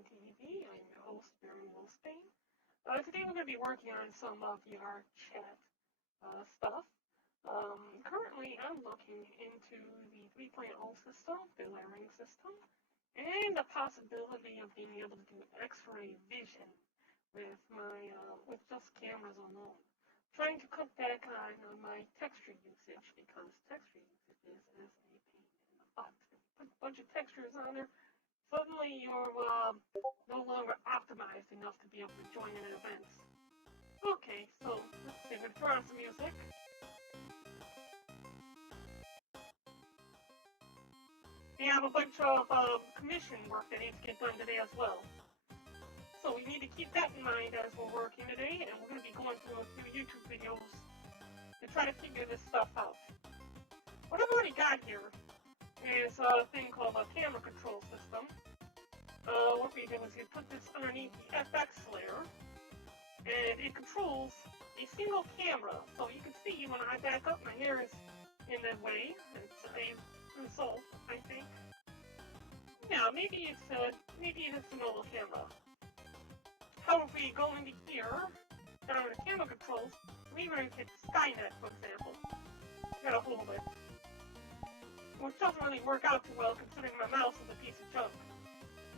TV. I'm your host, Barren. Today we're going to be working on some VRChat stuff. Currently, I'm looking into the 3.0 system, the layering system, and the possibility of being able to do X-ray vision with just cameras alone. Trying to cut back on my texture usage because texture usage is a pain in the butt. Put a bunch of textures on there. Suddenly you're no longer optimized enough to be able to join in events. Okay, so let's see, we're going to throw on some music. We have a bunch of commission work that needs to get done today as well. So we need to keep that in mind as we're working today, and we're going to be going through a few YouTube videos to try to figure this stuff out. What I've already got here is a thing called a camera control system. What we do is we put this underneath the FX layer, and it controls a single camera. So you can see when I back up, my hair is in the way. It's a result, I think. Yeah, maybe it's a normal camera. However, if we go into here, down to camera controls, we're going to hit Skynet, for example. Gotta hold it. Which doesn't really work out too well considering my mouse is a piece of junk.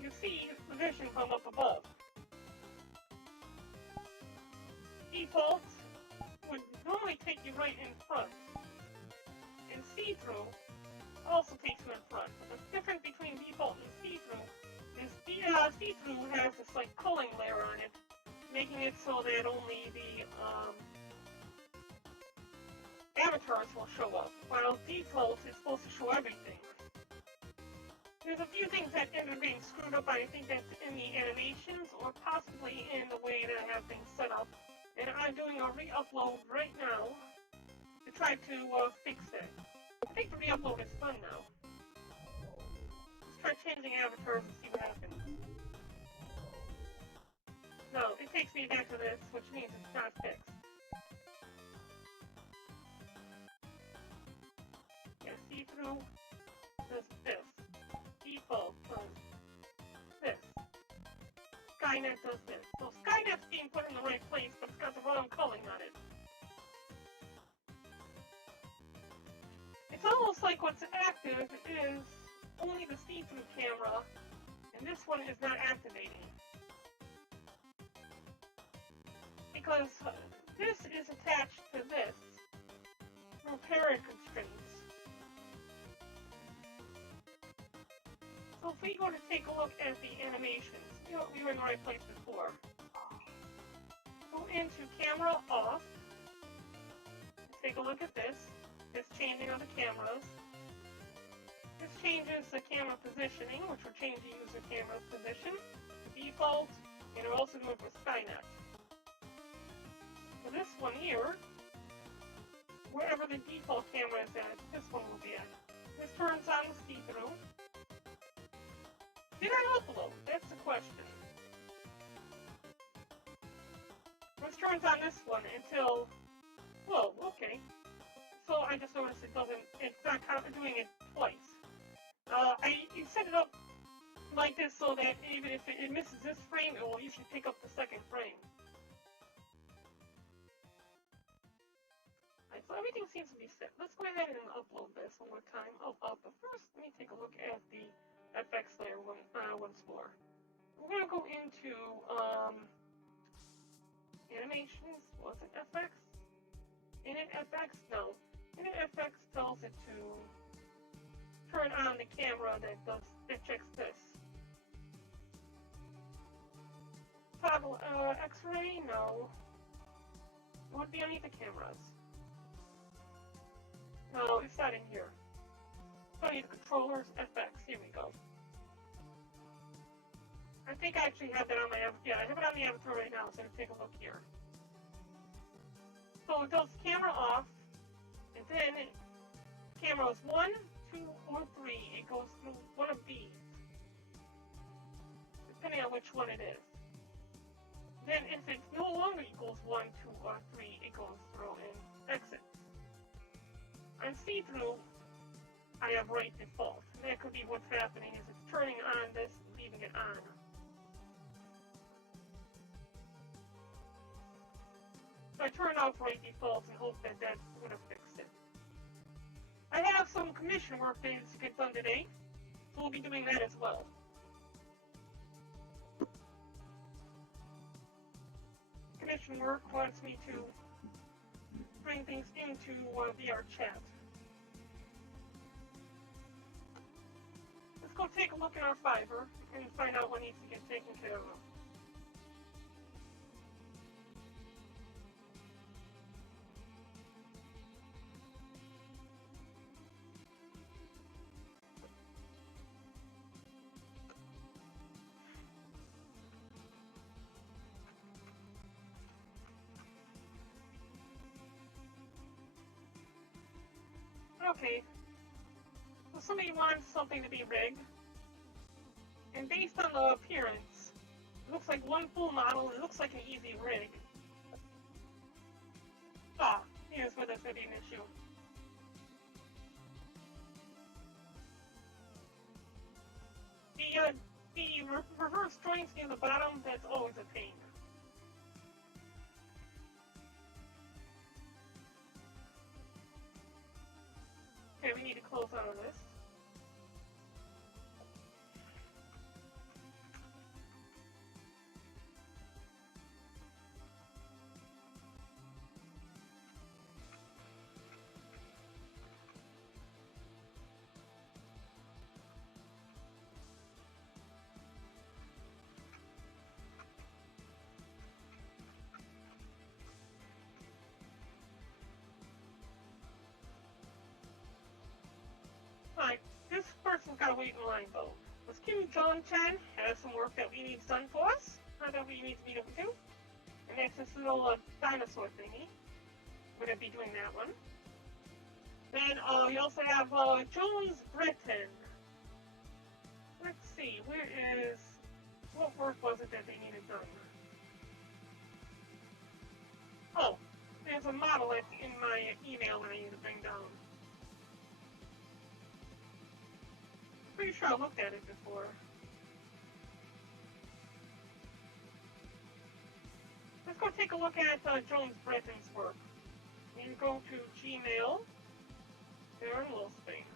You see the vision from up above. Default would normally take you right in front. And see-through also takes you in front. But the difference between default and see-through is see-through has this like culling layer on it, making it so that only the avatars will show up, while default is supposed to show everything. There's a few things that end up being screwed up. I think that's in the animations or possibly in the way that I have things set up. And I'm doing a re-upload right now to try to fix that. I think the re-upload is done now. Let's try changing avatars and see what happens. No, it takes me back to this, which means it's not fixed. Yeah, see-through does this. Default does this. Skynet does this. So Skynet's being put in the right place, but it's got the wrong culling on it. It's almost like what's active is only the see-through camera, and this one is not activating. Because this is attached to this through parent constraints. So if we go to take a look at the animations, we were in the right place before. Go into camera off. Take a look at this. This changing of the cameras. This changes the camera positioning, which will change the user camera position, the default, and we're also doing it with Skynet. So this one here, wherever the default camera is at, this one will be at. This turns on the see-through. Did I upload? That's the question. This turns on this one until, whoa, okay. So I just noticed it's not doing it twice. You set it up like this so that even if it misses this frame, it will usually pick up the second frame. Alright, so everything seems to be set. Let's go ahead and upload this one more time. But first, let me take a look at the FX layer once more. We're going to go into animations. Was it FX? Init FX? No. Init FX tells it to turn on the camera that checks this. Toggle X-ray? No. It would be underneath the cameras. No, it's not in here. Underneath the controllers, FX. Here we go. I think I actually have that on my avatar. Yeah, I have it on the avatar right now, so let's take a look here. So it does camera off, and then camera is 1, 2, or 3. It goes through one of these, depending on which one it is. Then if it no longer equals 1, 2, or 3, it goes through and exits. On see-through, I have right default. And that could be what's happening is it's turning on this and leaving it on. So I turned off right defaults and hope that that would have fixed it. I have some commission work that needs to get done today, so we'll be doing that as well. Commission work wants me to bring things into VRChat. Let's go take a look at our Fiverr and find out what needs to get taken care of. Okay, so somebody wants something to be rigged, and based on the appearance, it looks like one full model, it looks like an easy rig. Ah, here's where there's going to be an issue. The reverse joints near the bottom, that's always a pain. Okay, we need to close out of this. Alright, this person's got to wait in line though. Let's Kim John Chen has some work that we need done for us, that we need to be able to do. And that's this little dinosaur thingy. We're going to be doing that one. Then we also have Jones Britain. Let's see, what work was it that they needed done? Oh, there's a model in my email that I need to bring down. Pretty sure I looked at it before. Let's go take a look at Jones Britain's work. You go to Gmail, Barren Spain.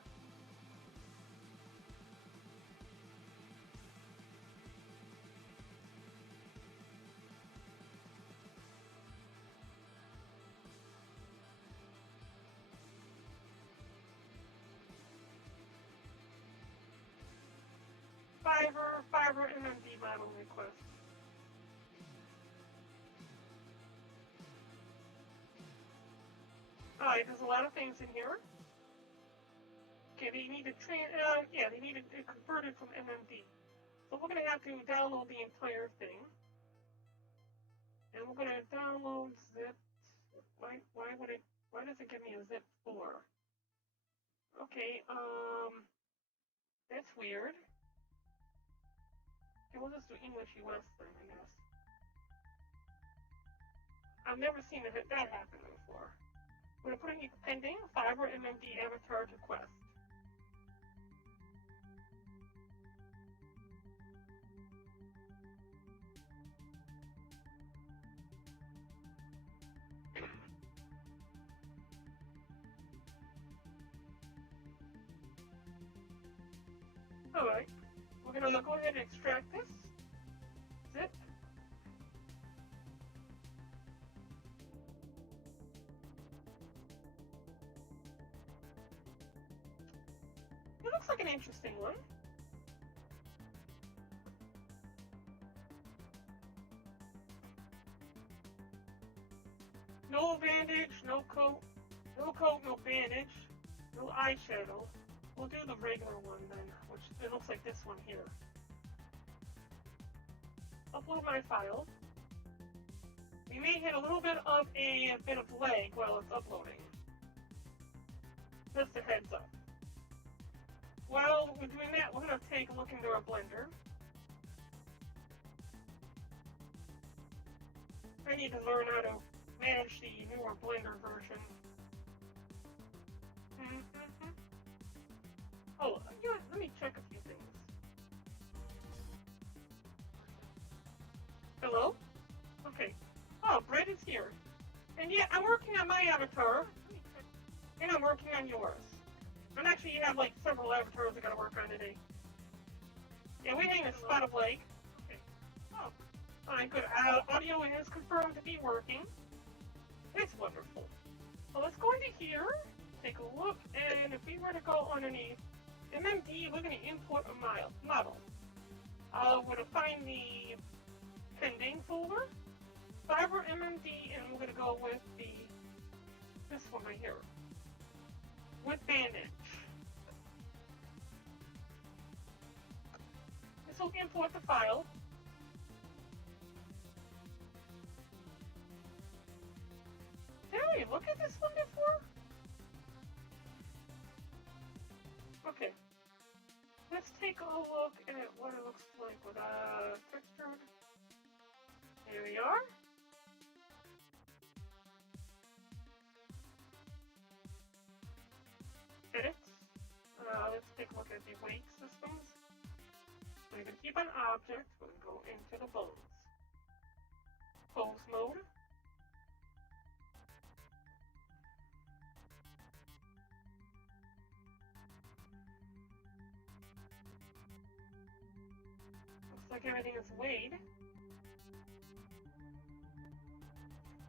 Fiverr MMD model request. Alright, there's a lot of things in here. Okay, they need to they need to convert it from MMD. So we're gonna have to download the entire thing. And we're gonna download zip. Why does it give me a zip 4? Okay, that's weird. Okay, we'll just do English US then, I guess. I've never seen that happen before. We're going to put in pending Fiverr MMD avatar to Quest. Alright, we're going to go ahead and extract this. Zip. It looks like an interesting one. No bandage, no coat, no bandage, no eyeshadow. We'll do the regular one then, which it looks like this one here. Upload my file. We may hit a little bit of lag while it's uploading. Just a heads up. While we're doing that, we're going to take a look into our Blender. I need to learn how to manage the newer Blender version. Oh, you know what? Let me check a few things. Hello? Okay. Oh, Brett is here. Hey, And yeah, I'm working on my avatar, and I'm working on yours. And actually, you have like several avatars I gotta work on today. Yeah, we hang a spot of lake. Okay. Oh, alright, good. Audio is confirmed to be working. It's wonderful. So let's go into here, take a look, and if we were to go underneath MMD, we're going to input a model. We're going to find the pending folder, Fiber MMD, and we're going to go with this one right here, with bandage. This will import the file. Did we look at this one before? Okay. Let's take a look at what it looks like with textured. Here we are. Edit. Let's take a look at the wake systems. We're going to keep an object. We're going to go into the bones. Pose mode. Looks like everything is weighed.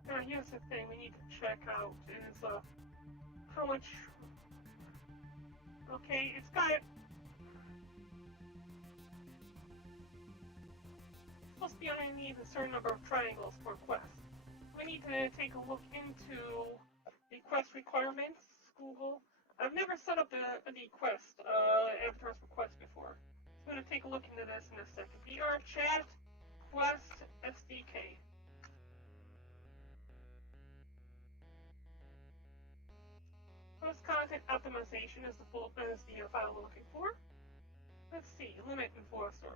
Now here's the thing we need to check out is how much. Okay, it's got supposed to be underneath a certain number of triangles for quest. We need to take a look into the quest requirements. Google. I've never set up the quest avatars for quest before. So I'm going to take a look into this in a second. VRChat Quest SDK. Post content optimization is the file we're looking for. Let's see, limit enforcer.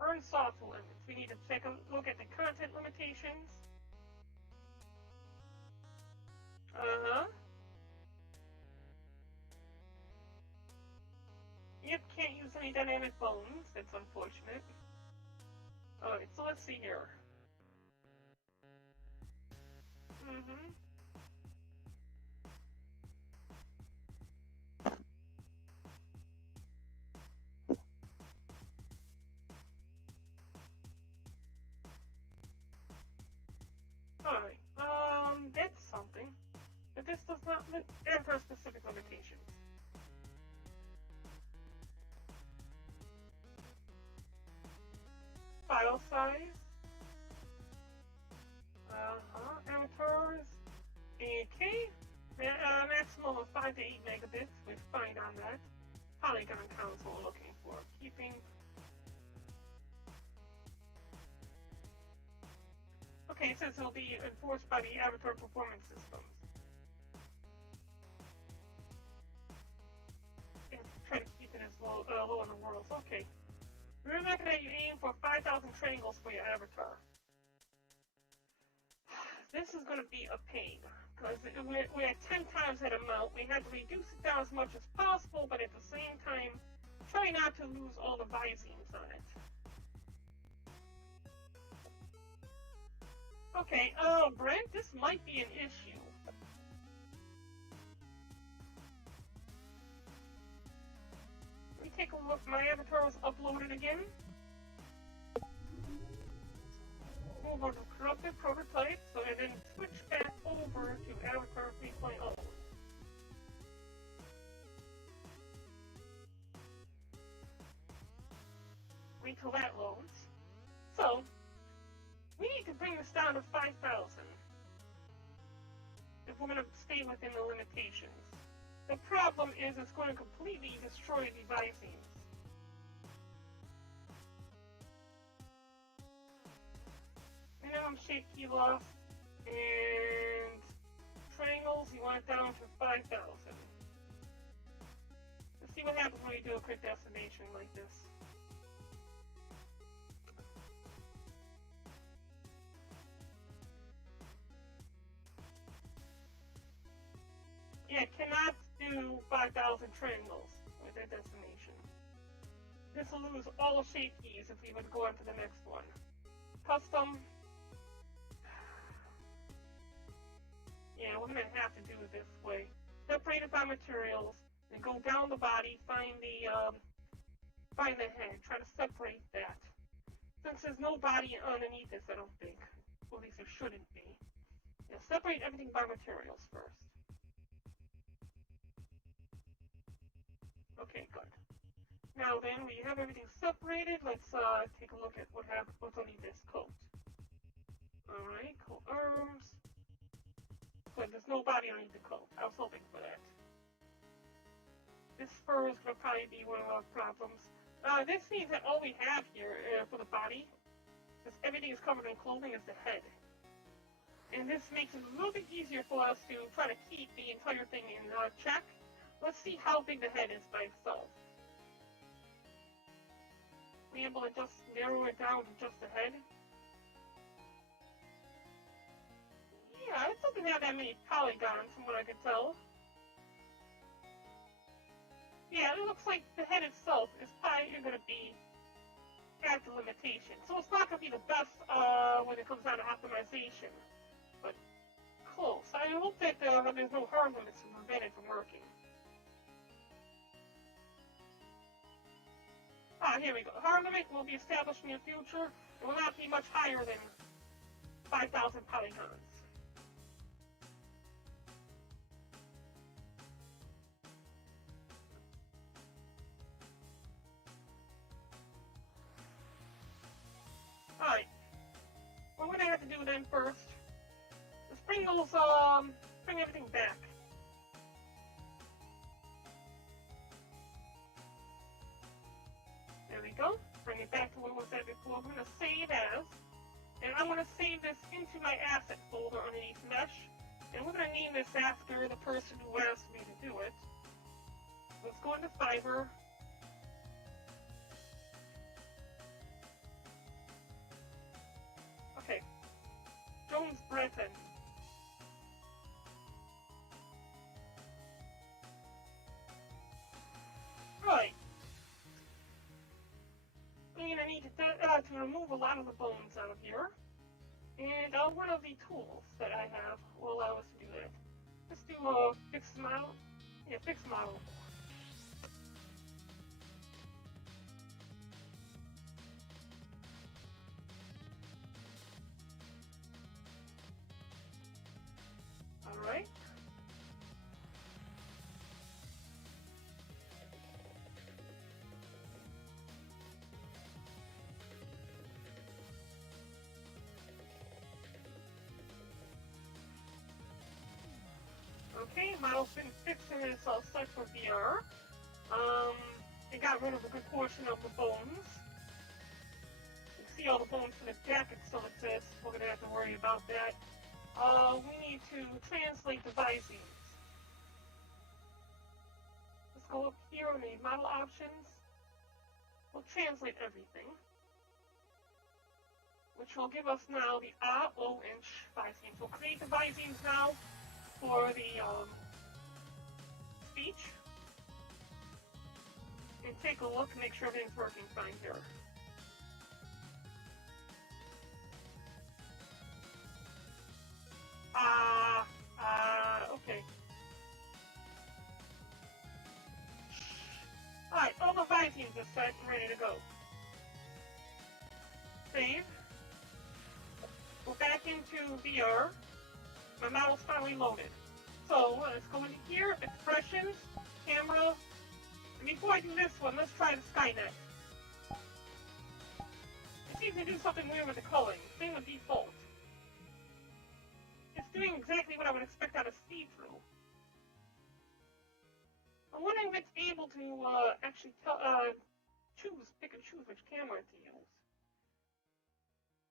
Earn soft limits. We need to take a look at the content limitations. Yep, can't use any dynamic bones. That's unfortunate. Alright, so let's see here. Alright, that's something. But this does not enter specific limitations. File size. Avatars. AK. Maximum of 5 to 8 megabits. We're fine on that. Polygon counts what we're looking for. Keeping. Okay, it says it'll be enforced by the avatar performance systems. And try to keep it as low in the world. Okay. Remember that you aim for 5,000 triangles for your avatar. This is going to be a pain, because we're at 10 times that amount. We have to reduce it down as much as possible, but at the same time, try not to lose all the visines on it. Okay, Brent, this might be an issue. Let me take a look. My avatar was uploaded again. Over to corrupted prototype, so and then switch back over to Avatar 3.0. Wait till that loads. So, we need to bring this down to 5,000 if we're going to stay within the limitations. The problem is it's going to completely destroy the visines. Minimum shape key loss and triangles, you want it down to 5,000. Let's see what happens when you do a quick destination like this. Yeah, it cannot do 5,000 triangles with a destination. This will lose all the shape keys if we would go on to the next one. Custom. Yeah, we're gonna have to do it this way. Separate it by materials, and go down the body, find the head. Try to separate that. Since there's no body underneath this, I don't think. Or at least there shouldn't be. Yeah, separate everything by materials first. Okay, good. Now then, we have everything separated. Let's take a look at what's underneath this coat. Alright, coat arms. But there's no body underneath the coat. I was hoping for that. This fur is going to probably be one of our problems. This means that all we have here for the body, because everything is covered in clothing, is the head. And this makes it a little bit easier for us to try to keep the entire thing in check. Let's see how big the head is by itself. Be able to just narrow it down to just the head. Yeah, it doesn't have that many polygons from what I can tell. Yeah, it looks like the head itself is probably going to be at the limitation. So it's not going to be the best when it comes down to optimization. But close. I hope that there's no hard limits to prevent it from working. Here we go. Hard limit will be established in the future. It will not be much higher than 5,000 polygons. Alright. What we're going to have to do then first is bring everything back. There we go. Bring it back to what was at before. We're going to save as. And I'm going to save this into my asset folder underneath mesh. And we're going to name this after the person who asked me to do it. Let's go into Fiber. Okay. Jones Breton. Right. And I need to remove a lot of the bones out of here. And one of the tools that I have will allow us to do that. Let's do a fixed model. Yeah, fixed model. Alright. Okay, model's been fixed and it's all set for VR. It got rid of a good portion of the bones. You can see all the bones from the jacket still exist. We're going to have to worry about that. We need to translate the visines. Let's go up here on the model options. We'll translate everything, which will give us now the A, O, and Sh visines. We'll create the visines now for the speech. And take a look and make sure everything's working fine here. Okay. Alright, all the visines are set and ready to go. Save. Go back into VR. My model's finally loaded. So let's go into here, expressions, camera. And before I do this one, let's try the Skynet. It seems to do something weird with the culling. Same with default. It's doing exactly what I would expect out of see-through. I'm wondering if it's able to actually pick and choose which camera to use.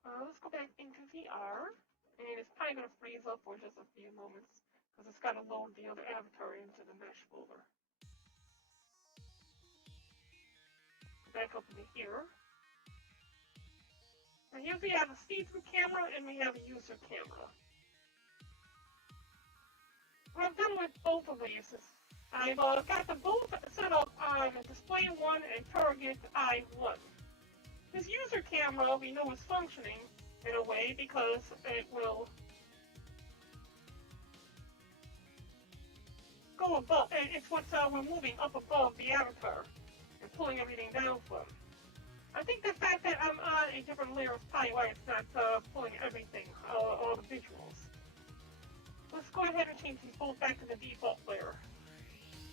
Let's go back into VR, and it's probably going to freeze up for just a few moments, because it's got to load the other avatar into the mesh folder. Back up into here. And here we have a see-through camera, and we have a user camera. What I've done with both of these is I've got them both set up on display 1 and target I1. This user camera we know is functioning in a way because it will go above. It's what's we're moving up above the avatar and pulling everything down from. I think the fact that I'm on a different layer is probably why it's not pulling everything, all the visuals. Let's go ahead and change these both back to the default layer.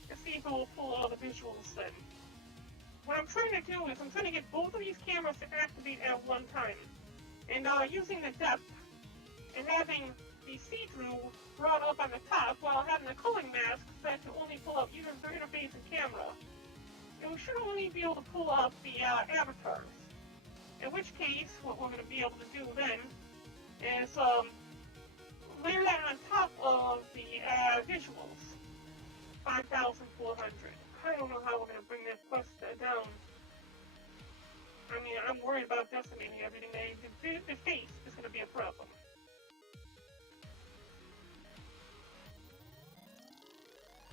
Let's see if it will pull all the visuals then. What I'm trying to do is I'm trying to get both of these cameras to activate at one time. And using the depth and having the see-through brought up on the top while having the culling mask set to only pull up user interface and camera. And we should only be able to pull up the avatars. In which case, what we're going to be able to do then is layer that on top of the visuals. 5,400. I don't know how we're going to bring that quest down. I mean, I'm worried about decimating everything. The face is going to be a problem.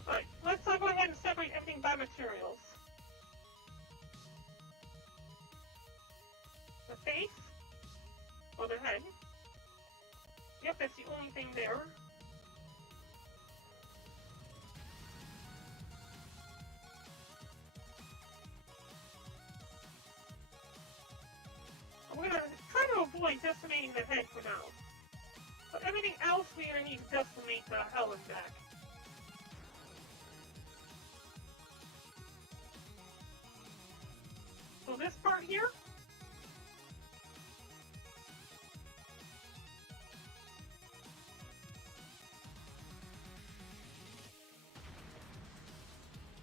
Alright, let's go ahead and separate everything by materials. The face, or the head. Yep, that's the only thing there. We're going to try to avoid decimating the head for now. But everything else we're going to need to decimate the hell and back. So this part here,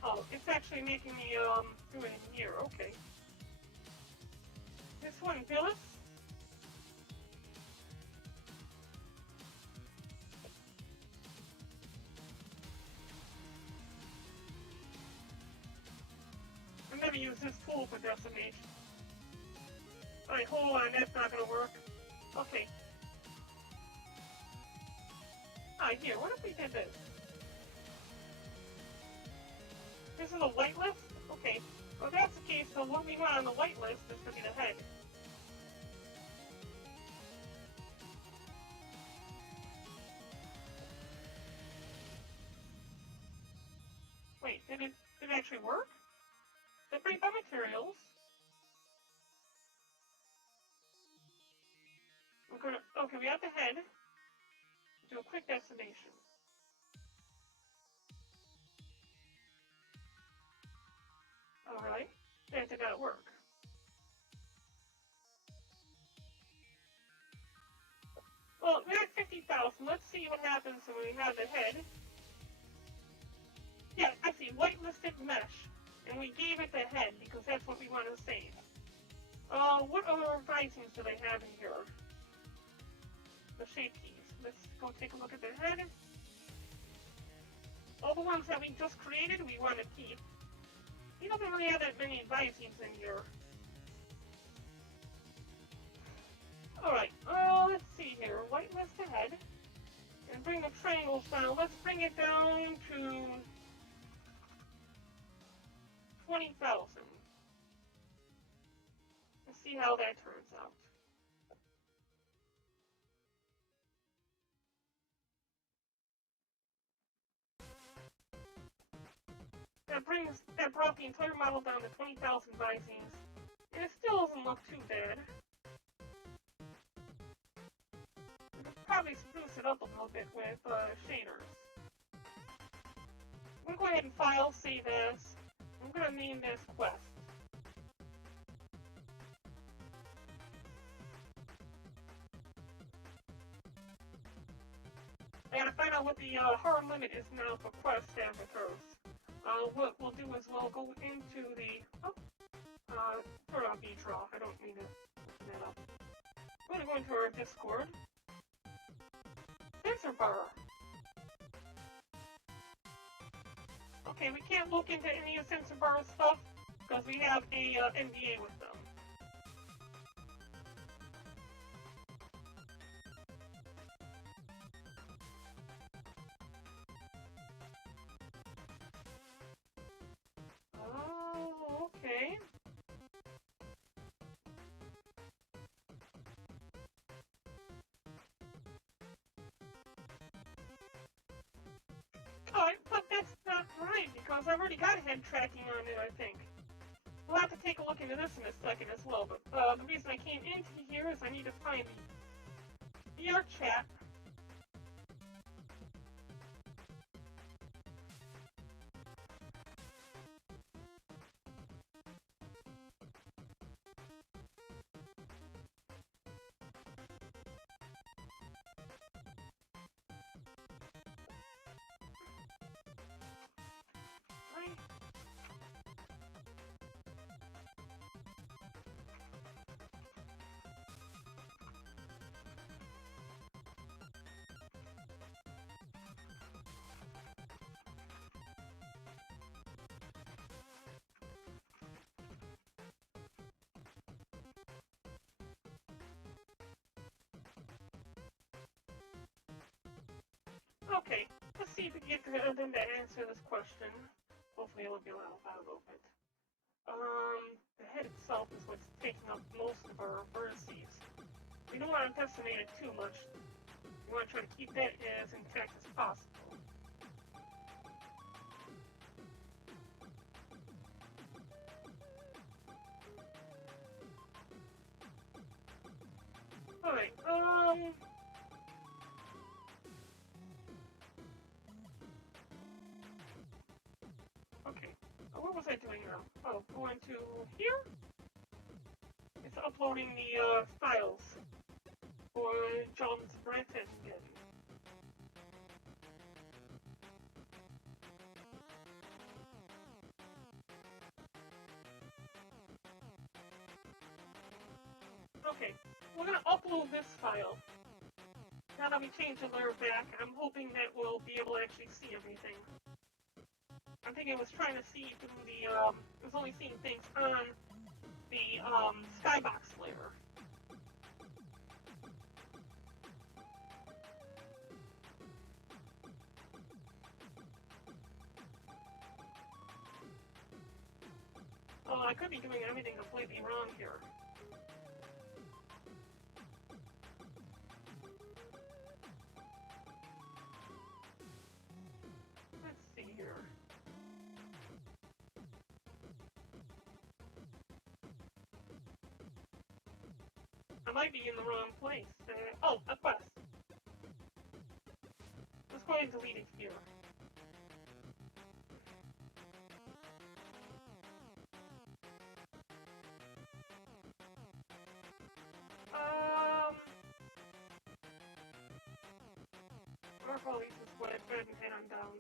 oh, it's actually making me do it in here, okay. This one, Phyllis. I'm gonna use this tool for decimation. Alright, hold on, that's not gonna work. Okay. Alright, here, what if we did this? This is a white list? Okay. Well, if that's the case, so what we want on the white list is to be the head. Wait, did it actually work? Separate by materials. We're gonna, okay, we have the head. Do a quick decimation. Alright, that did not work. Well, we're at 50,000. Let's see what happens when we have the head. Yeah, I see, whitelisted mesh. And we gave it the head because that's what we want to save. What other visings do they have in here? The shape keys. Let's go take a look at the head. All the ones that we just created, we want to keep. He doesn't really have that many visings in here. Alright, let's see here. Whitelist the head. And bring the triangles down. Let's bring it down to 20,000. Let's see how that turns out. That brought the entire model down to 20,000 visings. And it still doesn't look too bad. We could probably spruce it up a little bit with shaders. I'm going to go ahead and file, save as. I'm going to name this Quest. I gotta find out what the hard limit is now for Quest avatars. What we'll do is we'll go into the... turn on VRChat. I don't mean to open that up. We're going to go into our Discord. Sensor bar. Okay, we can't look into any of Sensor bar stuff because we have a NDA with them. Oh, okay. Alright, but that's Alright, because I've already got head tracking on it, I think. We'll have to take a look into this in a second as well, but the reason I came into here is I need to find the VRChat. Okay, let's see if we can get them to answer this question. Hopefully it'll be a little bit. The head itself is what's taking up most of our vertices. We don't want to decimate it too much. We want to try to keep that as intact as possible. Alright, okay, what was I doing now? Oh, going to here? It's uploading the files for John's Barren again. Okay, we're gonna upload this file. Now that we changed the layer back, I'm hoping that we'll be able to actually see everything. I think it was trying to see through the, it was only seeing things on the, skybox layer. Oh, I could be doing everything completely wrong here. Let's see here. I might be in the wrong place. Oh, a quest. Let's go ahead and delete it here. Our police is what I tried and head on down.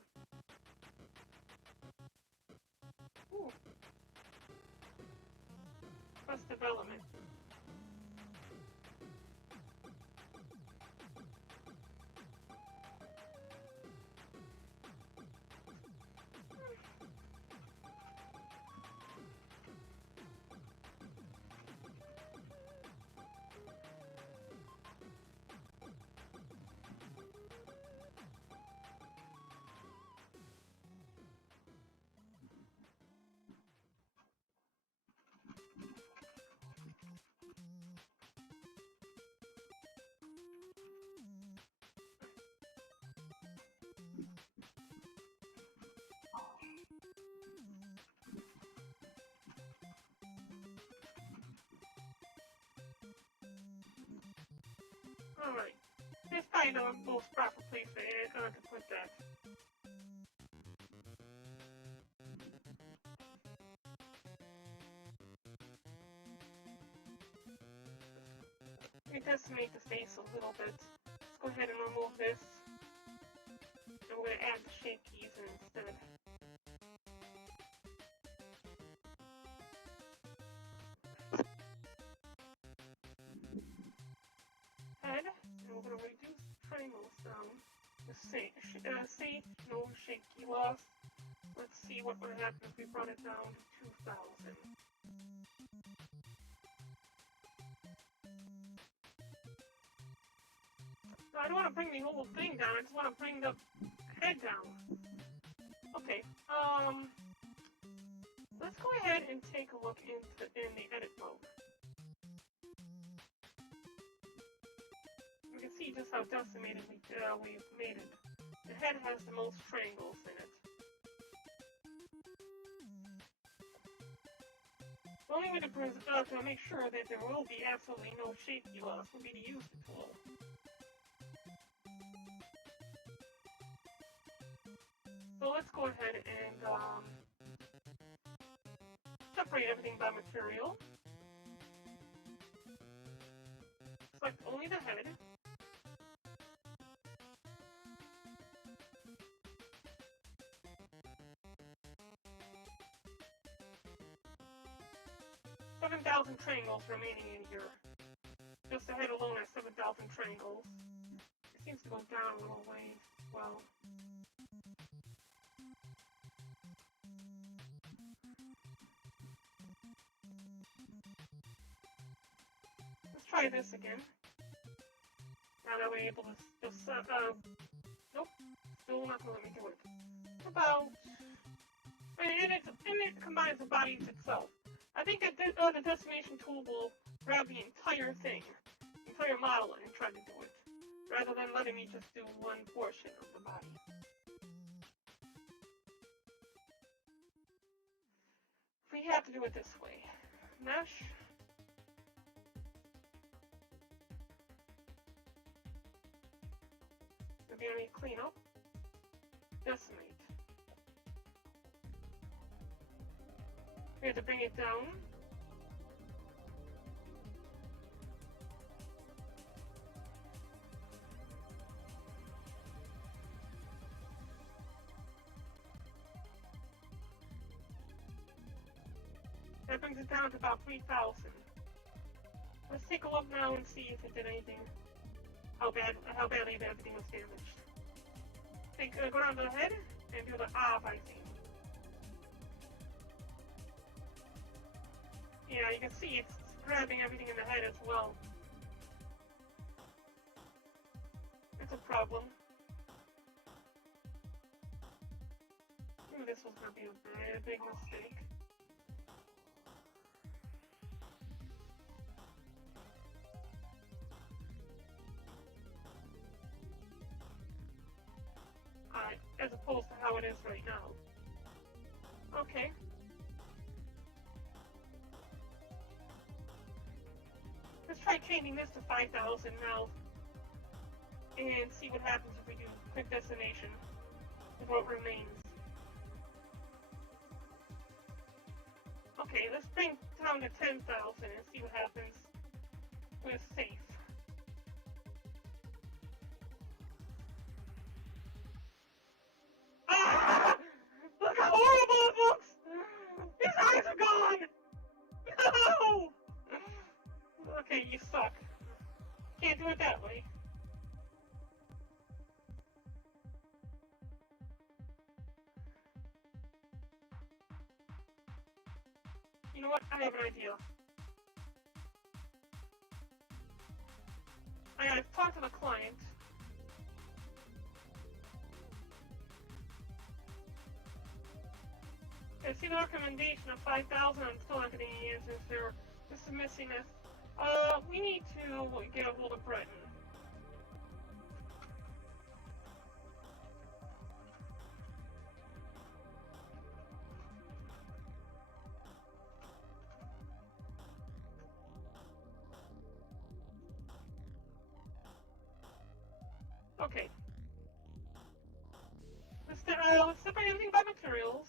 Ooh. Quest development. Alright. This probably the most proper place to put that. We decimate the face a little bit. Let's go ahead and remove this. And we're going to add the shape keys instead. Head, and we're going to reduce the triangles down. See, no shape key loss. Let's see what would happen if we brought it down to 2000. No, I don't want to bring the whole thing down, I just want to bring the head down. Okay, let's go ahead and take a look in the edit mode. You can see just how decimated we've made it. The head has the most triangles in it. only way to make sure that there will be absolutely no safety loss will be to use the tool. So let's go ahead and separate everything by material. Select only the head. $7,000 triangles remaining in here. Just the head alone has 7,000 triangles. It seems to go down a little way. Well. Let's try this again. Now that we're able to just, nope, still not gonna let me do it. About, and it combines the bodies itself. I think that the decimation tool will grab the entire thing, entire model, and try to do it, rather than letting me just do one portion of the body. We have to do it this way. Mesh. We're going to need clean up. Decimate. We have to bring it down. That brings it down to about 3,000. Let's take a look now and see if it did anything. How badly everything was damaged. Go down to the head and do the vising. Yeah, you can see it's grabbing everything in the head as well. It's a problem. Ooh, this was going to be a very big mistake. As opposed to how it is right now. Okay. Let's try changing this to 5,000 now and see what happens if we do quick decimation with what remains. Okay, let's bring down to 10,000 and see what happens with safe. Look how horrible it looks! His eyes are gone! No! Okay, you suck. Can't do it that way. You know what? I have an idea. I've talked to the client. I've seen a recommendation of 5,000. I'm still not getting any answers there. This is missing this. We need to get a hold of Barren. Okay. Let's separate everything by materials.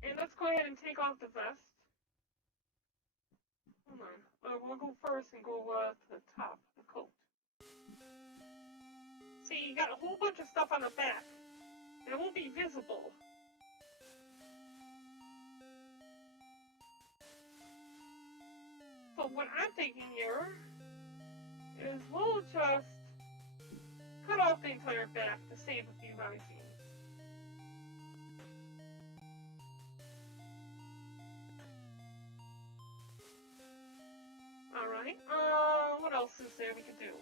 And let's go ahead and take off the vest. Hold on. We'll go first and go to the top, the coat. See, you got a whole bunch of stuff on the back. And it won't be visible. So what I'm thinking here is we'll just cut off the entire back to save a few risings. Alright, what else is there we could do?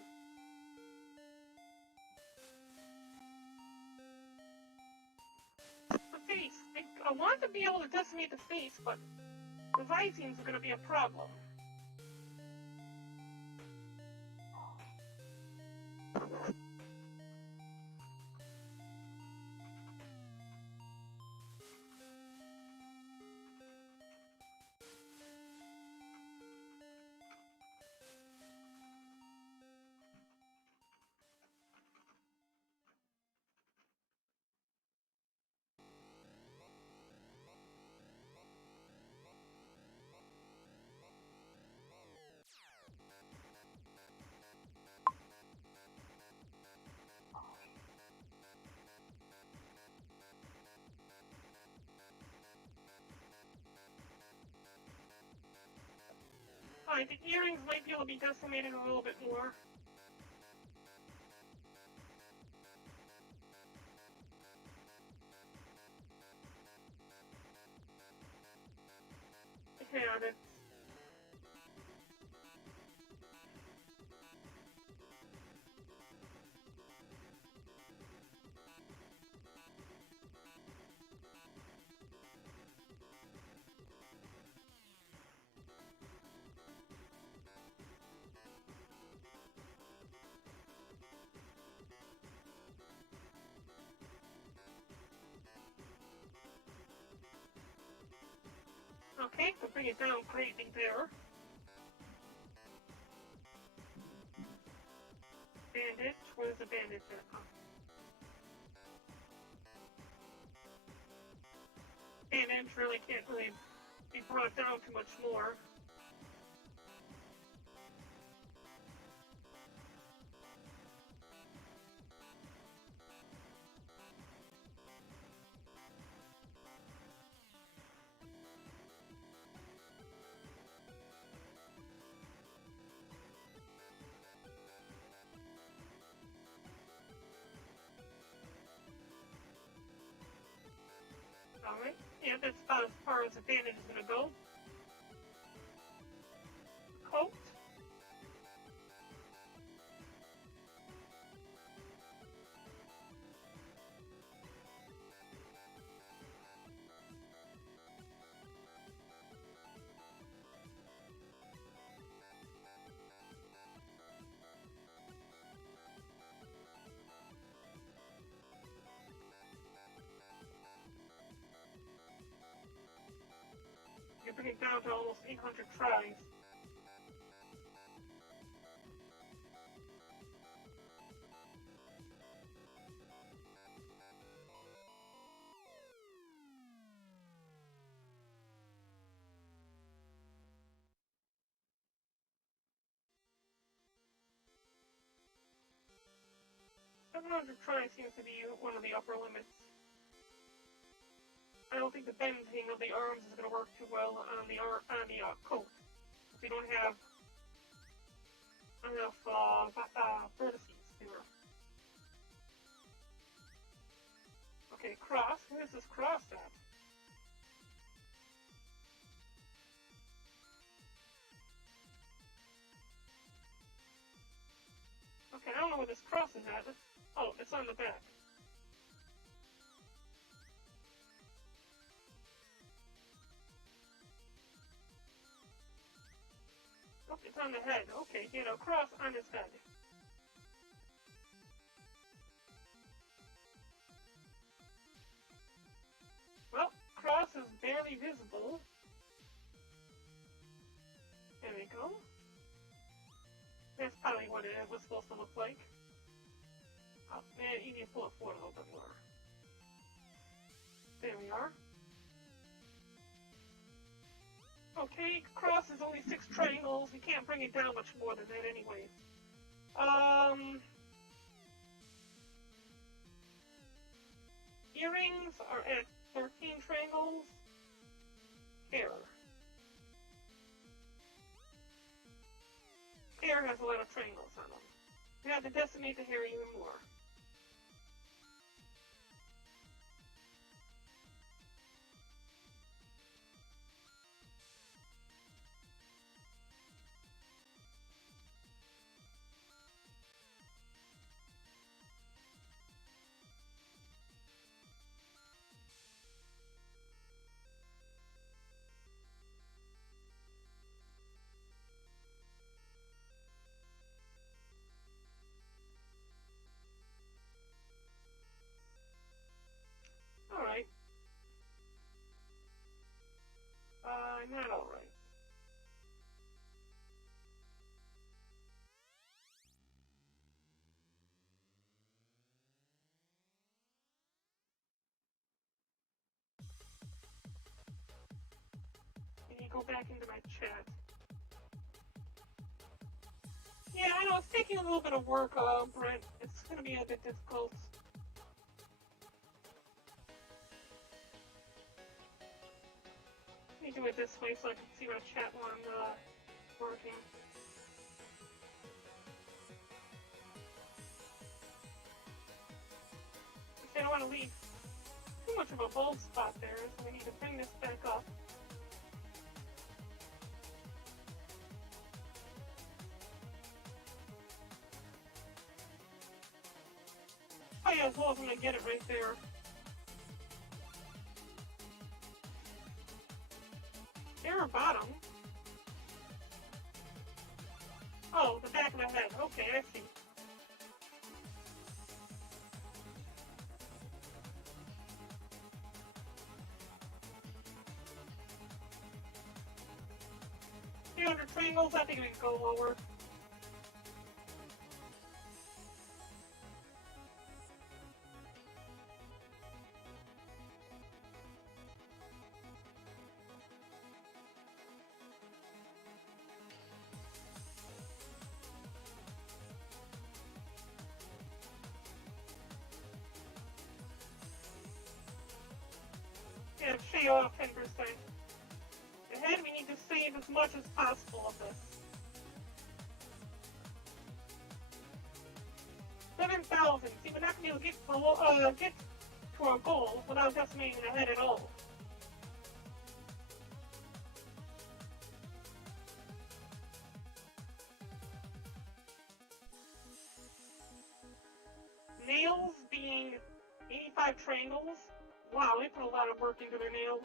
The face. I want to be able to decimate the face, but the risings are going to be a problem. Alright, the earrings might be able to be decimated a little bit more. Yeah, that's... Okay, so bring it down greatly there. Bandage? Where's the bandage at? Oh. Bandage really can't really be brought down too much more. Alright, yeah, that's about as far as the bandage is gonna go. Coat. You bring it down to almost 800 tries. Tries seems to be one of the upper limits. I don't think the bending of the arms is going to work too well on the coat. If we don't have enough vertices here. Okay, cross. Where's this cross at? Okay, I don't know where this cross is at. Oh, it's on the back. Oh, it's on the head. Okay, he had a cross on his head. Well, cross is barely visible. There we go. That's probably what it was supposed to look like. Oh, man, you need to pull it forward a little bit more. There we are. Okay, cross is only 6 triangles. We can't bring it down much more than that anyways. Earrings are at 13 triangles. Hair. Hair has a lot of triangles on them. We have to decimate the hair even more. Alright. Not alright. Can you go back into my chat? Yeah, I know, it's taking a little bit of work, Brent. It's gonna be a bit difficult. Let me do it this way so I can see my chat on, working. I don't want to leave too much of a bold spot there, so we need to bring this back up. Oh yeah, as well as I'm gonna get it right there. There, bottom. Oh, the back of the head. Okay, I see. Under triangles, I think we can go lower. Yeah, shave off 10%. The head, we need to save as much as possible of this. 7,000. See, we're not going to be able to get to our goal without decimating the head at all. Nails being 85 triangles. Wow, they put a lot of work into their nails.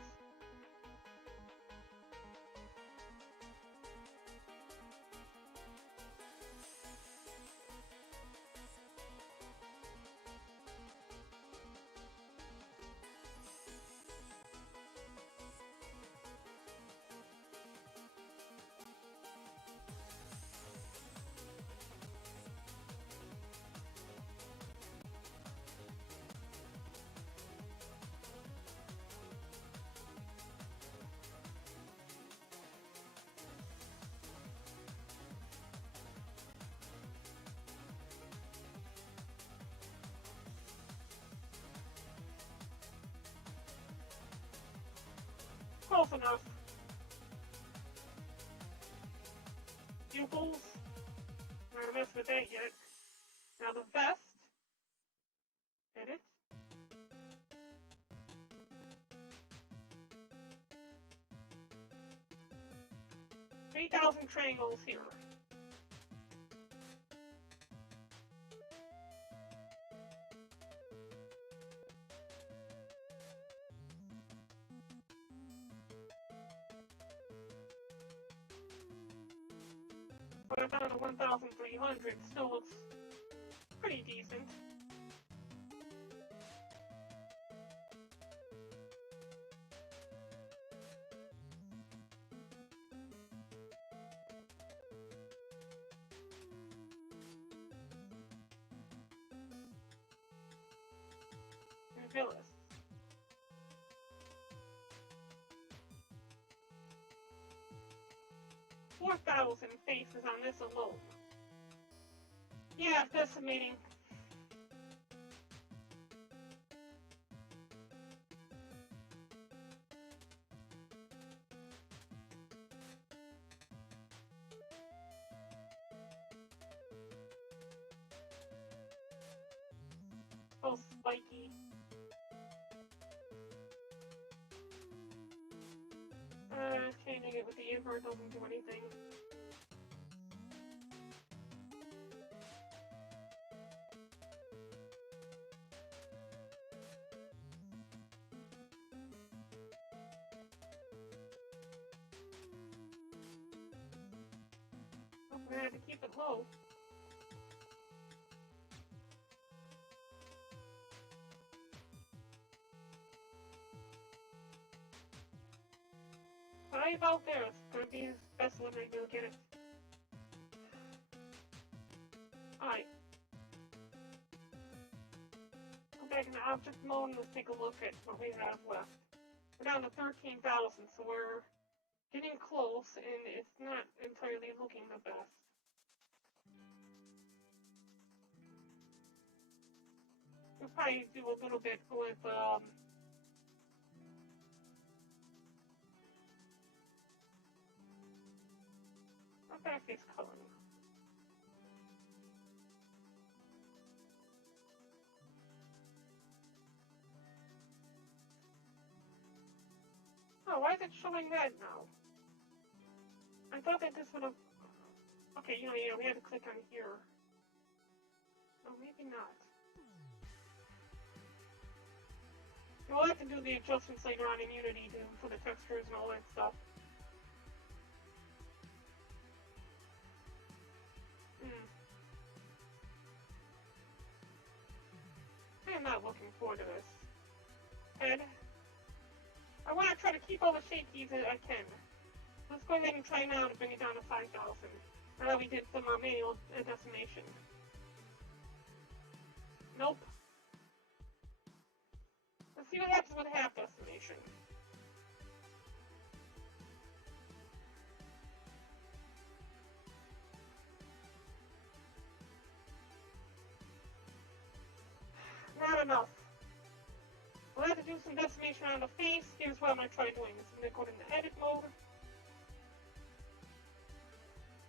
Close enough. Pupils. Not gonna mess with that yet. Now the vest. Edit. $3,000 triangles here. We're down to 1,300. Still looks pretty decent. Villas. $4,000 faces on this alone. Yeah, decimating. Oh, spiky. Changing it with the invert doesn't do anything. I'm gonna have to keep it low. Right about there. It's gonna be his best limit. You'll get it. Alright. Go back in the object mode and let's take a look at what we have left. We're down to 13,000, so we're getting close, and it's not entirely looking the best. We'll probably do a little bit with back face coloring. Oh, why is it showing that now? I thought that this would have... Okay, yeah, we had to click on here. No, maybe not. We'll have to do the adjustments later on in Unity for the textures and all that stuff. I am not looking forward to this. And I want to try to keep all the shape keys that I can. Let's go ahead and try now to bring it down to 5,000. Now that we did some manual decimation. Nope. Let's see what happens with half decimation. Not enough. We'll have to do some decimation on the face. Here's what I'm going to try doing. I'm going to go into edit mode.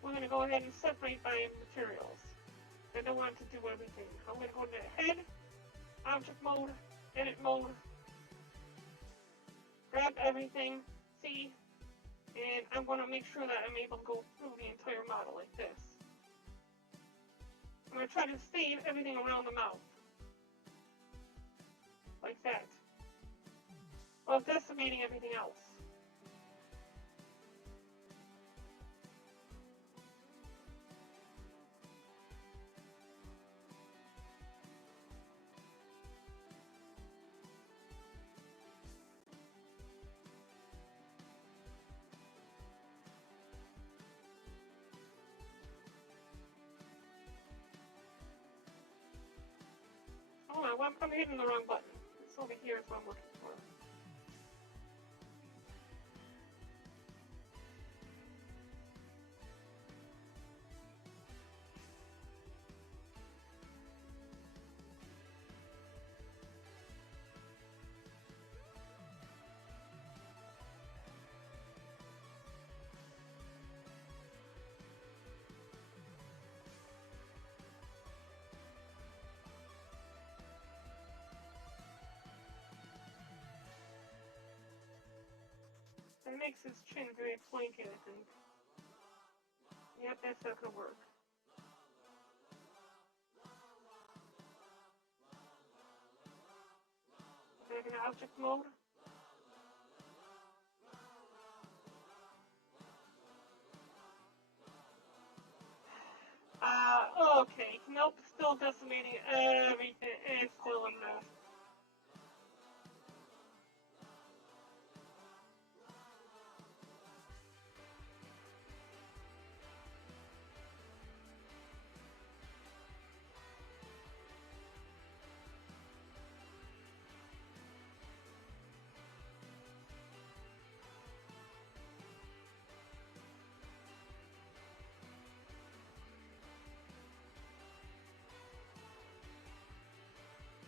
We're going to go ahead and separate by materials. I don't want to do everything. I'm going to go into head, object mode, edit mode, grab everything, see, and I'm going to make sure that I'm able to go through the entire model like this. I'm going to try to save everything around the mouth. Like that. While decimating everything else. Hold on, I'm hitting the wrong button. It's over here is what I'm looking for. It makes his chin very pointy, I think. Yep, that's not gonna work. Back in object mode. Okay. Nope, still decimating everything. It's still a mess.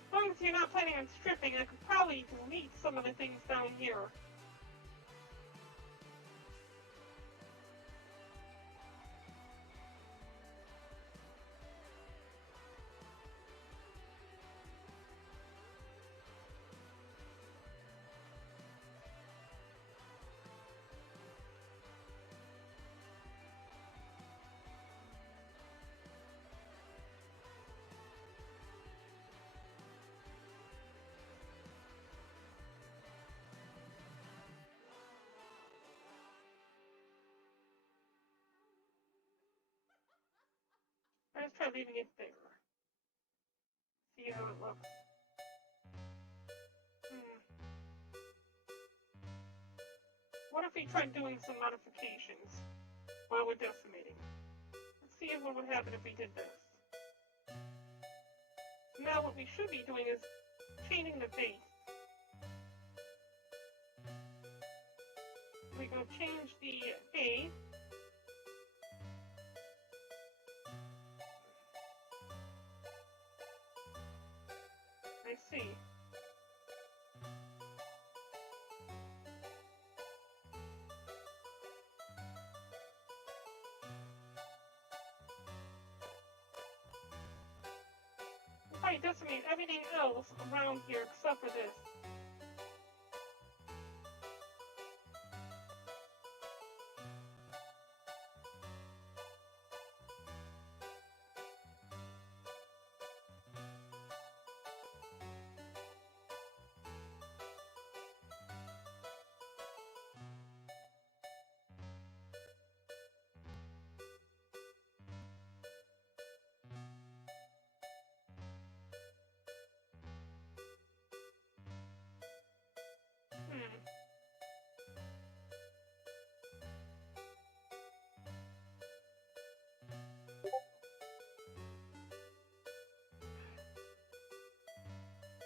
As long as you're not planning on stripping, I could probably delete some of the things down here. Let's try leaving it there. See how it looks. What if we tried doing some modifications while we're decimating? Let's see what would happen if we did this. Now what we should be doing is changing the base. We go change the A. I see. probably decimate everything else around here except for this.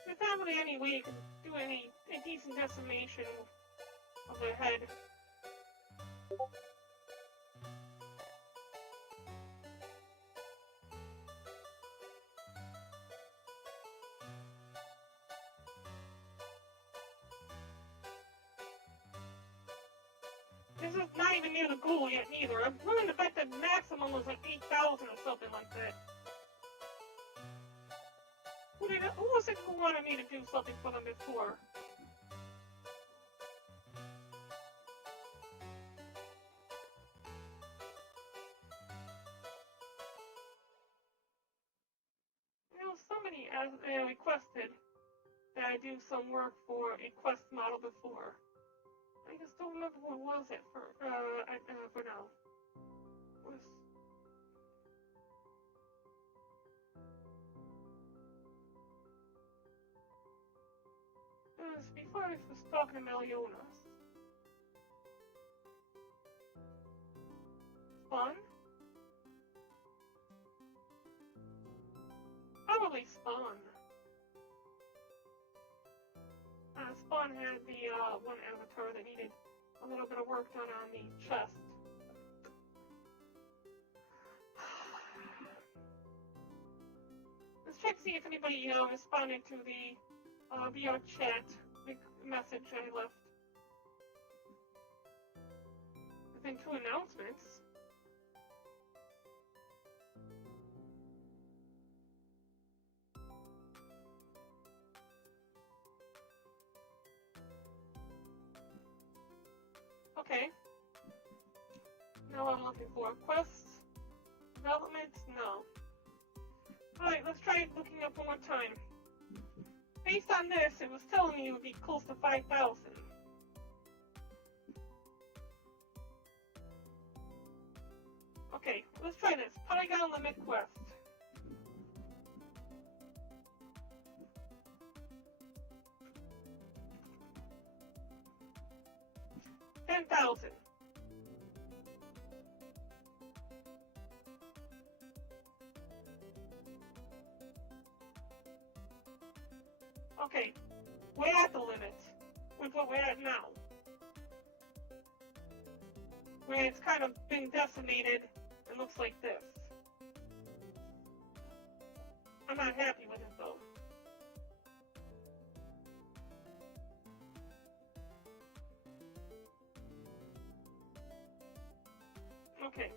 There's not really any way you can do a decent decimation of their head. This is not even near the goal yet either. I'm willing to bet the maximum was like 8,000 or something like that. Who was it who wanted me to do something for them before? You know, somebody requested that I do some work for a quest model before. I just don't remember who it was for now. It was before I was talking to Melionas. Spawn? Probably Spawn. Spawn had the one avatar that needed a little bit of work done on the chest. Let's check to see if anybody responded to the VRChat message I left. There's been 2 announcements. Okay. Now I'm looking for quests. Development? No. Alright, let's try looking up one more time. Based on this, it was telling me it would be close to 5,000. Okay, let's try this. Polygon limit quest. 10,000. Okay, we're at the limit with what we're at now. Where it's kind of been decimated and looks like this. I'm not happy with it though. Okay,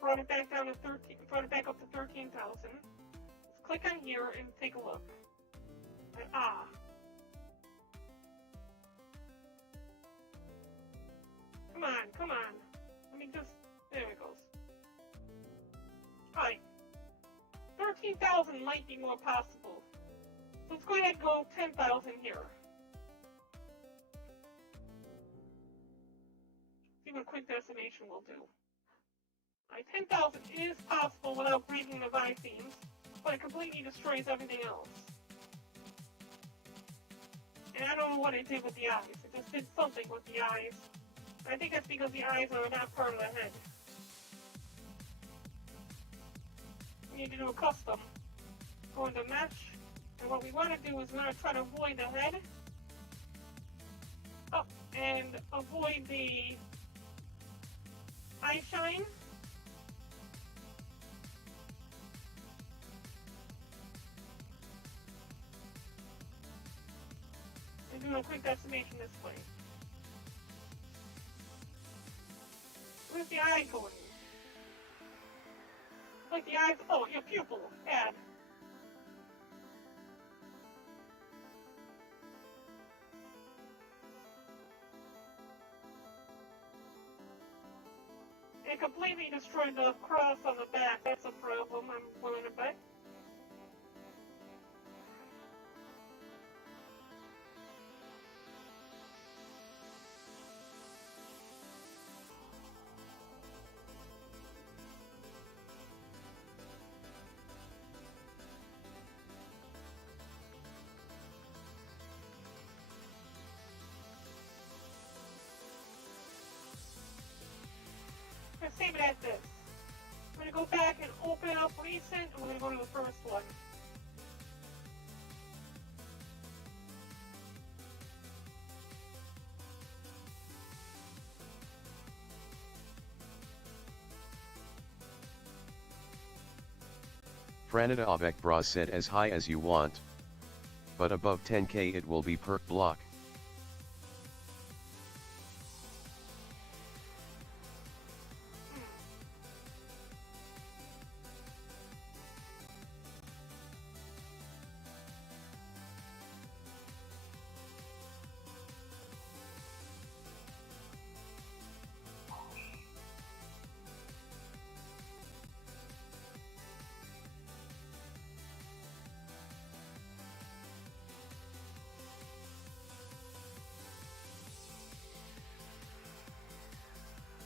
brought it back down to 13. Brought it back up to 13,000. Let's click on here and take a look. Come on. Let me just, there it goes. Alright. 13,000 might be more possible. So let's go ahead and go 10,000 here. See what quick decimation will do. Alright, 10,000 is possible without breaking the eye themes, but it completely destroys everything else. And I don't know what it did with the eyes. It just did something with the eyes. I think that's because the eyes are not part of the head. We need to do a custom. Go into mesh. And what we want to do is we want to try to avoid the head. And avoid the eye shine. And do a quick decimation this way. Where's the eye going? Like the eyes, oh, your pupil, add. It completely destroyed the cross on the back. That's a problem, I'm willing to bet. Let's save it at this. I'm going to go back and open up recent, and we're going to go to the first one. Franita Avek Bras set as high as you want. But above 10k it will be perk block.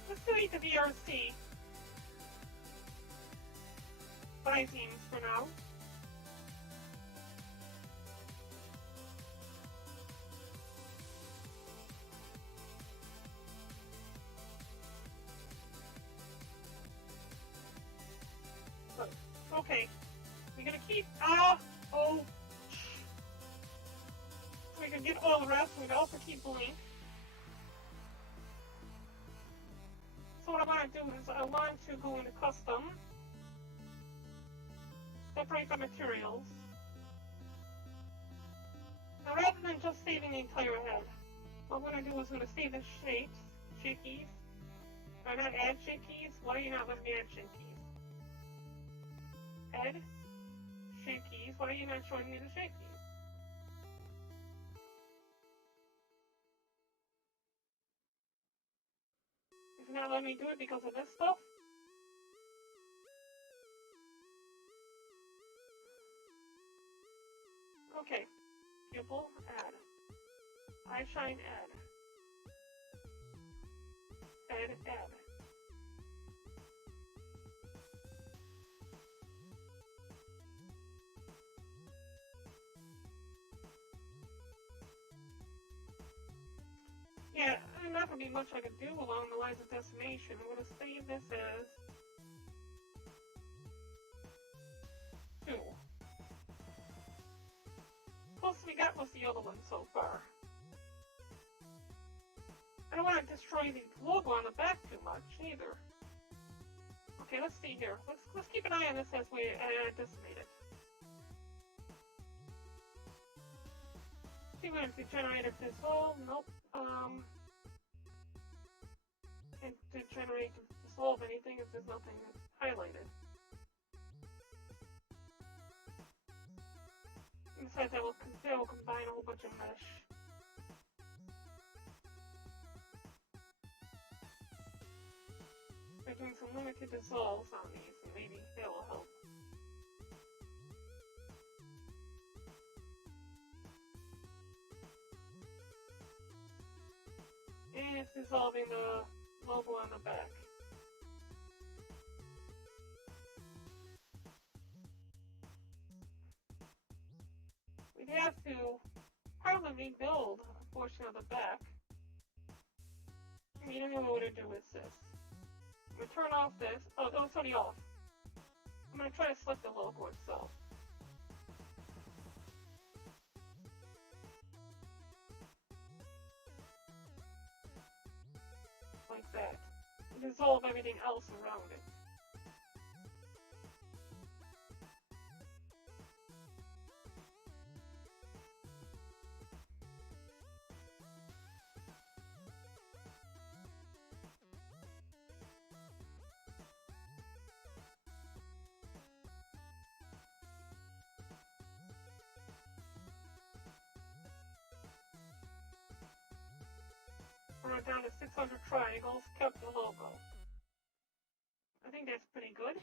Let's delete the VRC. 5 teams for now. Okay, we're gonna keep, so we can get all the rest, we can also keep Blink. So what I want to do is I want to go into custom, separate the materials. Now rather than just saving the entire head, what I'm going to do is I'm going to save the shapes, shape keys. Why not add shape keys? Why are you not letting me add shape keys? Head, shape keys, why are you not showing me the shape keys? Is it not letting me do it because of this stuff? Okay, pupil, add. Eye shine, add. Head, add. Yeah, there's not going to be much I can do along the lines of decimation. I'm going to save this as 2. Plus we got most of the other ones so far. I don't want to destroy the logo on the back too much either. Okay, let's see here. Let's keep an eye on this as we decimate it. See what if we generated this whole, nope. Can't generate dissolve anything if there's nothing that's highlighted. Besides, that will combine a whole bunch of mesh. By doing some limited dissolves on these, and maybe that will help. And it's dissolving the logo on the back. We'd have to probably rebuild a portion of the back. You know what we're going to do is this. I'm going to turn off this. Oh, no, it's already off. I'm going to try to select the logo itself. Like that. Dissolve everything else around it. We're down to 600 triangles, kept the logo. that's pretty good.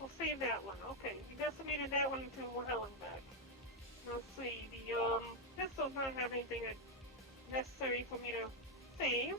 We'll save that one. Okay, we decimated that one to hell and back. Let's see, this does not have anything necessary for me to save.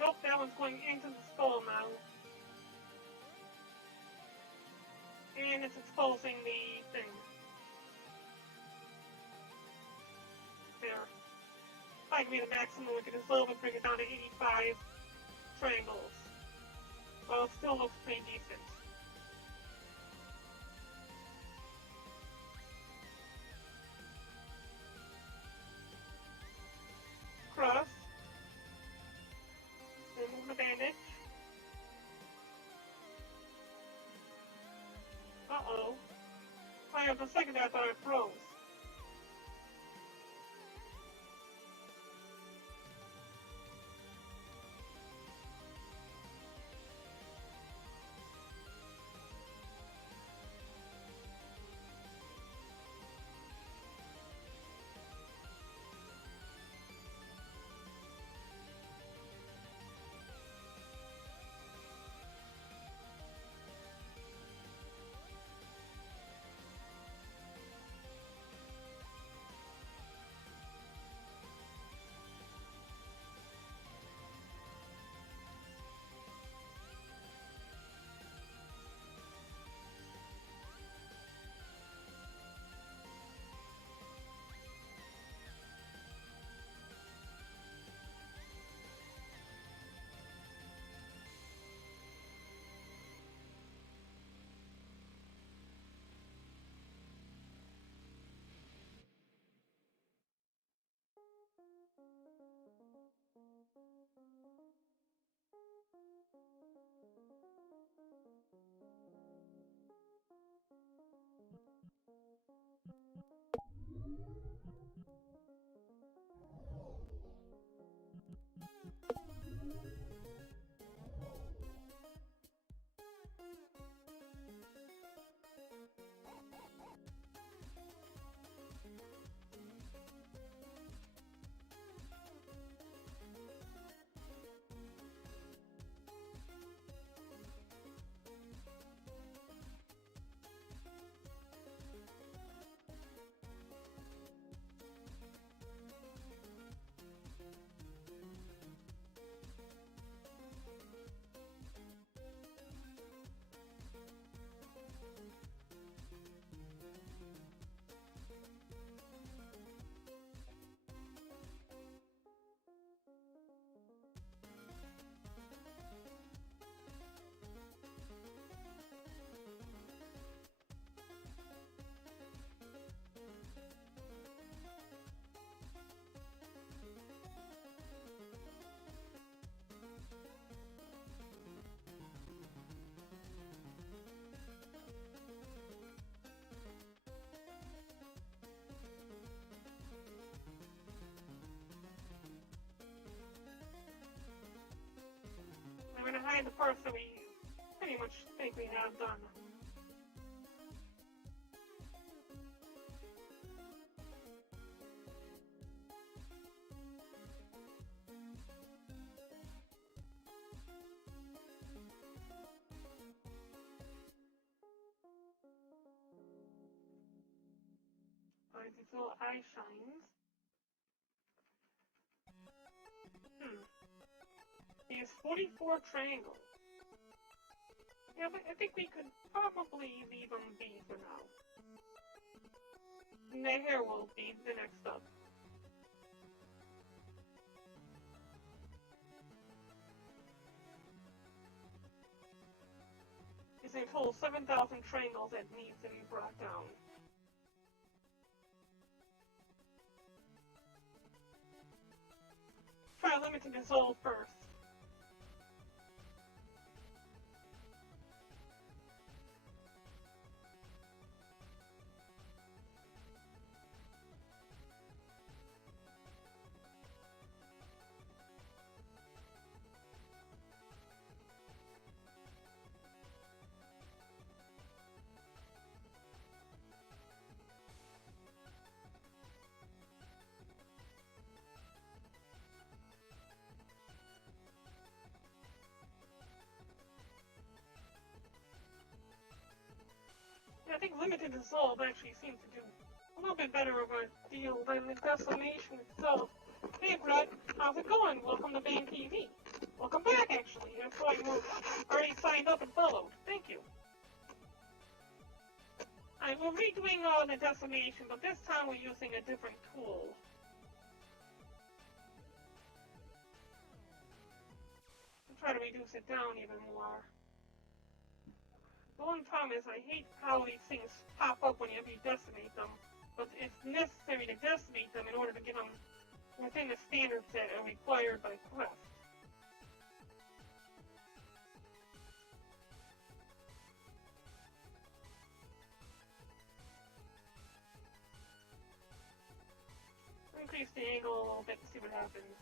Nope, that one's going into the skull now. And it's exposing the thing. There. If I can be the maximum, we can just a little bit bring it down to 85 triangles. Well, it still looks pretty decent. Cross. Remove the bandage. Uh-oh. I have a second I thought it froze. I'm going to hide the parts that we pretty much think we have done. these little eye shines. He has 44 triangles. Yeah, but I think we could probably leave them be for now. And the hair will be the next up. It's a total 7,000 triangles that needs to be brought down. Try limited dissolve first. I think limited dissolve actually seems to do a little bit better of a deal than the decimation itself. Hey Brett, how's it going? Welcome to Bang TV. Welcome back, actually. That's why you were already signed up and followed. Thank you. We're redoing the decimation, but this time we're using a different tool. I'll try to reduce it down even more. The one problem is I hate how these things pop up whenever you decimate them, but it's necessary to decimate them in order to get them within the standards that are required by Quest. Increase the angle a little bit to see what happens.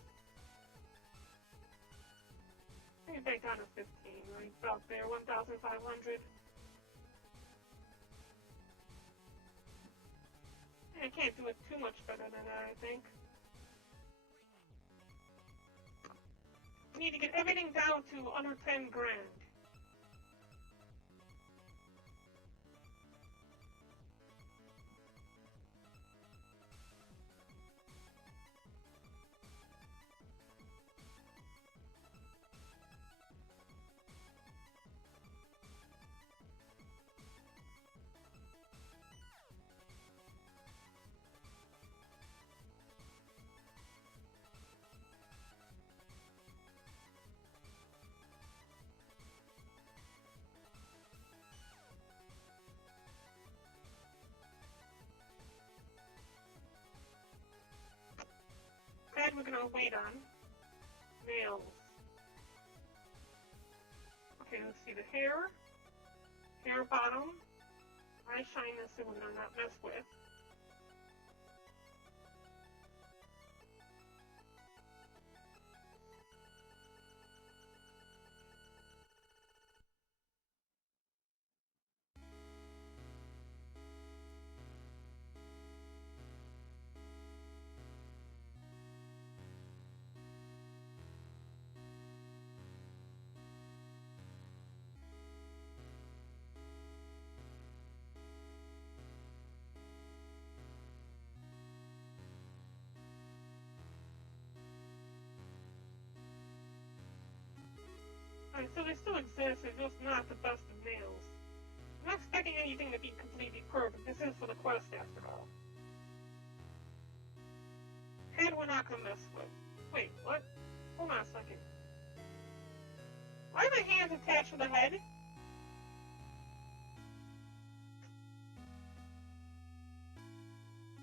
Bring it back down to 15, right about there, 1,500. I can't do it too much better than that, I think. We need to get everything down to under 10 grand. We're going to wait on nails. Okay, let's see the hair bottom, eye shyness that we're going to not mess with. Alright, so they still exist, they're just not the best of nails. I'm not expecting anything to be completely perfect. This is for the quest after all. Head we're not gonna mess with. Wait, what? Hold on a second. Why are my hands attached to the head?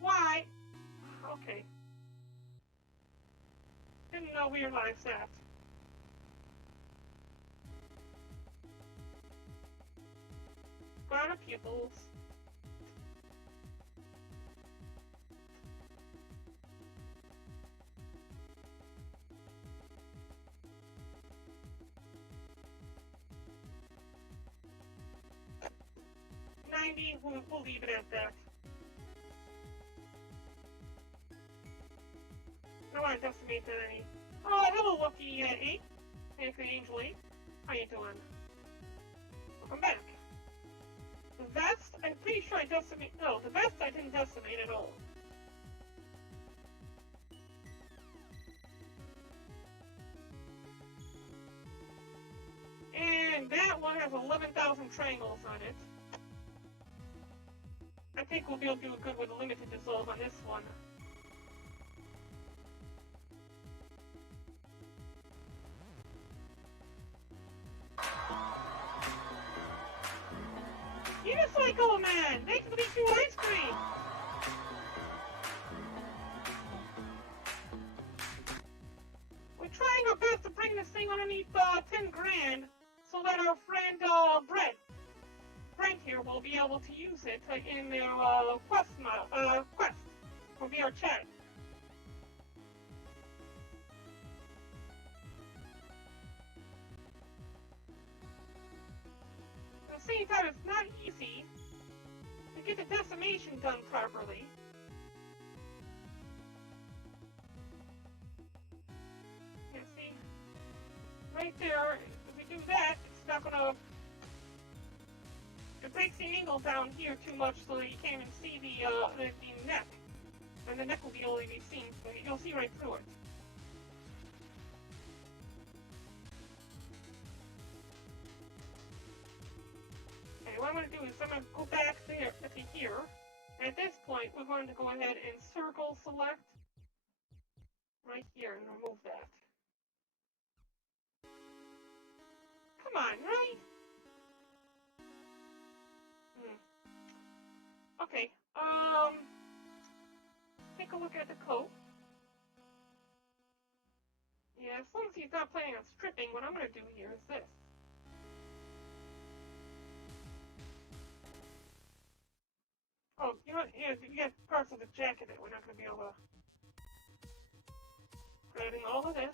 Why? Okay. Didn't know we realized that. Brown pupils. We'll leave it at that. I don't want to decimate that any. Oh, hello, Lucky 8. Thank you, Angel 8. How you doing? Welcome back. The vest, I'm pretty sure I decimated. No, the vest I didn't decimate at all. has 11,000 triangles on it. I think we'll be able to do good with a limited dissolve on this one. Unicycle Man! Thanks for the two ice cream! We're trying our best to bring this thing underneath 10 grand so that our friend Brent here will be able to use it in their quest for VRChat. At the same time, it's not easy to get the decimation done properly. You see, right there, if we do that, it's not gonna. It breaks the angle down here too much so that you can't even see the neck. And the neck will be only be seen, so you'll see right through it. Okay, what I'm going to do is I'm going to go back there to here. And at this point, we're going to go ahead and circle select right here and remove that. Come on, right? Okay, take a look at the coat. Yeah, as long as he's not planning on stripping, what I'm going to do here is this. Oh, you know what? Yeah, you get parts of the jacket that we're not going to be able to. Grabbing all of this.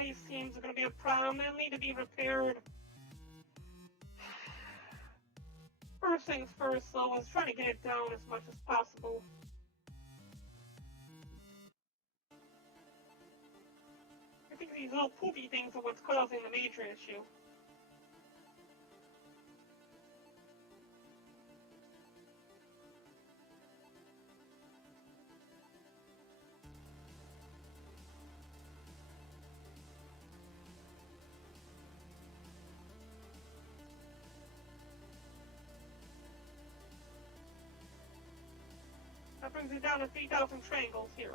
These seams are going to be a problem. They'll need to be repaired. First things first, though, is trying to get it down as much as possible. I think these little poopy things are what's causing the major issue. That brings it down to 3,000 triangles here.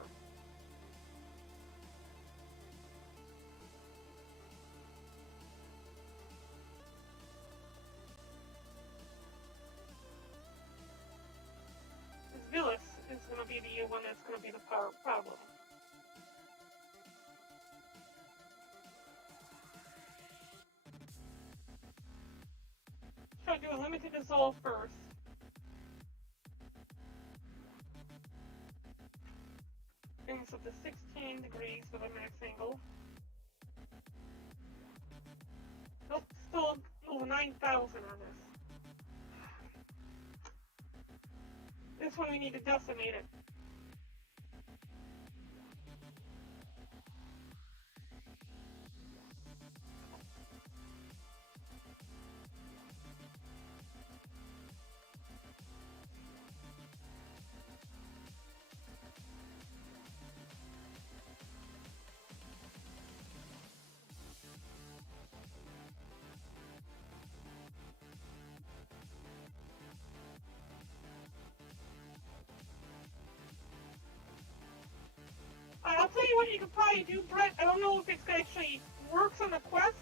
This Villas is going to be the one that's going to be the problem. Let's try to do a limited dissolve first. Brings us up to 16 degrees with a max angle. Nope, still over 9,000 on this. This one we need to decimate it. I'll tell you what you could probably do, Brett. I don't know if it actually works on the Quest,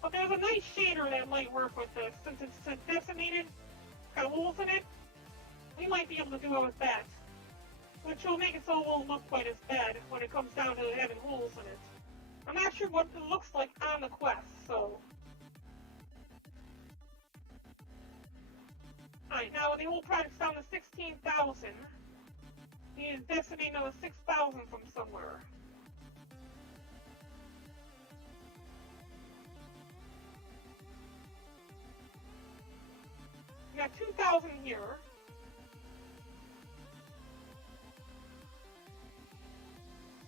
but there's a nice shader that might work with this. Since it's decimated, got holes in it, we might be able to do it with that. Which will make it so it won't look quite as bad when it comes down to having holes in it. I'm not sure what it looks like on the Quest, so... Alright, now the whole project's down to 16,000. We need to decimate another 6,000 from somewhere. We got 2,000 here.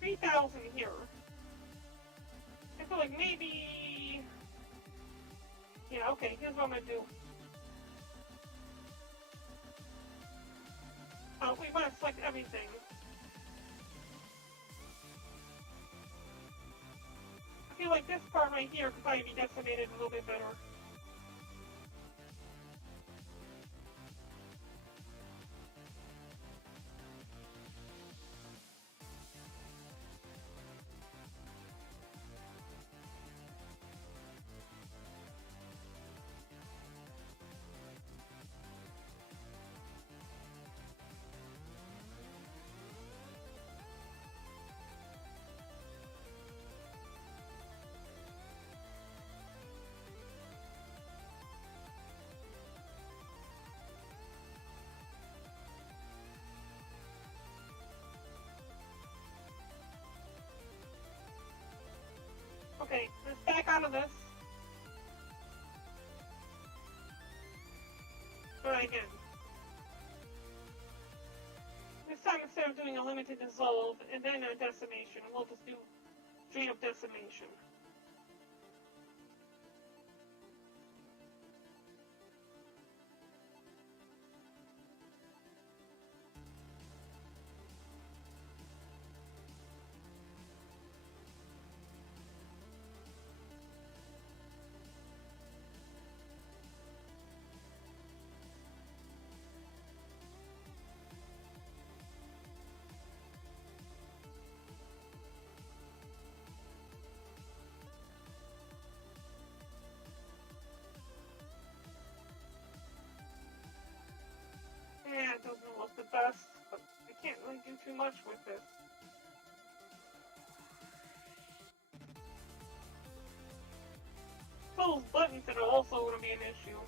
$3,000 here. I feel like maybe... Yeah, okay, here's what I'm gonna do. We want to select everything. I feel like this part right here could probably be decimated a little bit better. Okay, let's back out of this. Try again. This time instead of doing a limited dissolve and then a decimation, we'll just do straight up decimation. Yeah, it doesn't look the best, but I can't really do too much with it. Those buttons that are also going to be an issue.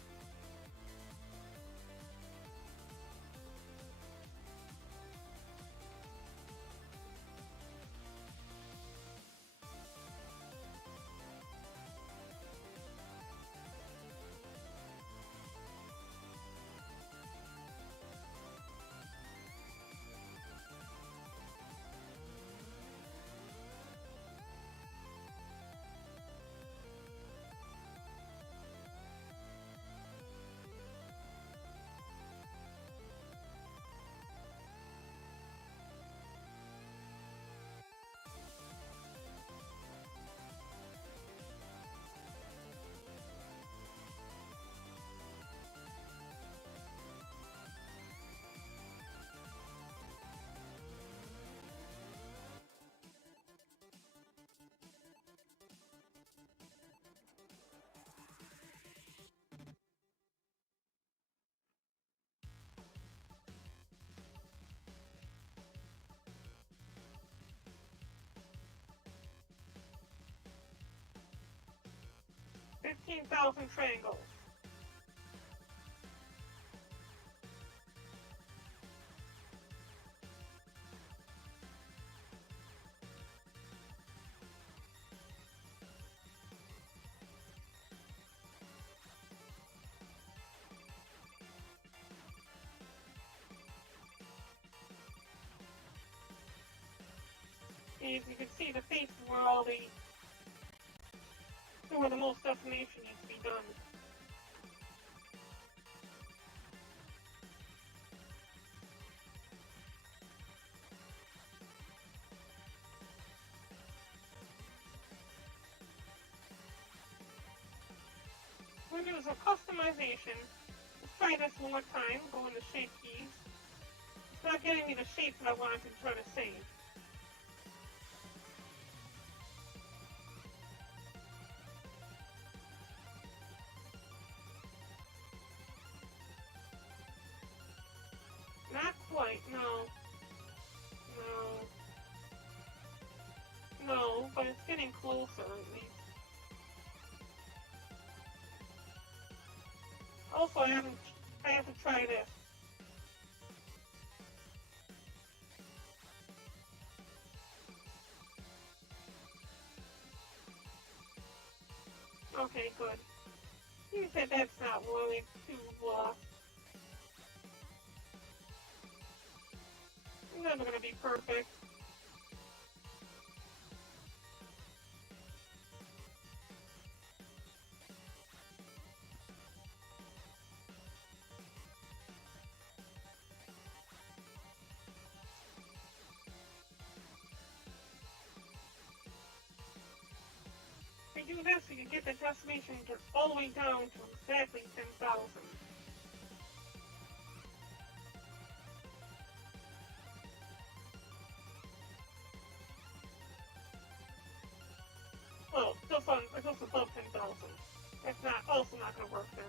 $15,000 triangles. And you can see the faces where all the where the most decimation needs to be done. We're going to do some customization. Let's try this one more time. Go into shape keys. It's not getting me the shapes that I wanted to try to save. Also, I have to try this. Okay, good. You said that's not really too lost. It's never gonna be perfect. If you do this, you can get the decimation all the way down to exactly 10,000. Well, just above 10,000. That's also not going to work then.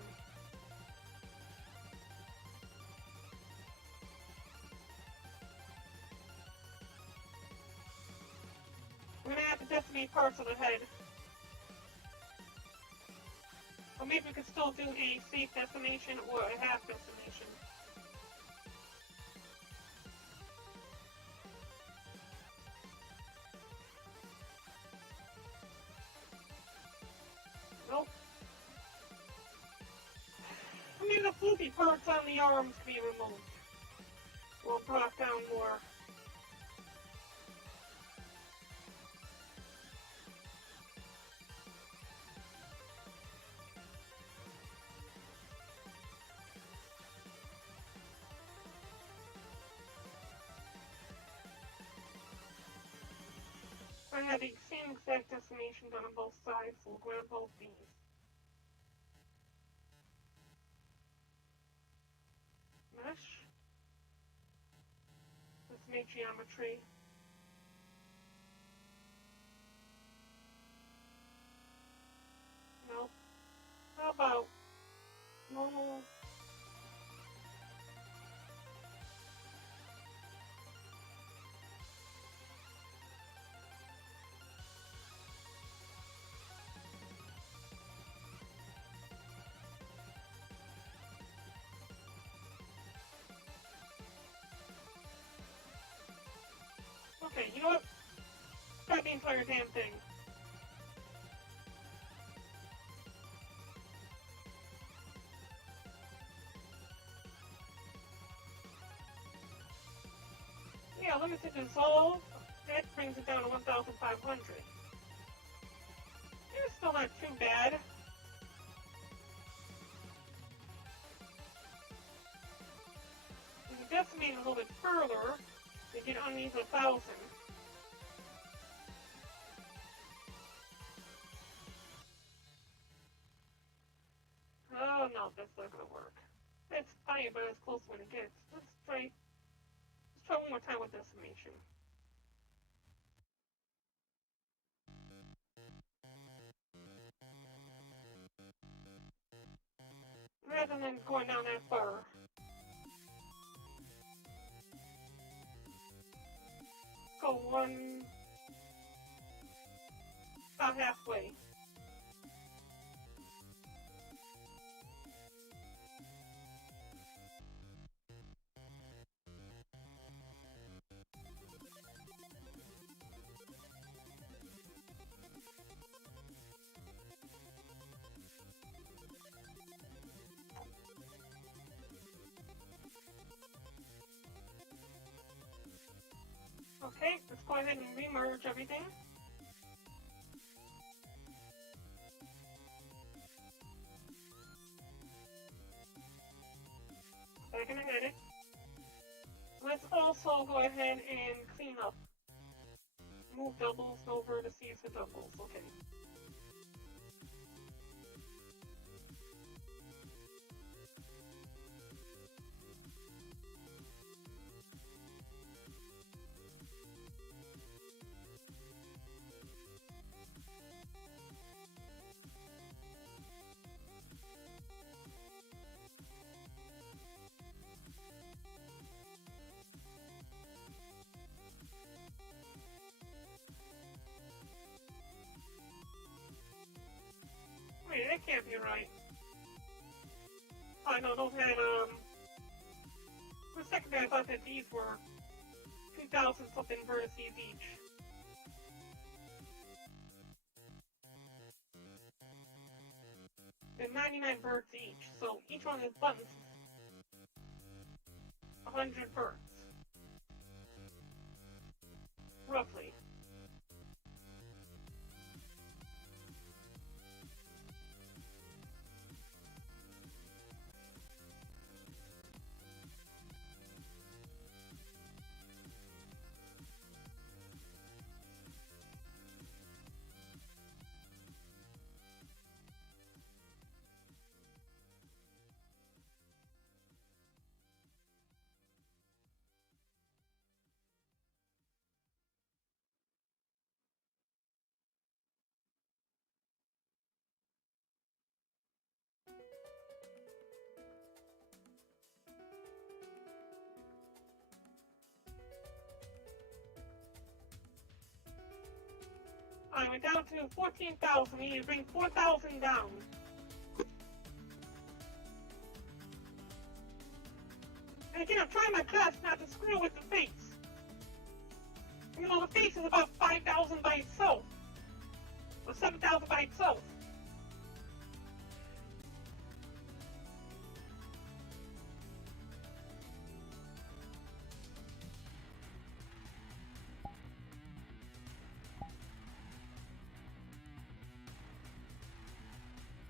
We're going to have to decimate parts of the head. Or maybe we could still do a safe decimation or a half decimation. Nope. I mean, the floopy parts on the arms can be removed. We'll drop down more. I had the same exact decimation done on both sides, so we'll grab both these. Mesh. Let's make geometry. Nope. How about normal? Okay, you know what? Got the entire damn thing. Yeah, limited dissolve. That brings it down to 1,500. It's still not too bad. We can decimate a little bit further to get underneath 1,000. Oh no, that's not gonna work. That's fine, but it's close when it gets. Let's try one more time with decimation. Rather than going down that far. Go one, about halfway. Okay, let's go ahead and remerge everything. Back in the edit. Let's also go ahead and clean up. Move doubles over to see if it doubles. Okay. Wait, that can't be right. I know those had, for a second I thought that these were 2,000 something vertices each. They're 99 verts each, so each one of these buttons is 100 verts. Roughly. I went down to 14,000. We need to bring 4,000 down. And again, I'm trying my best not to screw with the face. You know, the face is about 5,000 by itself. Or 7,000 by itself.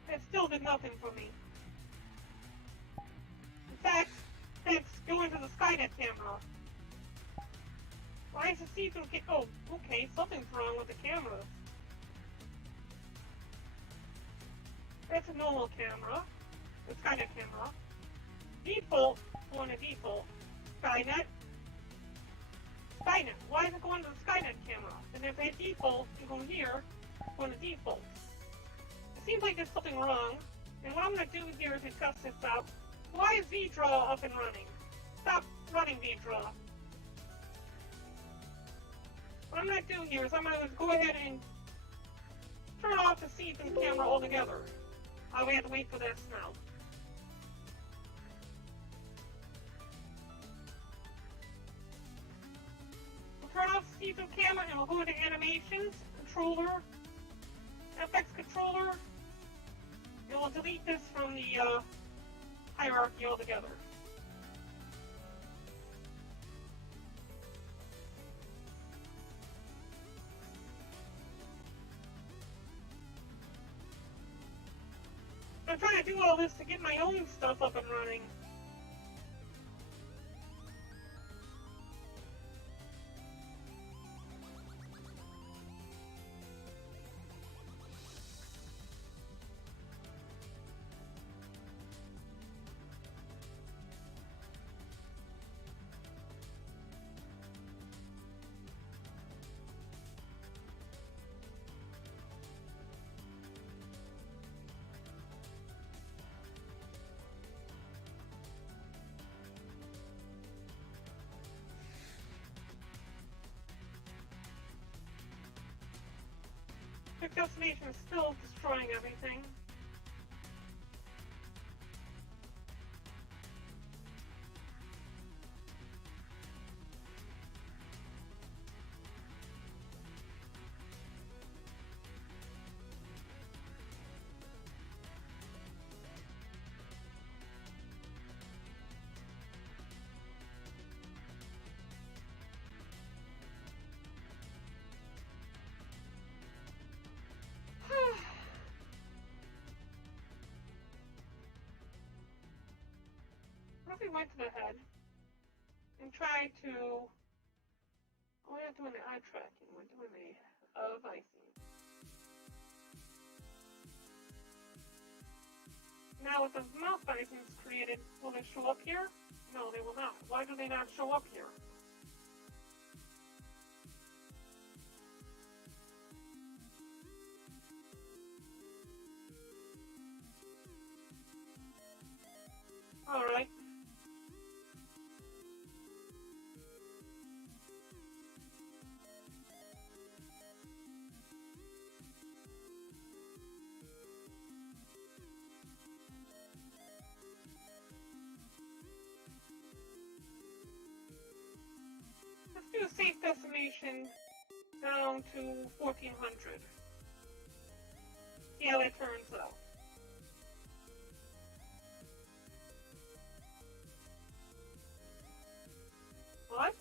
It still did nothing for me. In fact, let's go into the Skynet camera. Why is the see-through kick? Oh, okay, something's wrong with the camera. That's a normal camera. The Skynet camera. Default, going to default. Skynet. Skynet. Why is it going to the Skynet camera? And if they default, you go here, go to default. It seems like there's something wrong. And what I'm going to do here is to test this out. Why is VDraw up and running? Stop running VDraw. What I'm going to do here is I'm going to go ahead and turn off the see-through camera altogether. We have to wait for this now. We'll turn off the see-through camera and we'll go to animations, controller, FX controller, and we'll delete this from the hierarchy altogether. I'm trying to do all this to get my own stuff up and running. Quick destination is still destroying everything. What if we went to the head and tried to... we're not doing the eye tracking, we're doing the I see. Now with the mouse icons created, will they show up here? No, they will not. Why do they not show up here? Alright. to 1400. See how that turns out. What?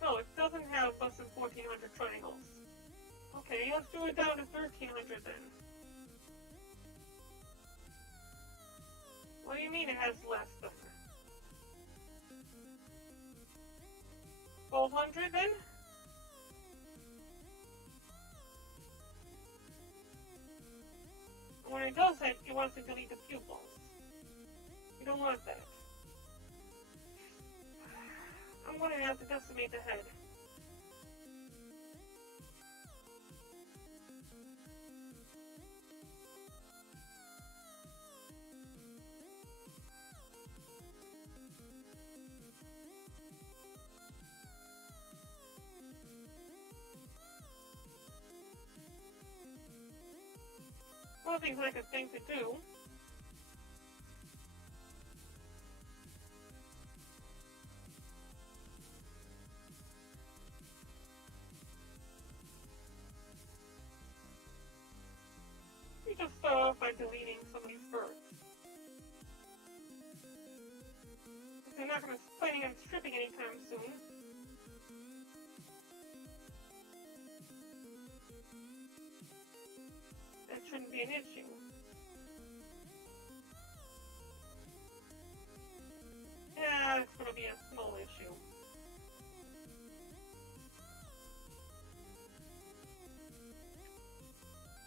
No, it doesn't have less than 1400 triangles. Okay, let's do it down to 1300 then. What do you mean it has less than? 1200 then? When it does that, it wants to delete the pupils. You don't want that. I'm going to have to decimate the head. One of the things I could think to do you just start off by deleting some of these birds. If they're not going to planning on stripping anytime soon. That shouldn't be an issue. Yeah, it's going to be a small issue.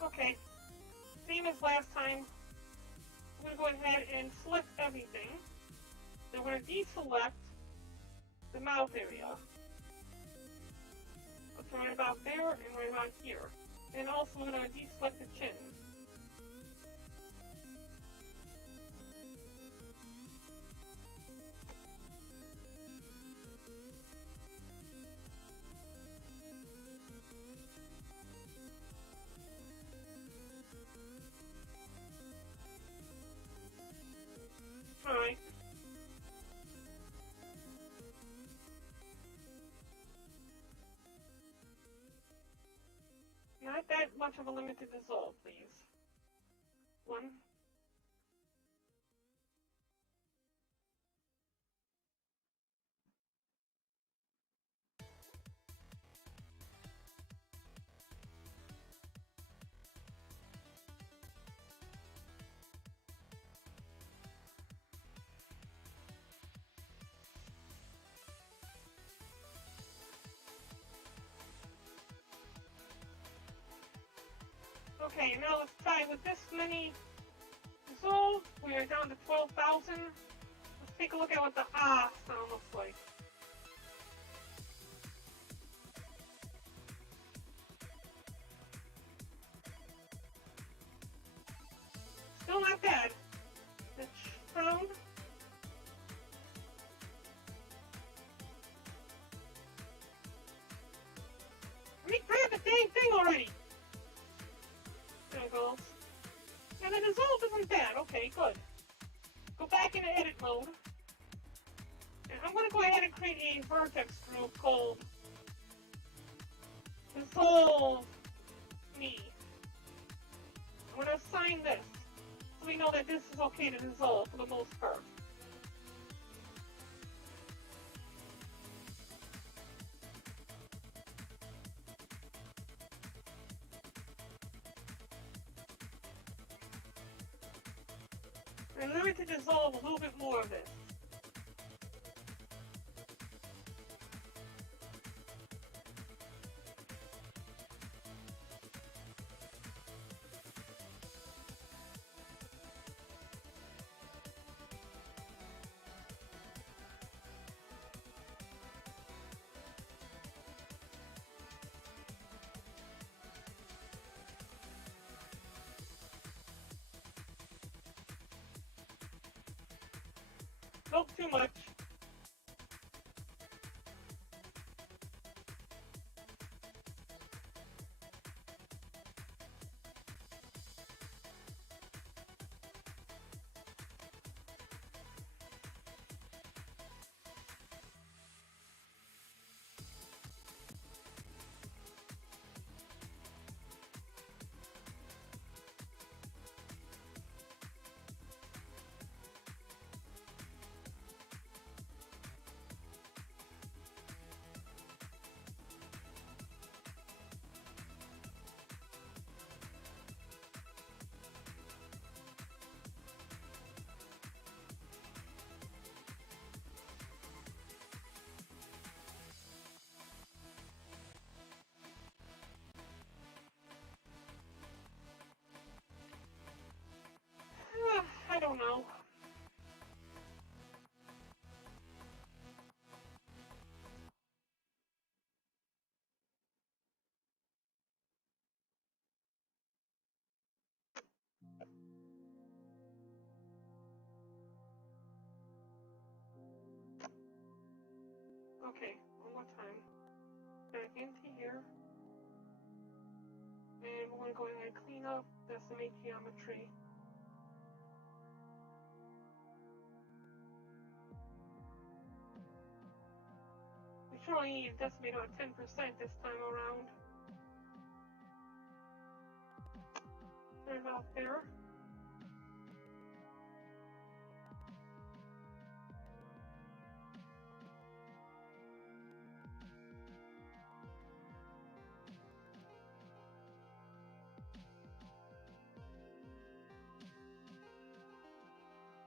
Okay, same as last time. I'm going to go ahead and select everything. Then we're going to deselect the mouth area. Let's right about there and right about here. And also we're going to deselect the chin. Alright. Not that much of a limited dissolve, please. One. Okay, now let's try with this many dissolve. We are down to 12,000. Let's take a look at what the ah sound looks like. Still not bad. The sound. Let me grab the dang thing already. There it goes. And the dissolve isn't bad. Okay, good. Go back into edit mode. And I'm going to go ahead and create a vertex group called Dissolve Me. I'm going to assign this so we know that this is okay to dissolve for the most part. And learn to dissolve a little bit more of this. Not too much. Okay, one more time. Back into here. And we're going to go ahead and clean up, decimate geometry. We should only need to decimate about 10% this time around. Right about there.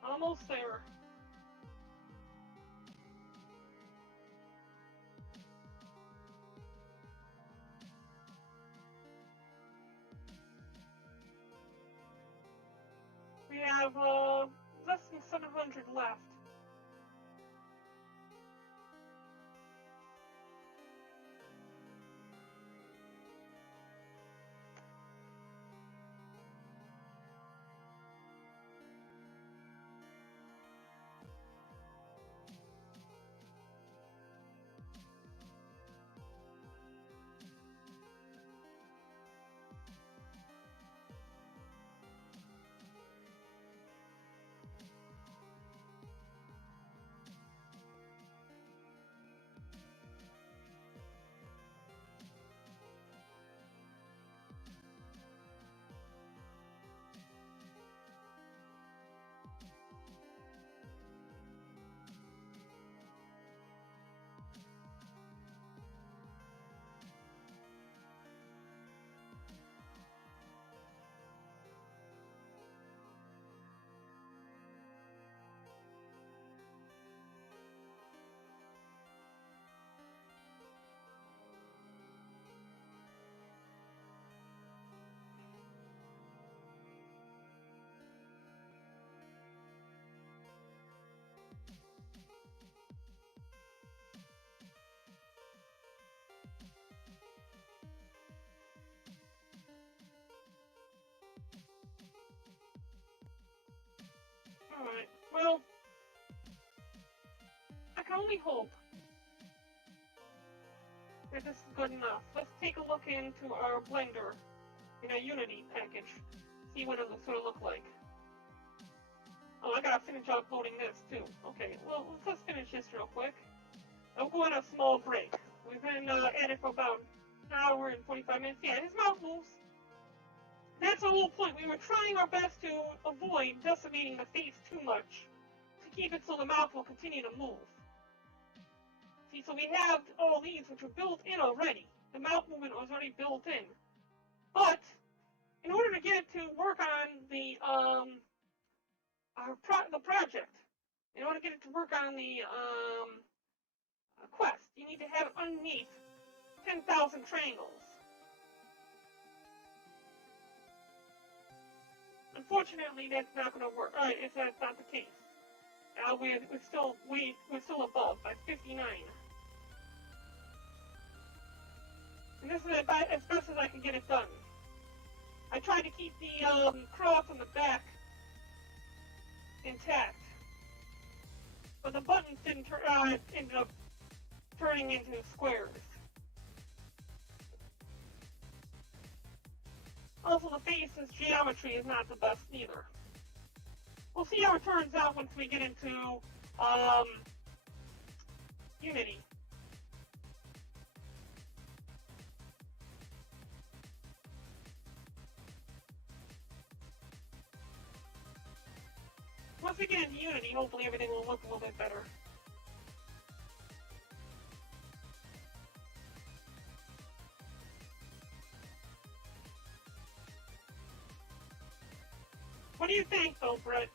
Almost there. We have less than 700 left. Alright, well, I can only hope that this is good enough. Let's take a look into our Blender in our Unity package, see what it sort of look like. Oh, I gotta finish uploading this too. Okay, well, let's finish this real quick. I'll go on a small break. We've been at it for about an hour and 45 minutes. Yeah, his mouth moves. That's the whole point. We were trying our best to avoid decimating the face too much, to keep it so the mouth will continue to move. See, so we have all these which are built in already. The mouth movement was already built in. But in order to get it to work on the project, in order to get it to work on the quest, you need to have underneath 10,000 triangles. Unfortunately, that's not going to work. All right, that's not the case. We're still above by 59. And this is as best as I can get it done. I tried to keep the cross on the back intact, but the buttons ended up turning into squares. Also, the face's geometry is not the best either. We'll see how it turns out once we get into Unity. Once we get into Unity, hopefully everything will look a little bit better. What do you think, though, Brett?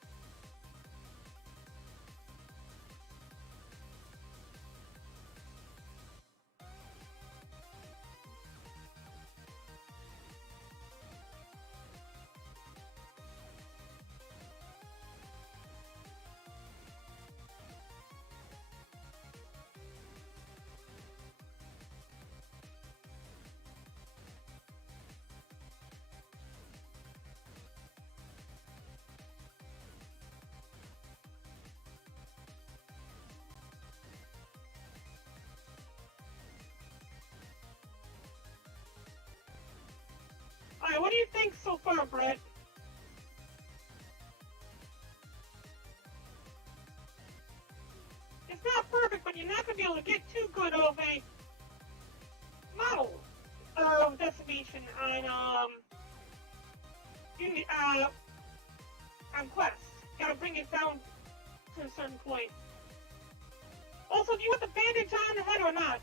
far, Brett. It's not perfect, but you're not going to be able to get too good of a model of decimation on Quest. You gotta bring it down to a certain point. Also, do you want the bandage on the head or not?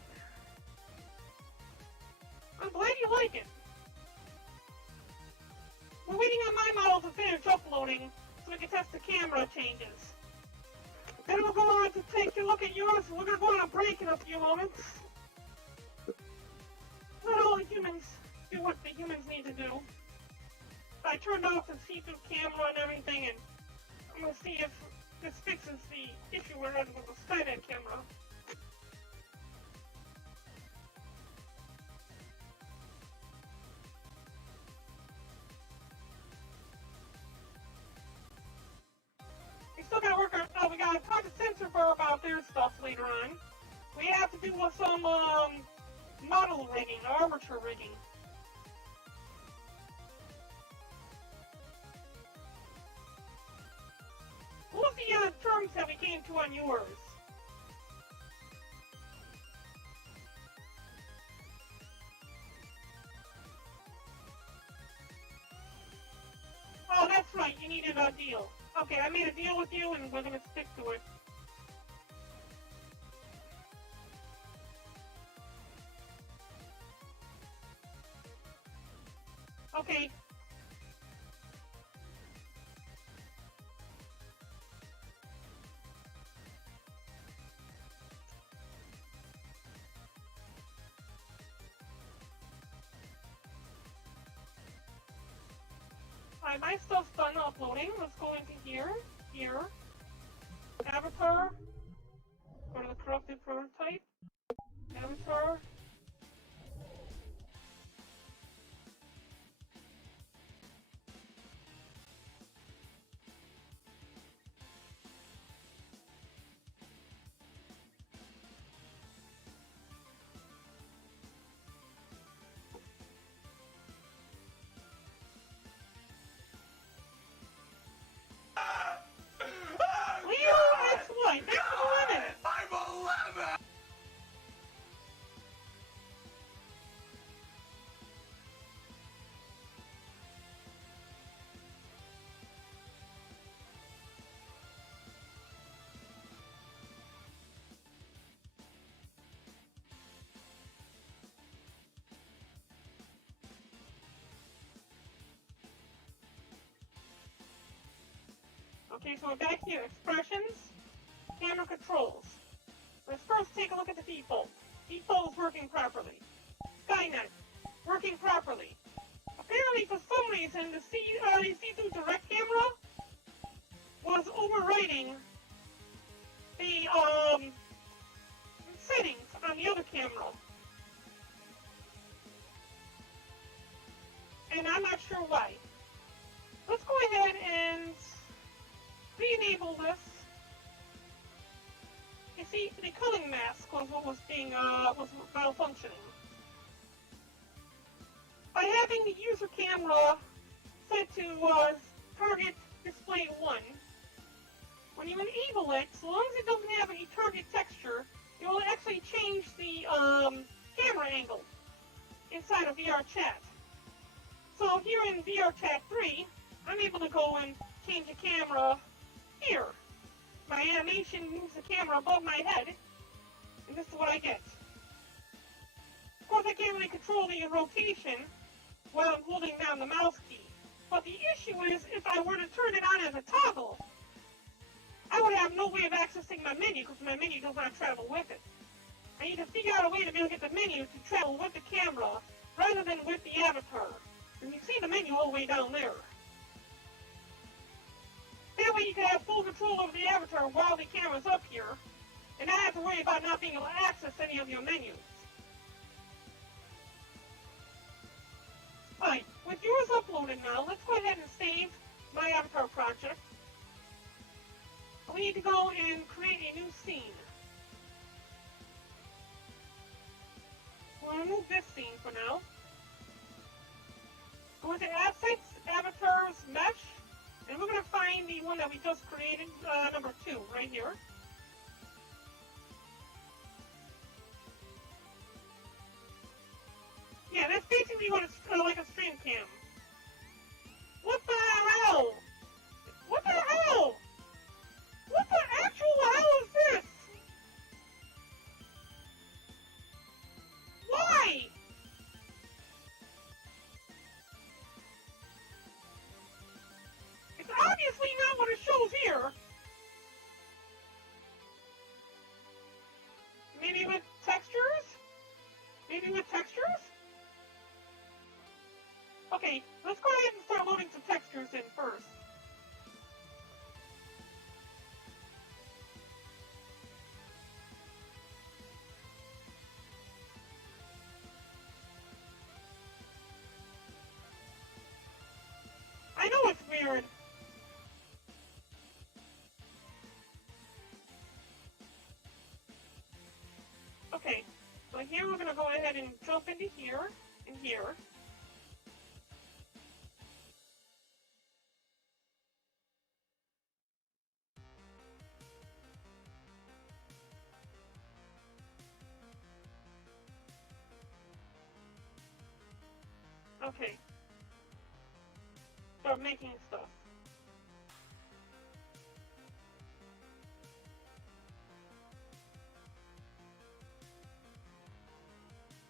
I'm glad you like it. We're waiting on my model to finish uploading so we can test the camera changes. Then we'll go on to take a look at yours. We're going to go on a break in a few moments. Let all the humans do what the humans need to do. I turned off the see-through camera and everything, and I'm going to see if this fixes the issue we're having with the Skynet camera. We still got to work on, we got to talk to Sensor Bar about their stuff later on. We have to do some model rigging, armature rigging. What was the terms that we came to on yours? Oh, that's right, you needed a deal. Okay, I made a deal with you and we're going to stick to it. Okay. Alright, my stuff's done uploading. Let's go into here, avatar, go to the corrupted prototype, avatar. Okay, so we're back here. Expressions, camera controls. Let's first take a look at the default. Default is working properly. Skynet, working properly. Apparently, for some reason, the see-through direct camera was overriding the settings on the other camera. And I'm not sure why. Let's go ahead and re-enable this. You see, the culling mask was what was being was malfunctioning. By having the user camera set to target display 1, when you enable it, so long as it doesn't have any target texture, it will actually change the camera angle inside of VRChat. So here in VRChat 3, I'm able to go and change the camera here. My animation moves the camera above my head, and this is what I get. Of course, I can't really control the rotation while I'm holding down the mouse key. But the issue is, if I were to turn it on as a toggle, I would have no way of accessing my menu, because my menu does not travel with it. I need to figure out a way to be able to get the menu to travel with the camera, rather than with the avatar. And you see the menu all the way down there. That way you can have full control over the avatar while the camera's up here, and not have to worry about not being able to access any of your menus. Alright, with yours uploaded now, let's go ahead and save my avatar project. We need to go and create a new scene. We'll remove this scene for now. Go into Assets, Avatar. facing the one that we just created, number 2, right here. Yeah, that's basically what it's like a stream cam. What the hell? What the hell? What the actual hell is this? Why? It's obviously not what it shows here. Maybe with textures? Maybe with textures? Okay, let's go ahead and start loading some textures in first. I know it's weird. Okay, so here we're going to go ahead and jump into here and here. Okay. Start making stuff.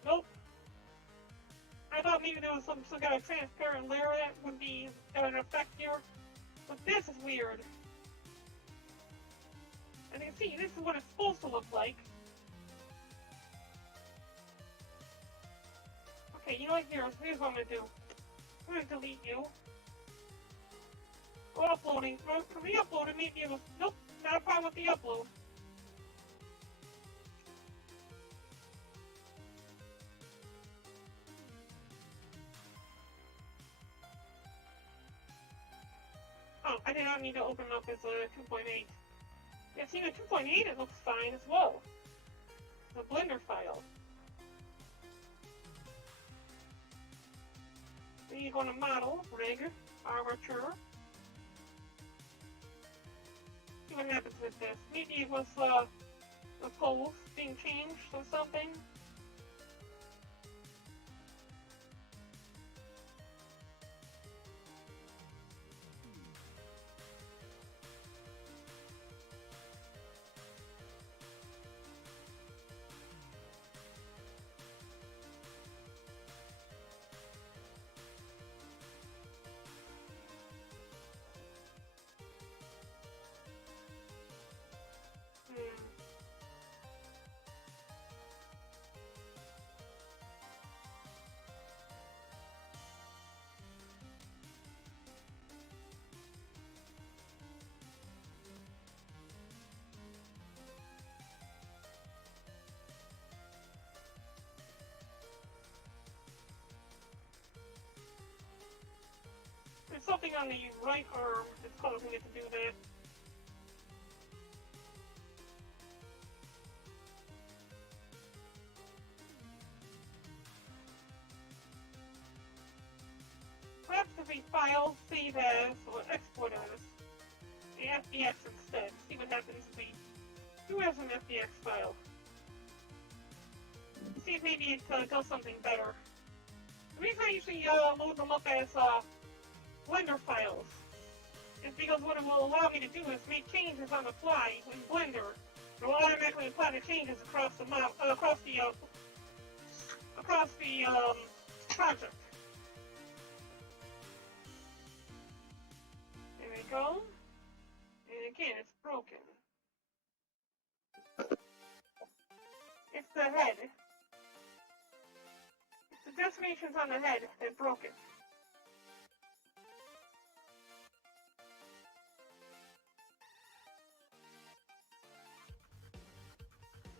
Nope. I thought maybe there was some kind of transparent layer that would be an effect here, but this is weird. And you can see, this is what it's supposed to look like. Okay, you know what, here's what I'm gonna do. I'm gonna delete you. Go uploading. For re-upload, it may be able to, nope, not a problem with the upload. Oh, I did not need to open up as a 2.8. Yeah, see, the 2.8, it looks fine as well. The Blender file. Then you go to Model, Rig, Armature. See what happens with this. Maybe it was the pose being changed or something. There's something on the right arm that's causing it to do that. Perhaps if we file, save as, or export as the FBX instead. See what happens if we do as an FBX file. See if maybe it does something better. The reason I usually load them up as Blender files is because what it will allow me to do is make changes on the fly in Blender. It will automatically apply the changes across the project. There we go. And again, it's broken. It's the head. It's the destinations on the head that broke it.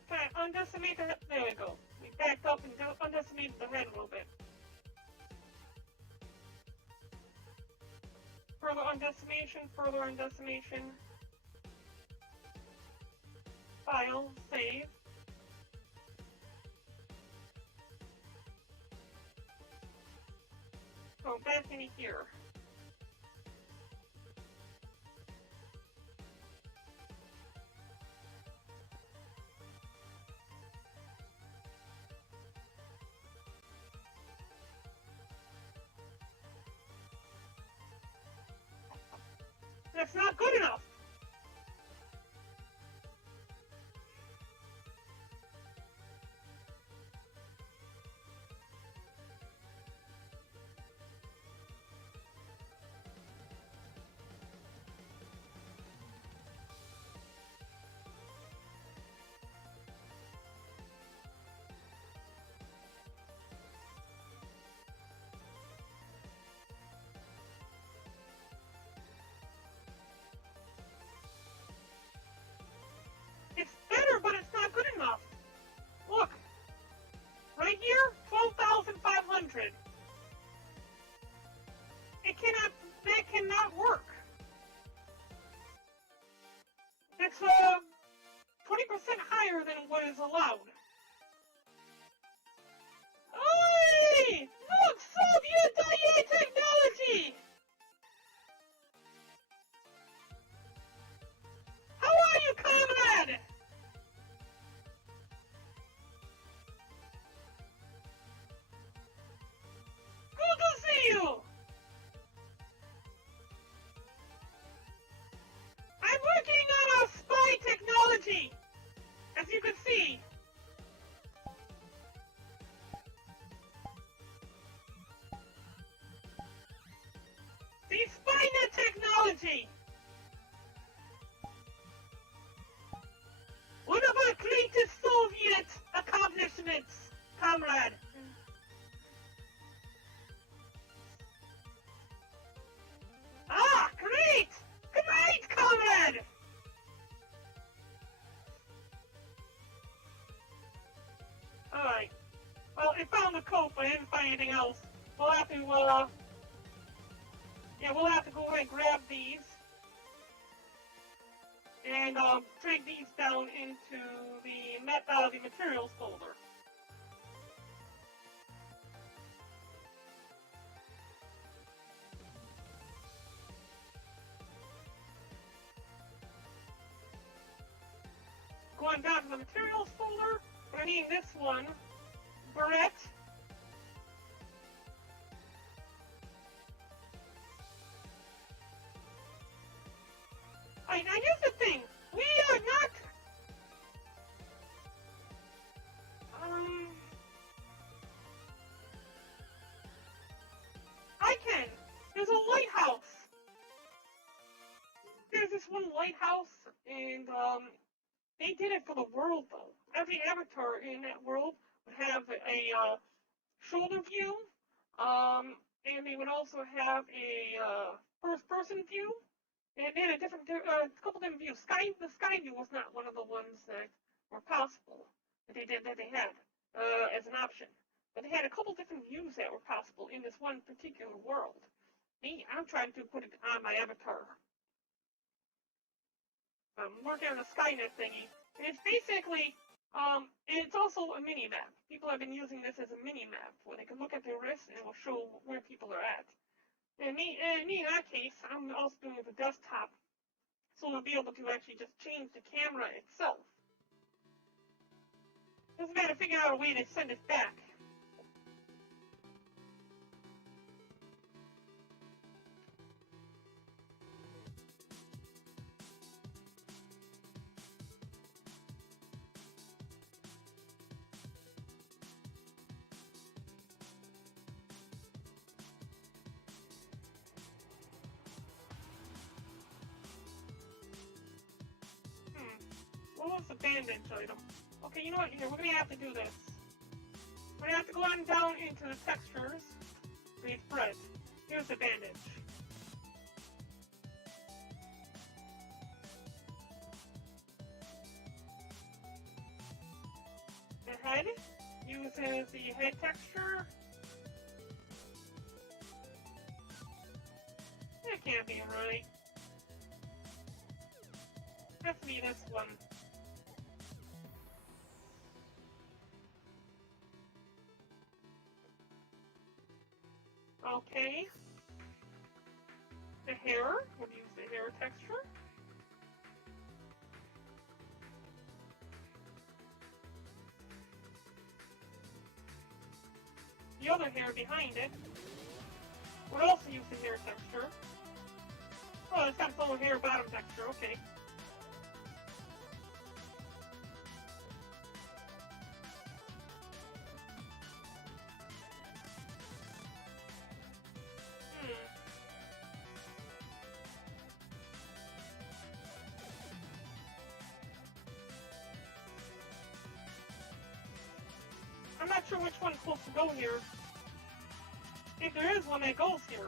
Okay, undecimate the head. There we go. We backed up and undecimated the head a little bit. Further undecimation, further undecimation. File, save. Go back into here. it's not good enough. It's better, but it's not good enough. Look, right here, 12,500. That cannot work. It's 20% higher than what is allowed. Oi! Look, Soviet IA technology! How are you, comrade? Good to see you! I'm working on our spy technology, as you can see. The SpyNet technology! One of our greatest Soviet accomplishments, comrade. Ah, great! Great, comrade! Alright. Well, I found the cope, but I didn't find anything else. We'll have to, yeah, we'll have to go ahead and grab these. And, drag these down into the materials folder. Going down to the materials folder, we're gonna need this one, Barren. Now here's the thing, we are not, there's a lighthouse. There's this one lighthouse, and, they did it for the world, though. Every avatar in that world would have a shoulder view, and they would also have a first-person view, and they had a couple different views. The sky view was not one of the ones that were possible that they had as an option, but they had a couple different views that were possible in this one particular world. I'm trying to put it on my avatar. I'm working on a SkyNet thingy. And it's basically, it's also a mini-map. People have been using this as a mini-map, where they can look at their wrist and it will show where people are at. And me in that case, I'm also doing it with the desktop, so we'll be able to actually just change the camera itself. Just got to figure out a way to send it back. What was the bandage item? Okay, you know what? Here, we're gonna have to do this. We're gonna have to go on down into the textures. Read thread. Here's the bandage. The head uses the head texture. That can't be right. Has to be this one. Okay. The hair, we'll use the hair texture. The other hair behind it, we'll also use the hair texture. Oh, it's got its Oh, here, bottom texture, okay. I'm not sure which one's supposed to go here. If there is one that goes here.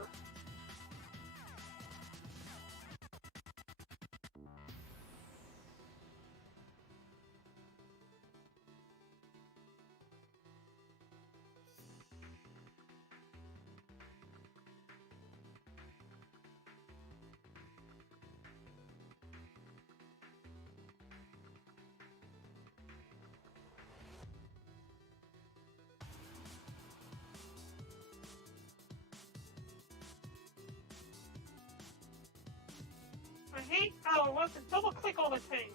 I hate how it wants to double click all the things.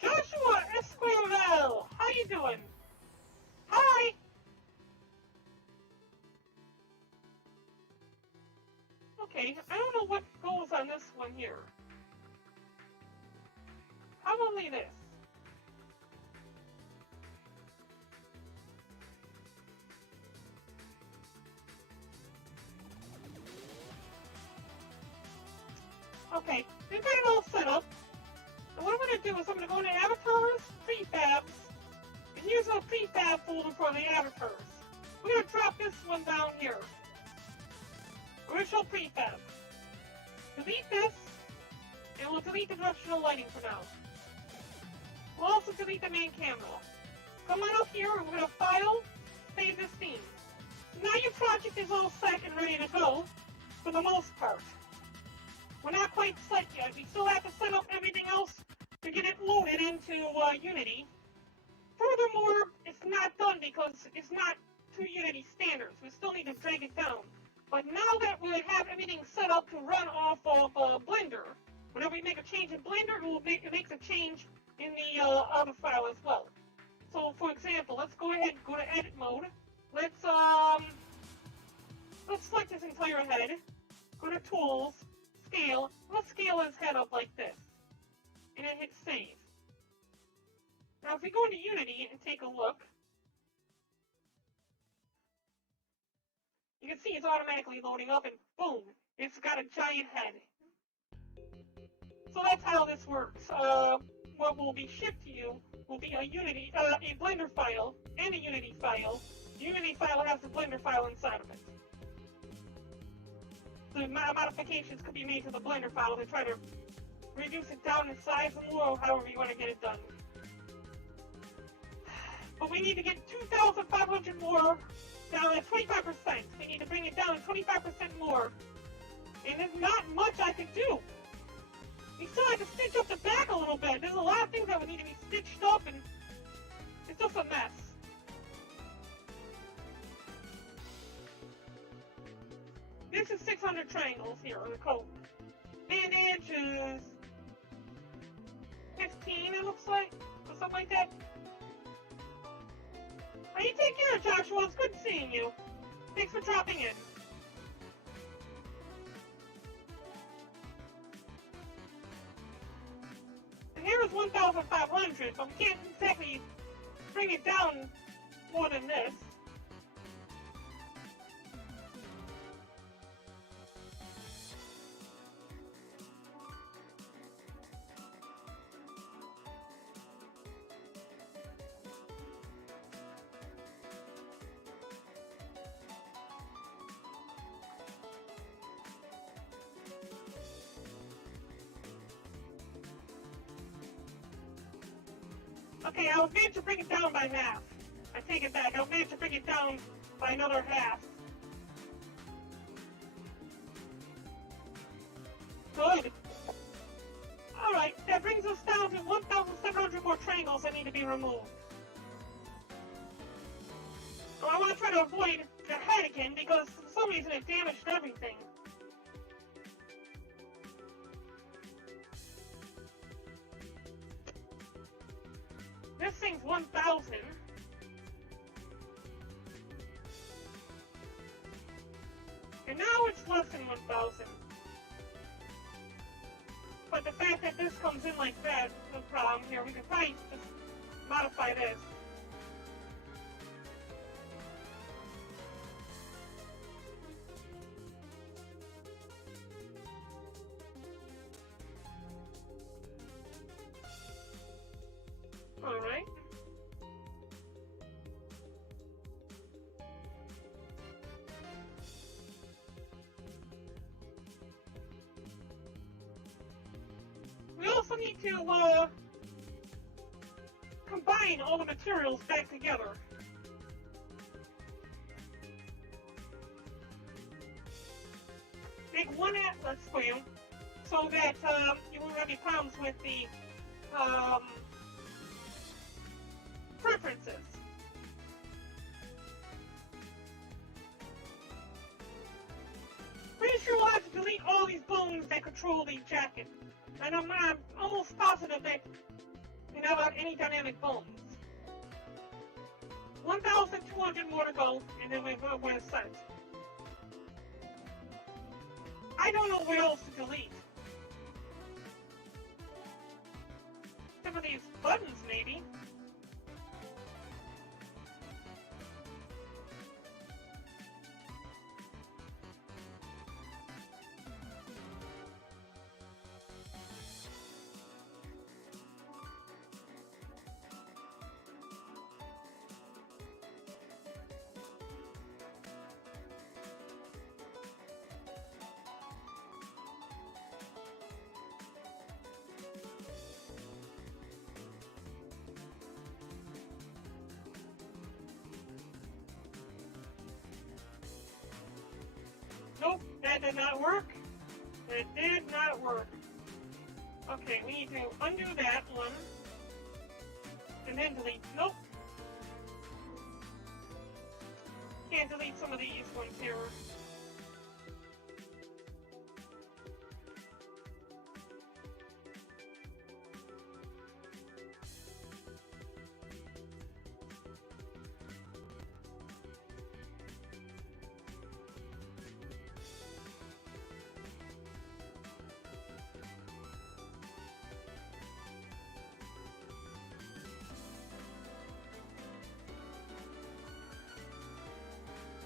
Joshua Esquivel, how you doing? Hi. Okay, I don't know what goes on this one here. Probably this. Okay, we've got it all set up. And what I'm going to do is I'm going to go into Avatars, Prefabs, and use a Prefab folder for the Avatars. We're going to drop this one down here. Original Prefab. Delete this, and we'll delete the directional lighting for now. We'll also delete the main camera. Come on up here, and we're going to File, Save this scene. So now your project is all set and ready to go, for the most part. We're not quite set yet. We still have to set up everything else to get it loaded into Unity. Furthermore, it's not done because it's not to Unity standards. We still need to drag it down. But now that we have everything set up to run off of Blender, whenever we make a change in Blender, it makes a change in the other file as well. So, for example, let's go ahead and go to Edit mode. Let's select this entire head. Go to Tools, Scale. Let's scale his head up like this, and then hit Save. Now, if we go into Unity and take a look, you can see it's automatically loading up, and boom, it's got a giant head. So that's how this works. What will be shipped to you will be a Blender file, and a Unity file. The Unity file has the Blender file inside of it. The modifications could be made to the Blender file to try to reduce it down in size more, or however you want to get it done. But we need to get 2,500 more down at 25%. We need to bring it down 25% more. And there's not much I could do. We still have to stitch up the back a little bit. There's a lot of things that would need to be stitched up, and it's just a mess. This is 600 triangles here on the coat. Bandage is 15, it looks like, or something like that. Well, you take care, Joshua. It's good seeing you. Thanks for dropping in. And here is 1,500, but we can't exactly bring it down more than this. Okay, I was made to bring it down by half. I take it back. I was made to bring it down by another half. Good. Alright, that brings us down to 1,700 more triangles that need to be removed. I want to try to avoid the head again because for some reason it damaged everything. This thing's 1,000. And now it's less than 1,000. But the fact that this comes in like that, no problem here. We can probably just modify this. Alright. We also need to combine all the materials back together. Make one atlas for you so that you won't have any problems with the preferences. Pretty sure we'll have to delete all these bones that control the jacket. And I'm almost positive that you know about any dynamic bones. 1,200 more to go, and then we're set. I don't know what else to delete. Some of these buttons, maybe. Nope, that did not work. That did not work. Okay, we need to undo that one. And then delete. Nope. Can't delete some of these ones here.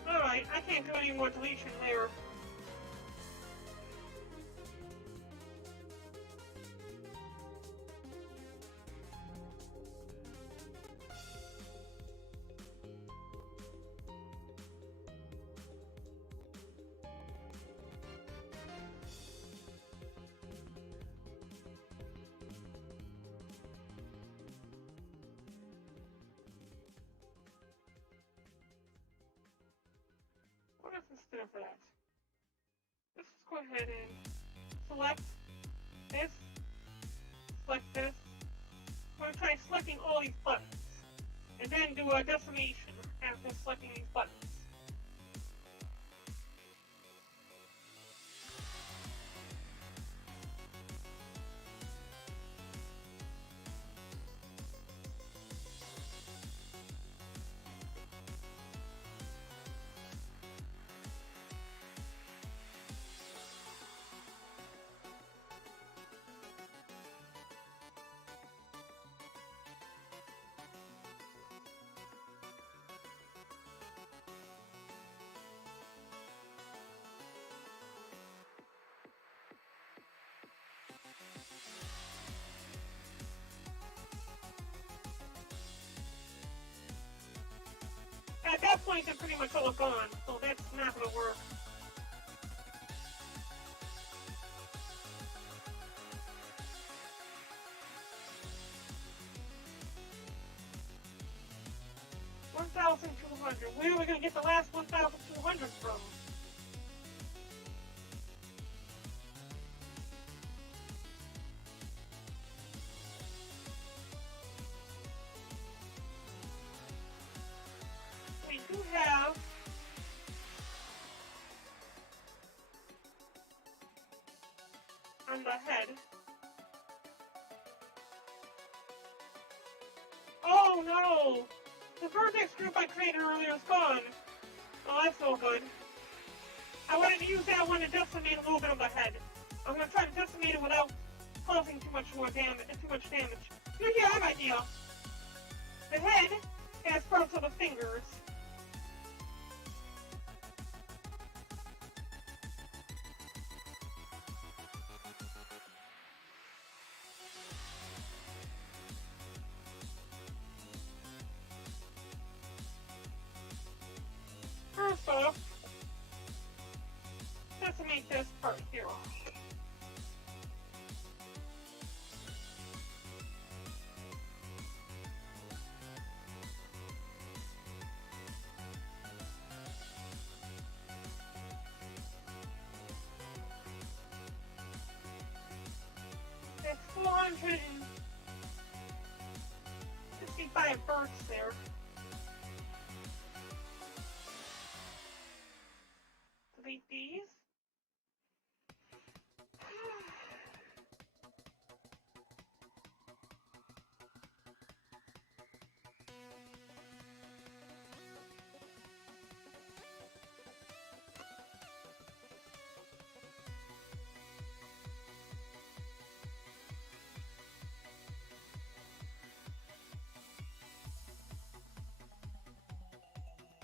Alright, I can't do any more deletion there. What if instead of that? Let's just go ahead and select this, select this. I'm going to try selecting all these buttons, and then do a decimation after selecting these buttons. At that point, they're pretty much all gone, so that's not going to work. $1,200. Where are we going to get the last 1,200 from? We do the head. Oh no! The vertex group I created earlier is gone. Oh, that's no good. I wanted to use that one to decimate a little bit of the head. I'm gonna try to decimate it without causing too much damage. Here, I have an idea. The head has parts of the fingers. First off, decimate this part here. That's 455 birds there. Delete these.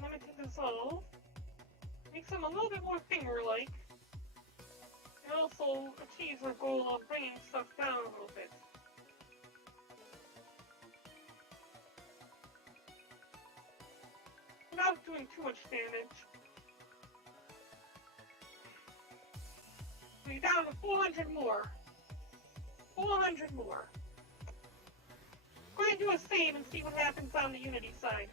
Limited dissolve. Makes them a little bit more finger-like. And also achieves our goal of bringing stuff down a little bit. Without doing too much damage. We're down to 400 more. 400 more. Go ahead and do a save and see what happens on the Unity side.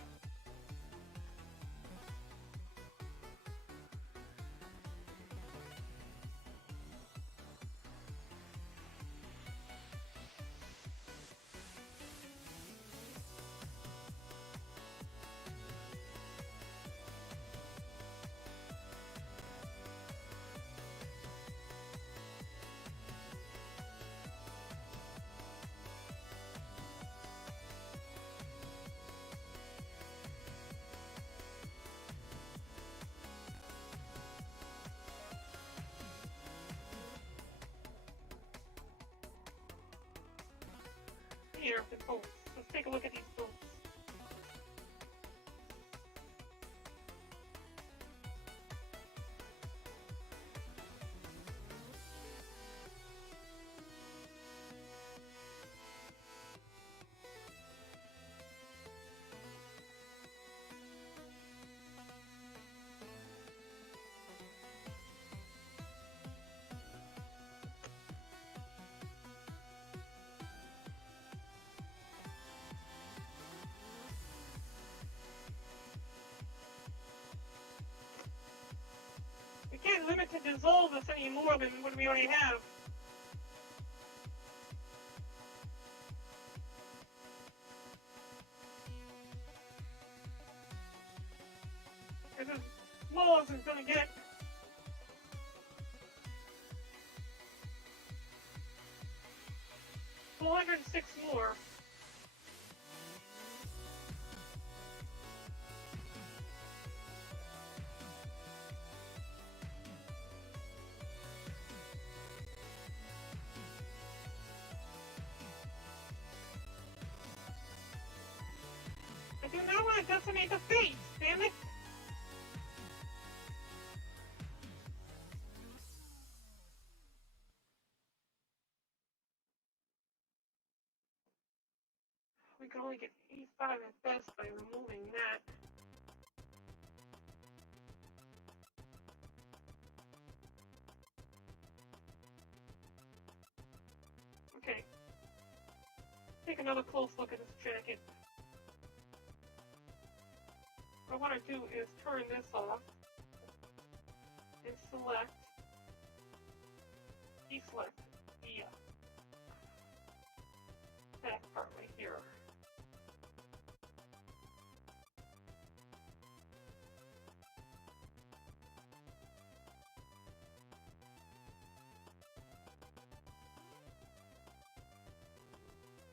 Here, the boats. Let's take a look at these boats. We can't limit to dissolve this any more than what we already have. This is small as it's gonna get. $406 more. I do not want to decimate the face, damn it! We can only get 85 at best by removing that. Okay. Take another close look at this jacket. What I want to do is turn this off and select, deselect the back part right here.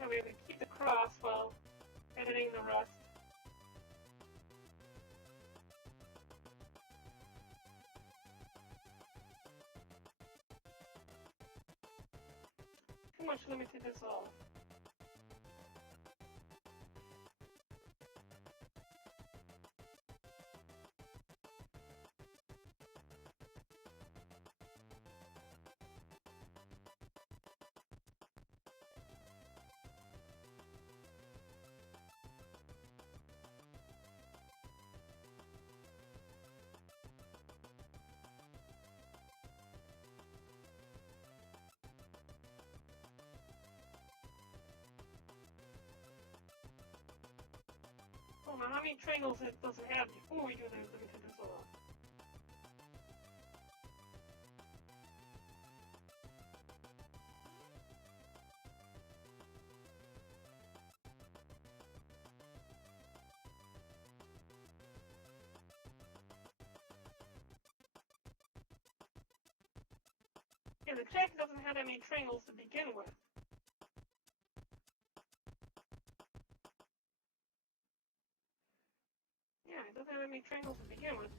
That way we can keep the cross while editing the rest. Too much limited dissolve. Oh, now how many triangles does it have before we do the limited dissolve? Yeah, the jacket doesn't have that many triangles to begin with. Yeah, it doesn't have that many triangles to begin with.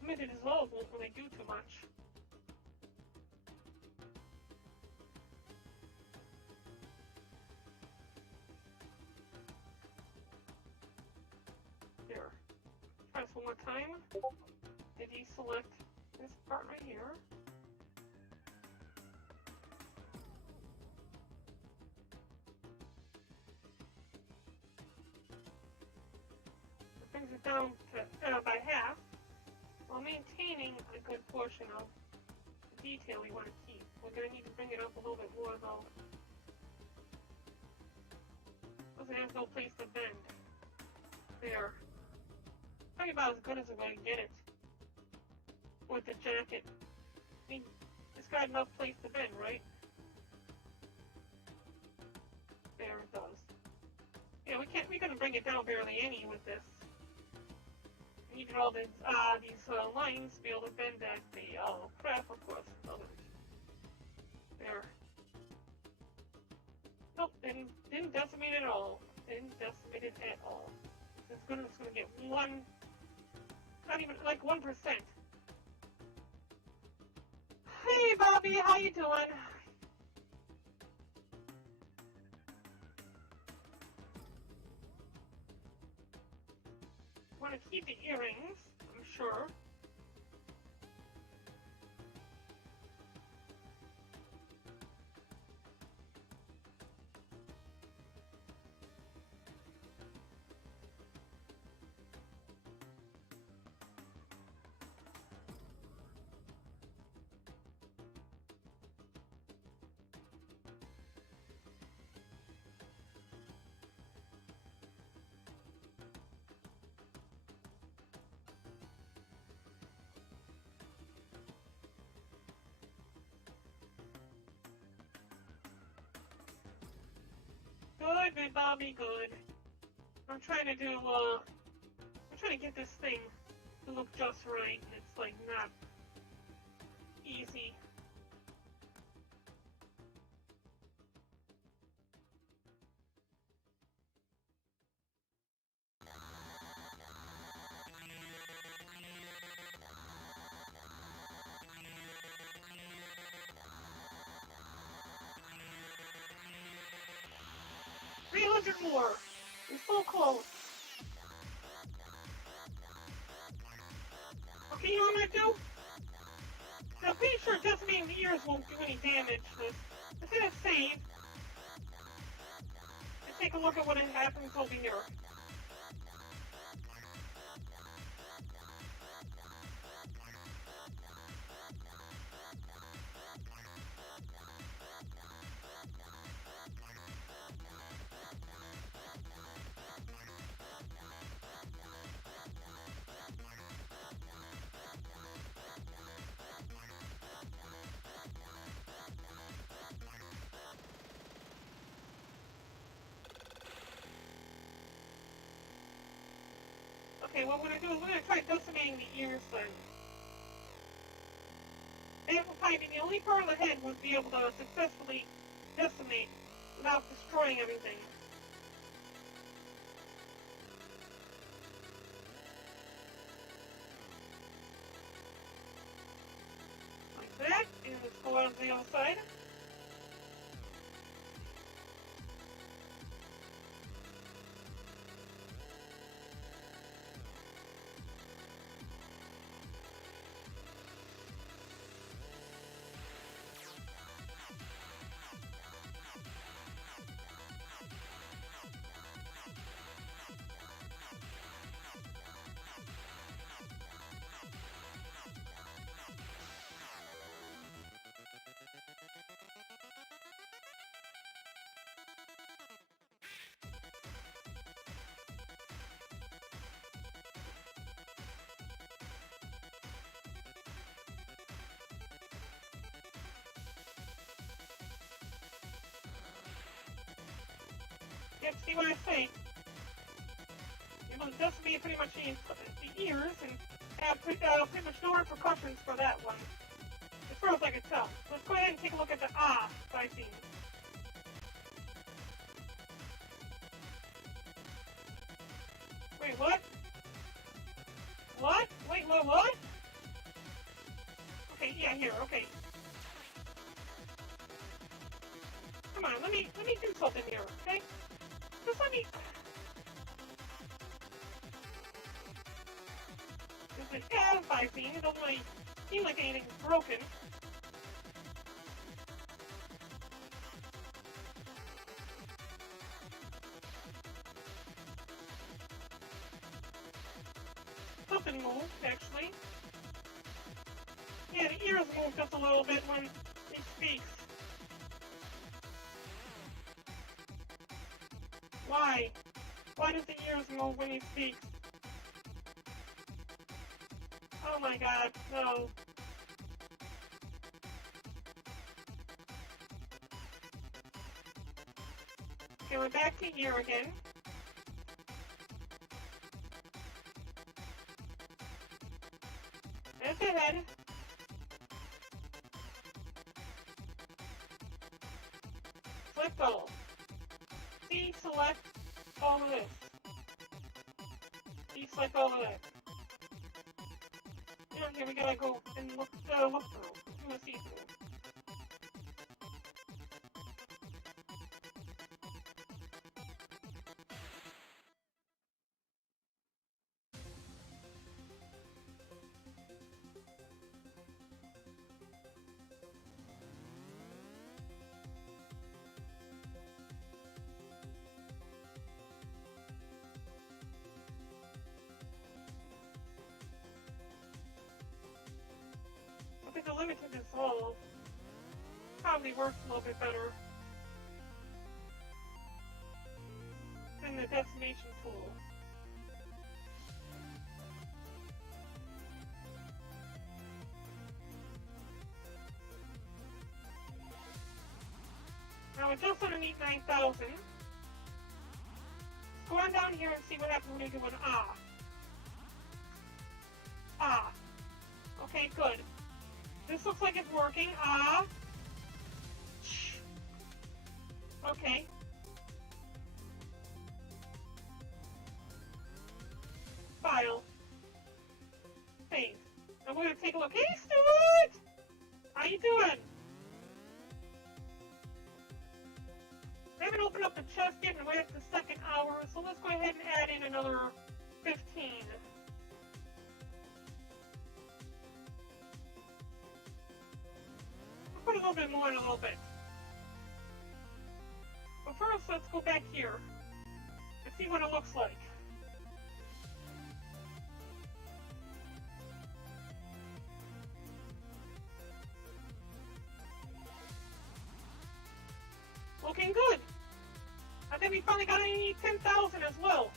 Limited dissolve won't really do too much. There. Try this one more time. Did he select this part right here? Brings it down to by half, while maintaining a good portion of the detail we want to keep. We're going to need to bring it up a little bit more though, because it has no place to bend. There. Probably about as good as I'm going to get it with the jacket. I mean, it's got enough place to bend, right? There it does. Yeah, we're going to bring it down barely any with this. We needed all these lines to be able to bend at the craft, of course. There. Nope, didn't decimate at all. Didn't decimate it at all. It's going to get one, not even like 1%. Hey Bobby, how you doing? Want to keep the earrings, I'm sure. Good, Bobby, good. I'm trying to get this thing to look just right, and it's like not easy. More. We're so close. Okay, you know what I'm gonna do? I'm pretty sure decimating the ears won't do any damage. Let's hit a save. And take a look at what happens over here. Okay, what we're going to do is we're going to try decimating the ears then. That will probably be the only part of the head we'll be able to successfully decimate without destroying everything. Let's go on to the other side. Yep, see what I say? It will just be pretty much the ears and have pretty much no repercussions for that one. As far as I can tell. Let's go ahead and take a look at the Visine. Wait, what? What? Wait, what? Okay, yeah, here, okay. Come on, let me do something here, okay? Just let me... There's an Visine, it doesn't really seem like anything's broken. Something moved, actually. Yeah, the ears move just a little bit when he speaks. Why? Why does the ears move when he speaks? Oh my god, no. Okay, we're back to ear again. That's ahead. Select all. Deselect all of this. Deselect all of that. And here we gotta go and look through. Do a see-through. I think the limited dissolve probably works a little bit better than the decimation tool. Now we're just underneath 9,000. Go on down here and see what happens when you do an ah. Ah. Okay, good. This looks like it's working. Ah. Okay. File. Save. And we're gonna take a look. Hey, Stuart! How you doing? I haven't opened up the chest yet, and we're at the second hour, so let's go ahead and add in another 15. I'll put a little bit more in a little bit. But first, let's go back here and see what it looks like. Looking good. I think we finally got any 10,000 as well.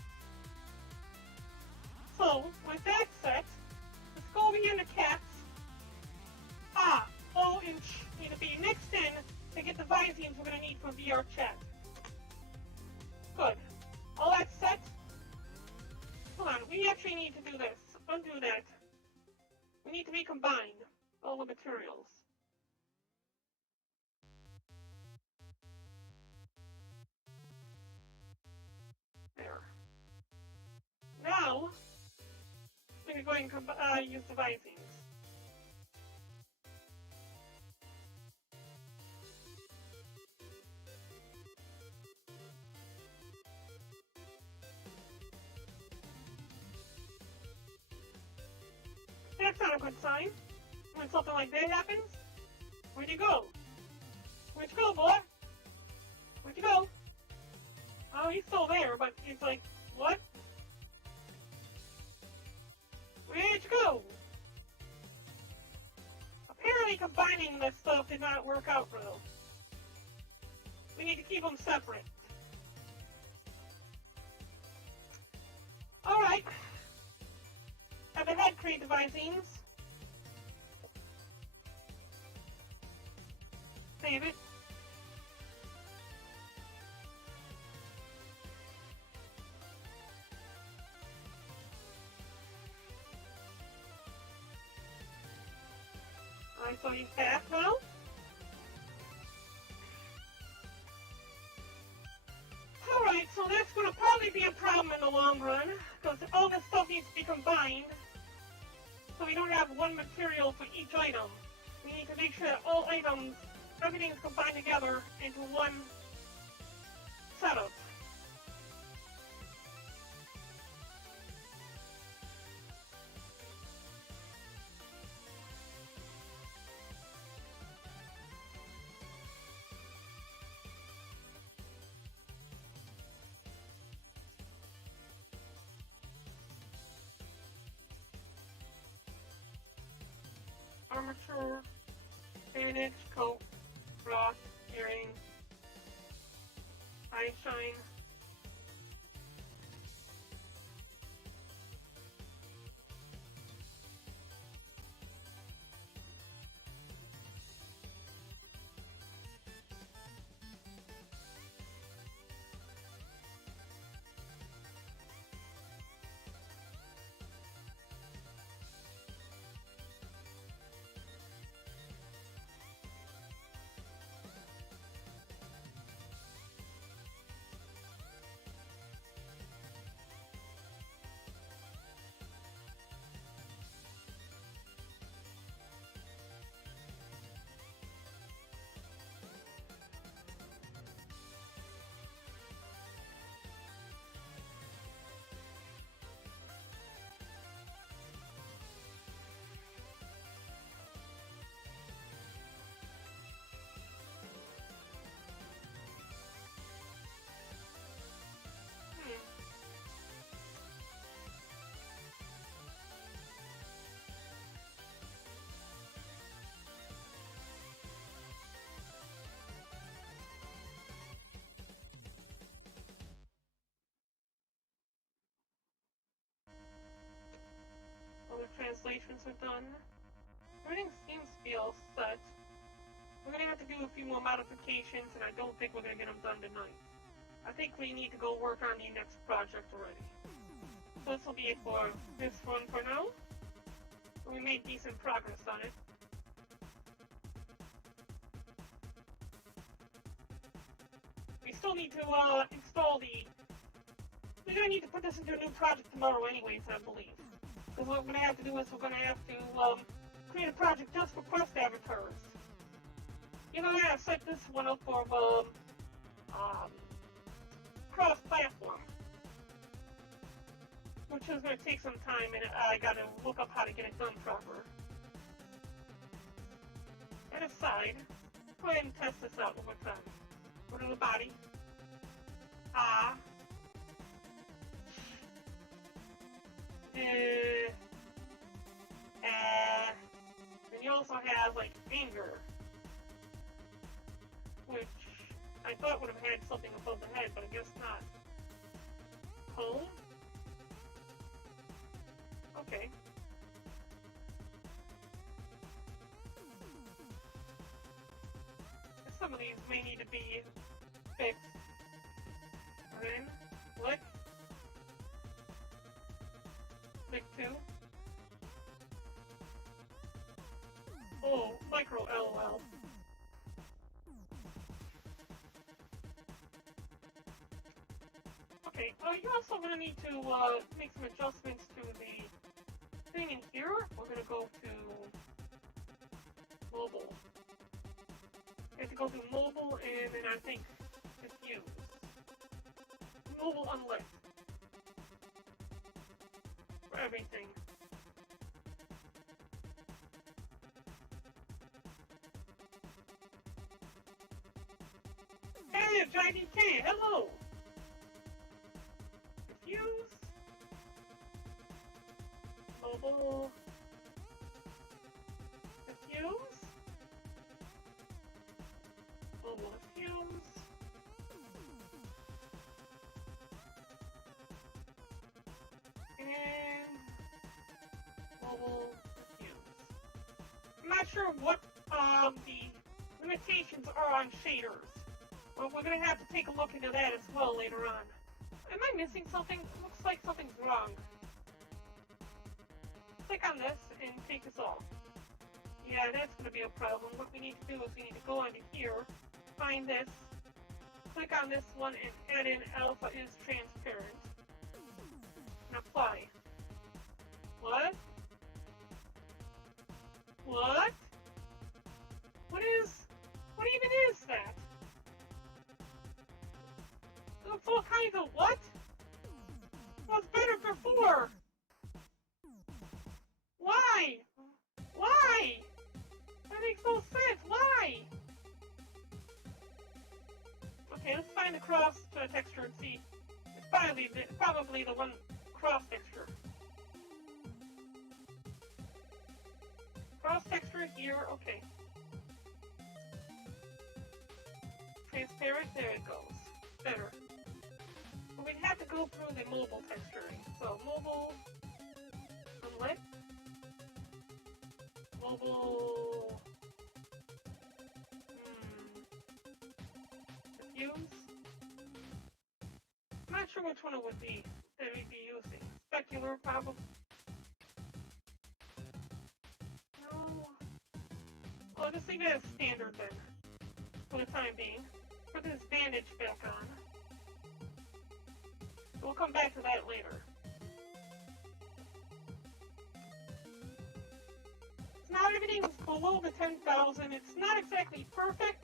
So, with that set, let's go over here in the cats. Ah, O and Ch need to be mixed in to get the Visines we're going to need for VRChat. Good. All that set. Hold on, we actually need to do this. Undo that. We need to recombine all the materials. There. Now, we're going to go ahead and use the Visines. not a good sign. When something like that happens, where'd you go? Where'd you go, boy? Where'd you go? Oh, he's still there, but he's like, what? Where'd you go? Apparently combining this stuff did not work out well. We need to keep them separate. Alright. Have the head create devisings. Save it. Alright, so he's back now. Alright, so that's going to probably be a problem in the long run, because all this stuff needs to be combined, so we don't have one material for each item. We need to make sure that all items, everything is combined together into one setup. Armature, bandage, coat, rock, earring, eye shine. All the translations are done. Everything seems to be all set. We're going to have to do a few more modifications, and I don't think we're going to get them done tonight. I think we need to go work on the next project already. So this will be it for this one for now. We made decent progress on it. We still need to install the... We're going to need to put this into a new project tomorrow anyways, I believe. Because what we're going to have to do is we're going to have to create a project just for Quest avatars. You know, I set this one up for cross-platform, which is going to take some time, and I got to look up how to get it done proper. And aside, go ahead and test this out one more time. Go to the body. And you also have, like, anger, which I thought would have had something above the head, but I guess not. Home? Okay. Some of these may need to be fixed. Then, lick. Lick 2. Oh, micro LOL. Okay, you're also going to need to make some adjustments to the thing in here. We're going to go to mobile. You have to go to mobile and then I think diffuse. Mobile unlit. For everything. JDK, hello! Diffuse. Mobile. Diffuse. Mobile diffuse. And mobile diffuse. I'm not sure what the limitations are on shaders. But we're going to have to take a look into that as well later on. Am I missing something? Looks like something's wrong. Click on this and take this off. Yeah, that's going to be a problem. What we need to do is we need to go onto here, find this, click on this one and add in alpha is transparent. And apply. What? What? What even is that? Looks all kinds of what? Was better before. Why? Why? That makes no sense. Why? Okay, let's find the cross texture and see. It's probably the one cross texture. Cross texture here. Okay. Transparent. There it goes. Better. But we'd have to go through the mobile texturing. So mobile. Unlit. Mobile. Diffuse. I'm not sure which one it would be that we'd be using. Specular, probably. No. Well, just leave it as standard then, for the time being. Put this bandage back on. We'll come back to that later. It's not everything's below the 10,000. It's not exactly perfect.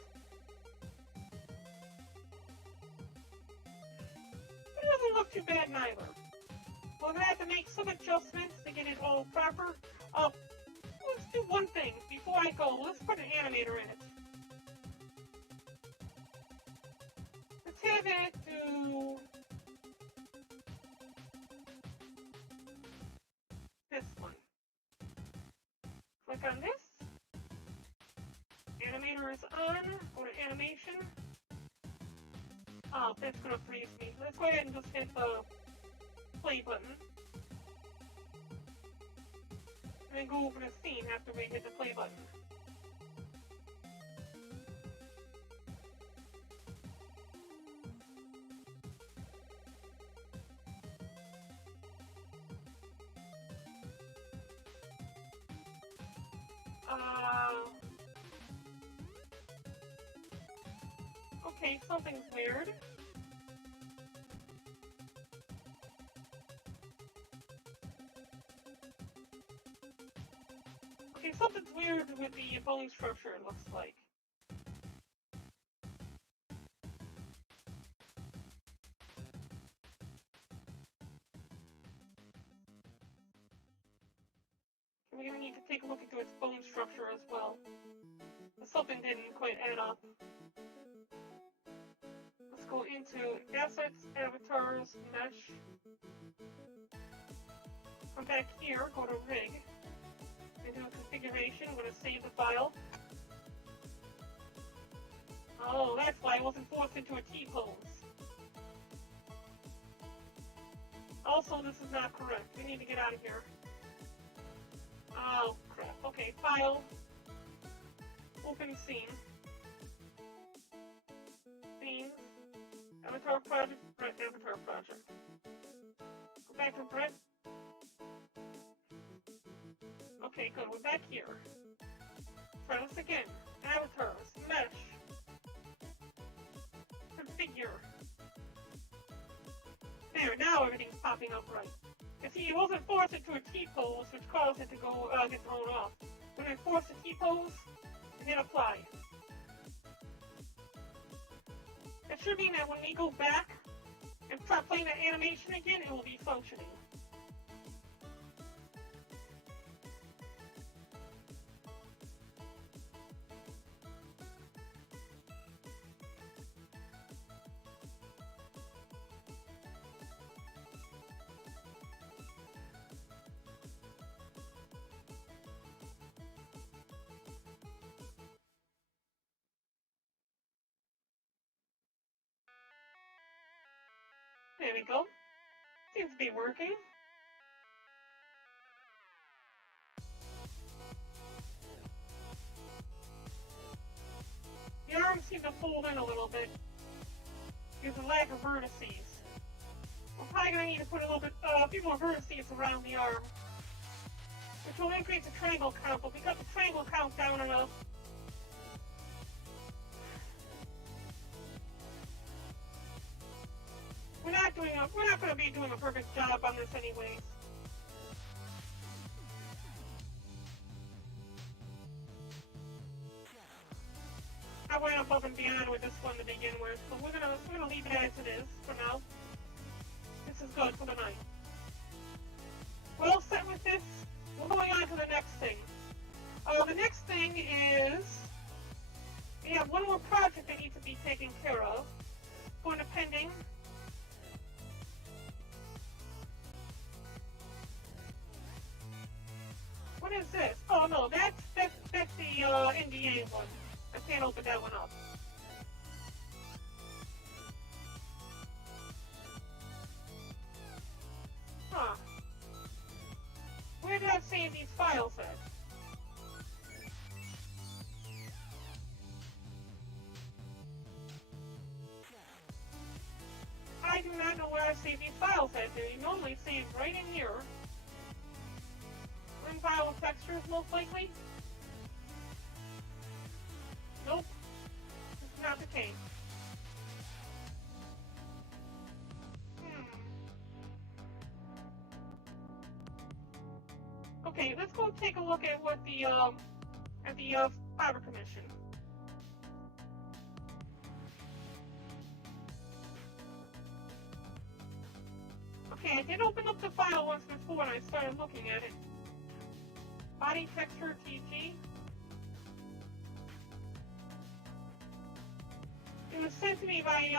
It doesn't look too bad neither. We're gonna have to make some adjustments to get it all proper. Let's do one thing before I go. Let's put an animator in it. Let's have it do this one. Click on this. Animator is on. Go to animation. Oh, that's gonna freeze me. Let's go ahead and just hit the play button. And then go over the scene after we hit the play button. Okay, something's weird. Okay, something's weird with the bone structure, it looks like. We're gonna need to take a look into its bone structure as well. Something didn't quite add up. Let's go into Assets, Avatars, Mesh. Come back here, go to Rig. And do a configuration. I'm going to save the file. Oh, that's why I wasn't forced into a T-pose. Also, this is not correct. We need to get out of here. Oh, crap. Okay, File. Open Scene. Scene. Avatar Project. Brett, Avatar Project. Go back to Brett. Okay, good. We're back here. Try this again. Avatars. Mesh. Configure. There, now everything's popping up right. You see, it wasn't forced into a T-pose, which caused it to go get thrown off. When I force a T-pose, and hit apply. That should mean that when we go back and try playing the animation again, it will be functioning. There we go. Seems to be working. The arms seem to fold in a little bit. There's a lack of vertices. We're probably going to need to put a few more vertices around the arm, which will increase the triangle count, but we got the triangle count down enough. We're not going to be doing a perfect job on this anyways. I went above and beyond with this one to begin with, so we're gonna leave it as it is for now. This is good for the night. We're all set with this. We're going on to the next thing. The next thing is we have one more project that needs to be taken care of. Going to pending. What is this? Oh no, that's the NDA one. I can't open that one up. Huh. Where did I save these files at? I do not know where I save these files at. They're normally saved right in here. Run file with textures, most likely. Nope. This is not the case. Okay, let's go take a look at what the Fiber Commission. Okay, I did open up the file once before when I started looking at it. Body texture TG. It was sent to me by,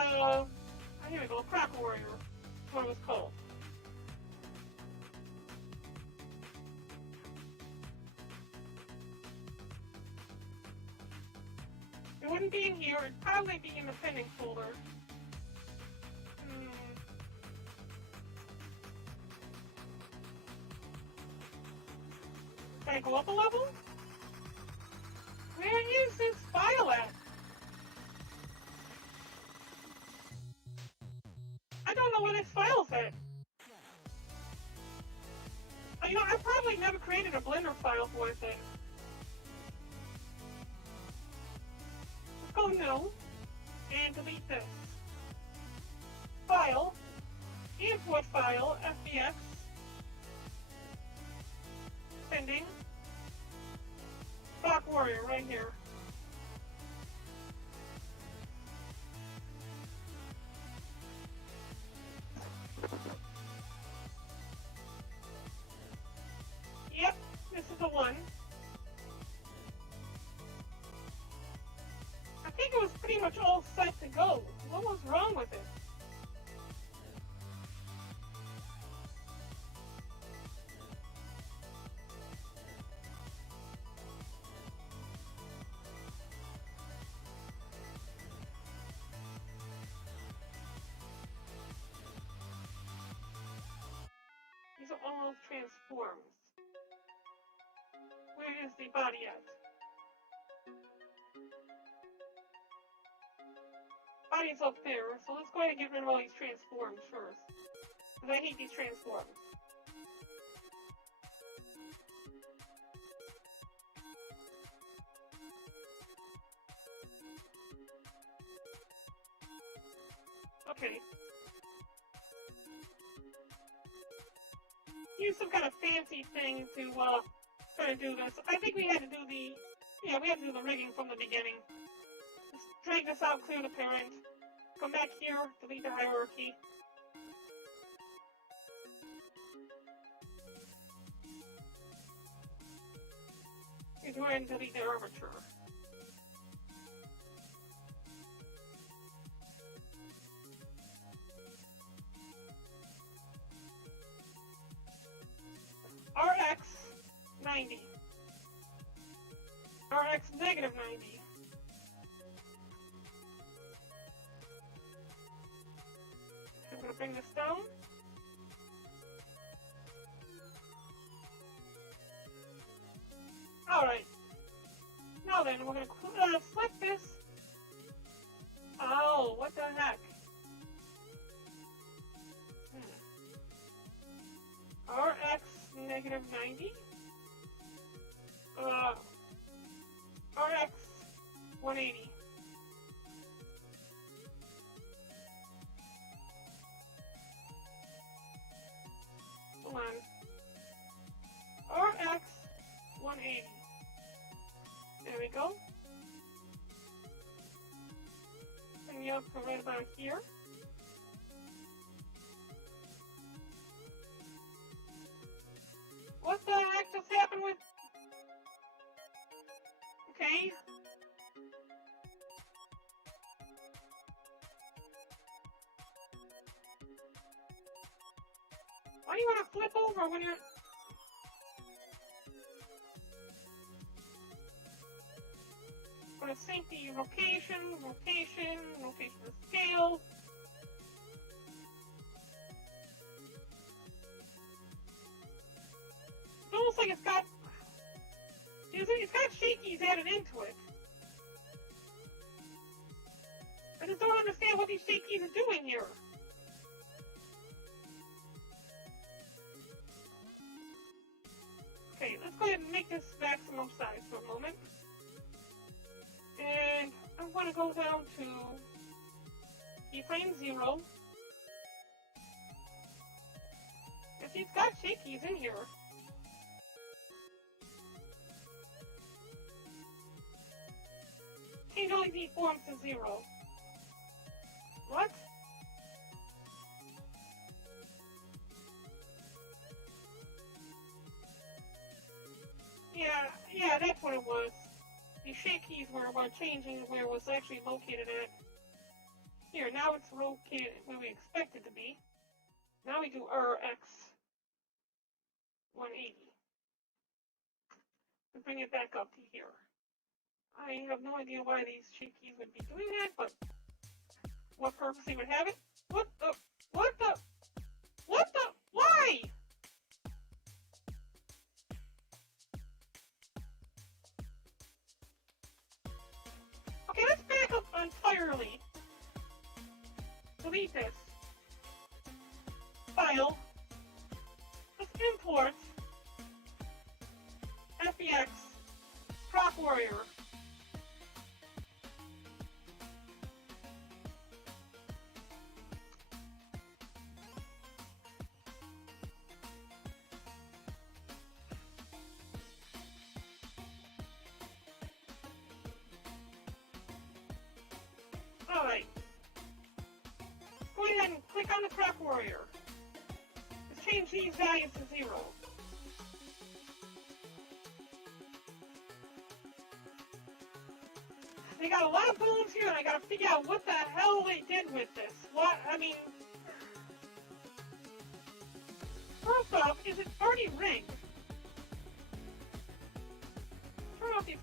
here we go, Crack Warrior. That's what it was called. It wouldn't be in here, it'd probably be in the pending folder. Can I go up a level? Where is this file at? I don't know where this file's at. You know, I probably never created a Blender file for this thing. Let's go new and delete this. File, import file, FBX, pending, Clock Warrior right here. Yep, this is the one. I think it was pretty much all set to go. What was wrong with it? These are all transforms. Where is the body at? Body's up there, so let's go ahead and get rid of all these transforms first. Because I hate these transforms. Okay. Use some kind of fancy thing to try to do this. I think we had to do the rigging from the beginning. Just drag this out, clear the parent, come back here, delete the hierarchy. And go ahead and delete the armature. RX 90. RX negative 90. I'm going to bring this down. Alright. Now then, we're going to select this. Oh, what the heck? RX negative 90? RX 180. Hold on. RX 180. There we go. Bring you up to right about here. What the heck just happened with... Okay. Why do you want to flip over when you're... I'm going to sync the rotation to scale. It's almost like it's got shakies added into it. I just don't understand what these shakies are doing here. Okay, let's go ahead and make this maximum size for a moment. And I'm going to go down to keyframe 0. And see, it's got shakies in here. Change LED forms to 0. What? Yeah, that's what it was. The shake keys were changing where it was actually located at. Here, now it's located where we expect it to be. Now we do RX 180. We bring it back up to here. I have no idea why these shake keys would be doing that, but what purpose they would have it? Why? Okay, let's back up entirely. Delete this. File. Let's import FBX Proc Warrior. Alright. Go ahead and click on the Prep Warrior. Let's change these values to 0. They got a lot of bones here, and I gotta figure out what the hell they did with this. What? I mean... First off, is it already rigged? Turn off these...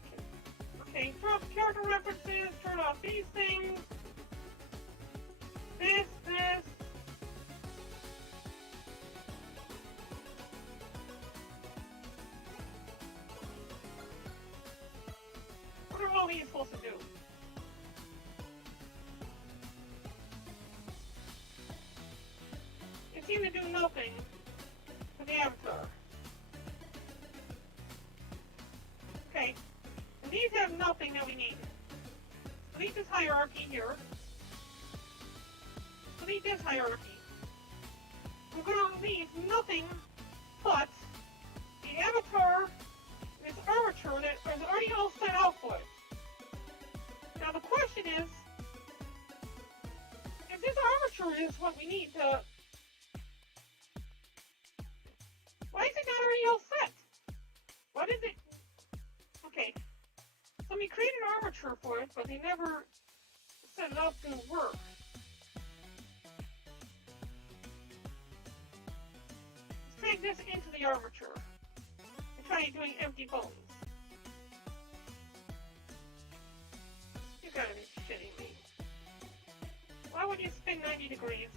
Okay, turn off character references, turn off these things. This. What are all these supposed to do? They seem to do nothing for the avatar. Okay, and these have nothing that we need. Delete this hierarchy here. Delete this hierarchy. We're going to leave nothing but the avatar and this armature that is already all set out for it. Now the question is, if this armature is what we need to... Why is it not already all set? What is it? Okay, so we created an armature for it, but they never set it up to work. Let's drag this into the armature and try doing empty bones. You gotta be shitting me. Why would you spin 90 degrees?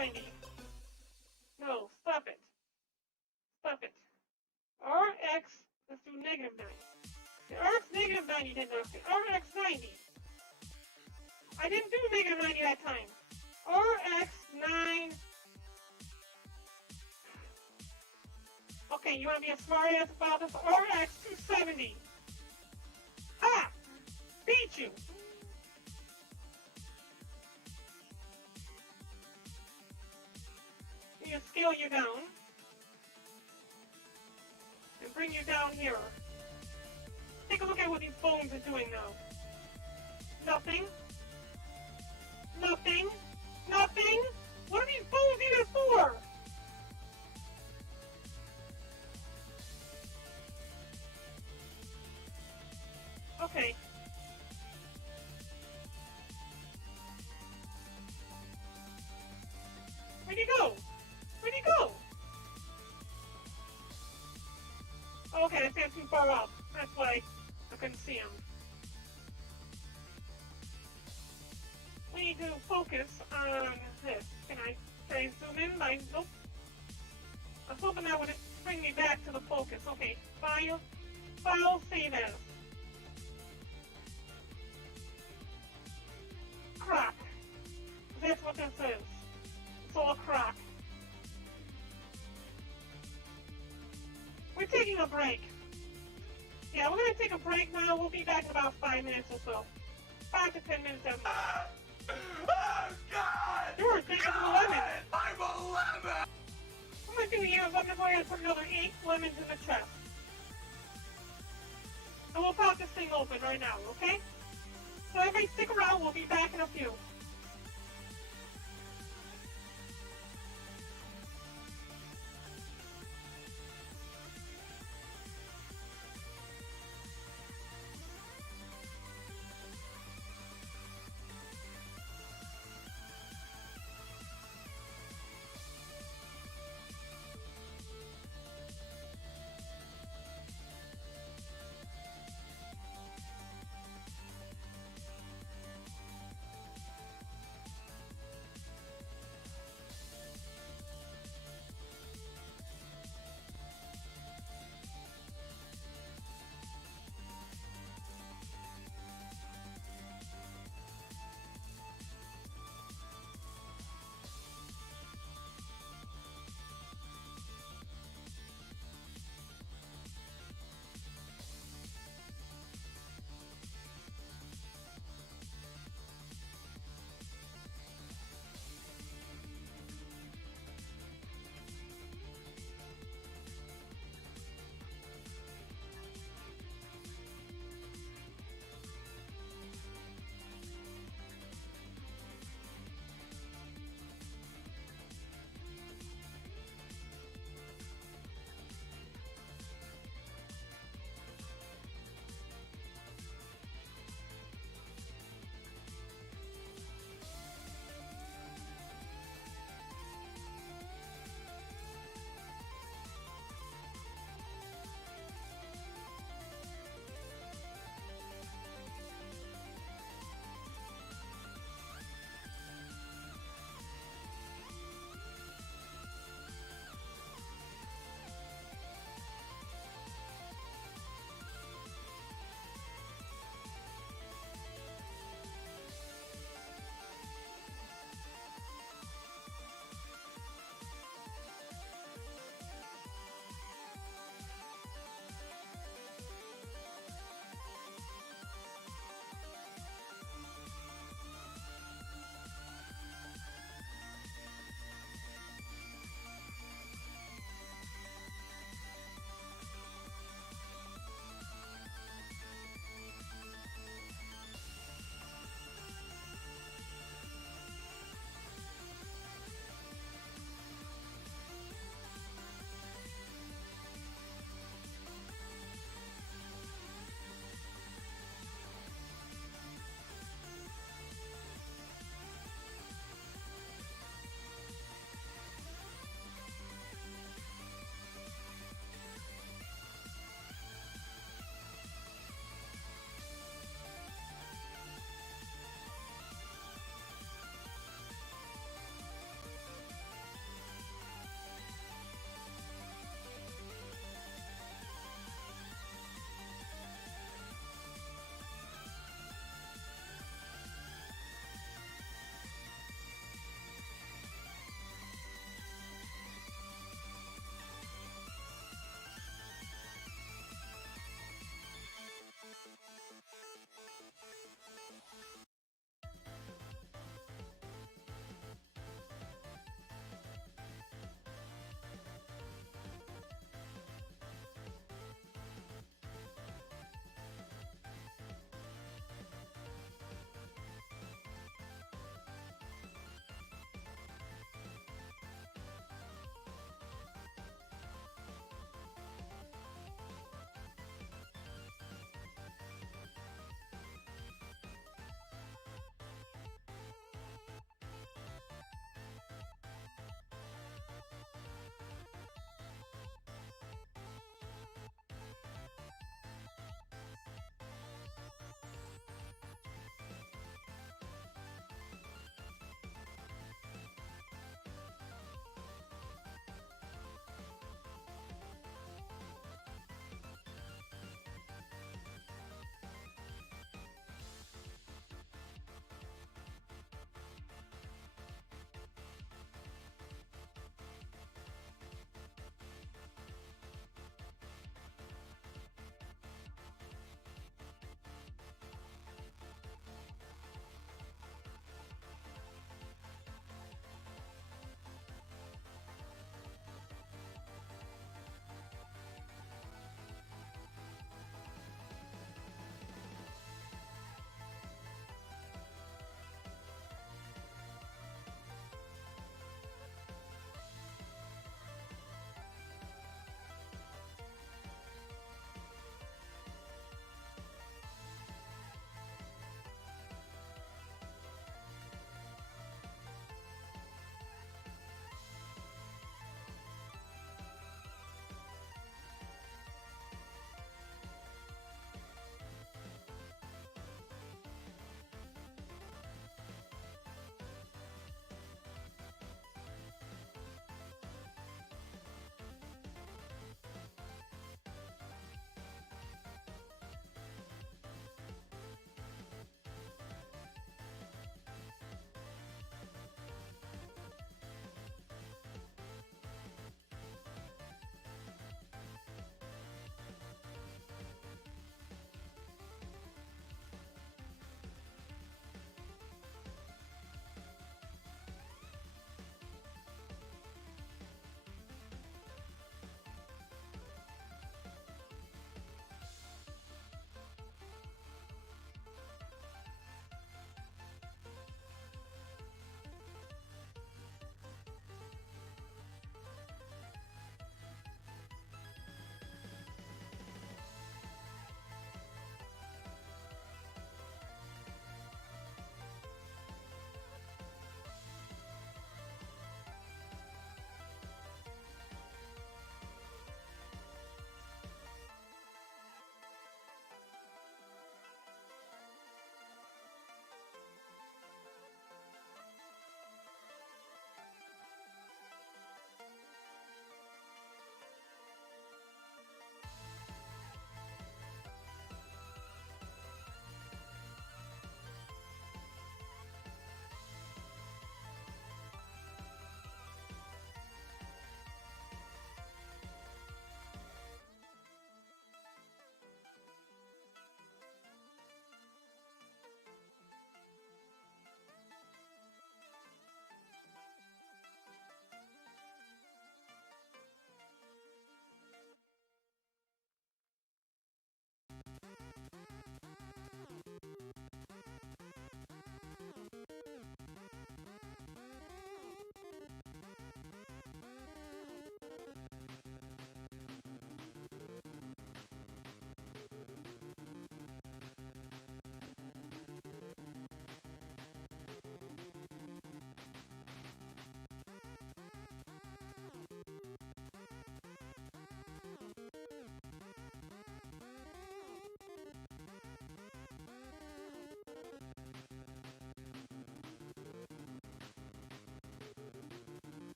90. No, stop it. Stop it. Rx, let's do negative 9. The Rx negative 90 did not fit. Rx 90. I didn't do negative 90 that time. Rx 9. Okay, you want to be a smart ass about this? RX 270. Ah! Beat you! Need to scale you down. And bring you down here. Take a look at what these bones are doing now. Nothing. Nothing. Nothing. What are these bones even for? Okay. Where'd he go? Where'd he go? Okay, I stand too far up. That's why I couldn't see him. We need to focus on this. Can I zoom in? Nope. I was hoping that would bring me back to the focus. Okay, file, save as. Crock. That's what this is. It's all a crock. We're taking a break. Yeah, we're going to take a break now. We'll be back in about 5 minutes or so. 5 to 10 minutes at most. Oh, God! You're a big lemon. I'm a lemon! What I'm going to do here is I'm going to go ahead and put another 8 lemons in the chest. And we'll pop this thing open right now, okay? So everybody stick around. We'll be back in a few.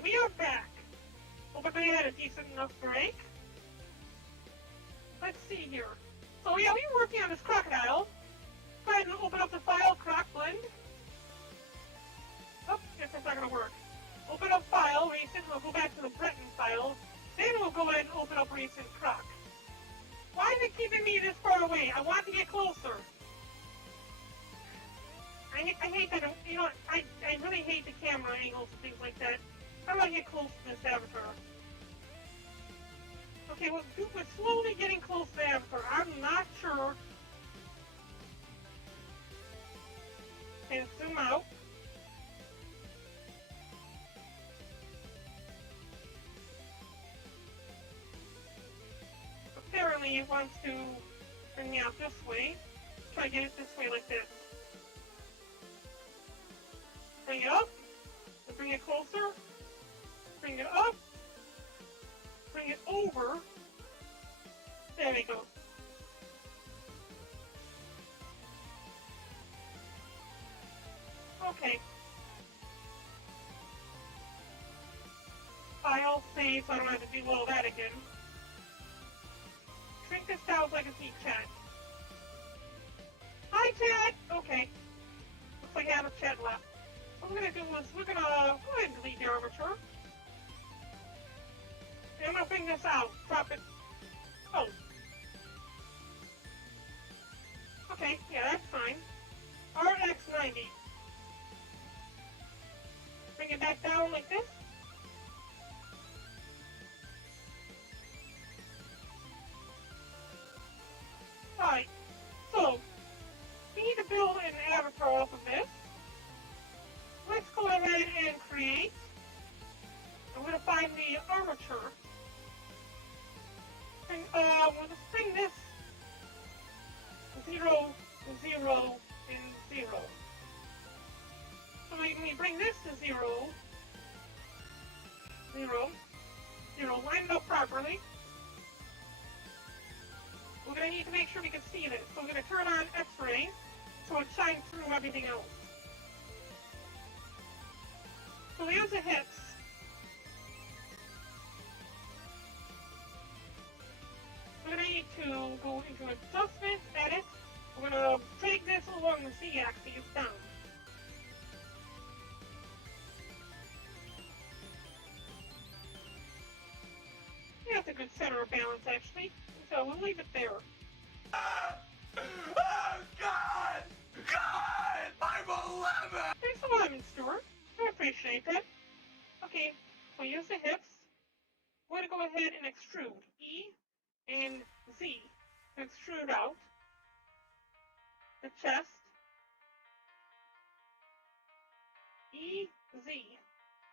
Okay, we are back. Hope everybody had a decent enough break. Let's see here. So yeah, we were working on this crocodile. Go ahead and open up the file, croc blend. Oh, guess that's not gonna work. Open up file, recent, we'll go back to the Breton file. Then we'll go ahead and open up recent croc. Why is it keeping me this far away? I want to get closer. I hate that, you know, I really hate the camera angles and things like that. How do I get close to this avatar? Okay, we're slowly getting close to the avatar. I'm not sure. And zoom out. Apparently it wants to bring me out this way. Try to get it this way like this. Bring it up. Bring it closer. Bring it up. Bring it over. There we go. Okay. File, save, so I don't have to do all that again. Shrink this down so I can see chat. Hi, chat! Okay. Looks like I have a chat left. What we're gonna do is we're gonna go ahead and delete the armature. And I'm gonna bring this out. Drop it. Oh. Okay, yeah, that's fine. RX90. Bring it back down like this. Alright, so we need to build an avatar off of this. Let's go ahead and create. I'm going to find the armature. And we'll just bring this 0, 0, and 0. So when we bring this to 0, 0, 0, line it up properly. We're going to need to make sure we can see this. So we're going to turn on X-ray so it shines through everything else. So here's the hips. We're going to need to go into adjustments, edit. We're going to drag this along the Z-axis down. Yeah, that's a good center of balance actually. So we'll leave it there. Oh, God! God! I'm 11! Thanks for lemon, Stuart. I appreciate that. Okay, so use the hips. We're going to go ahead and extrude. E and Z to extrude out. The chest. E, Z.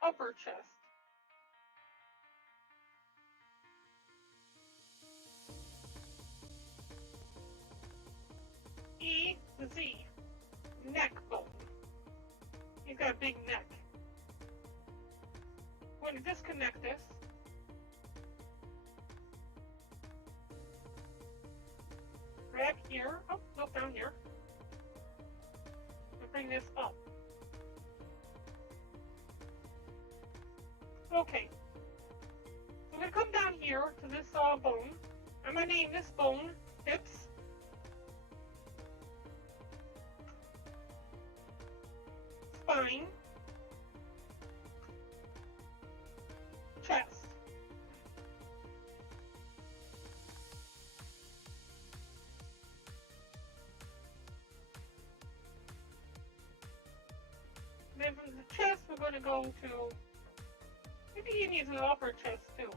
Upper chest. E, Z. Neck bone. He's got a big neck. We're going to disconnect this. Grab here. Oh, nope, down here. And bring this up. Okay. So we're going to come down here to this bone. I'm going to name this bone hips. Spine. Chest. And then from the chest, we're going to go to, maybe he needs an upper chest too.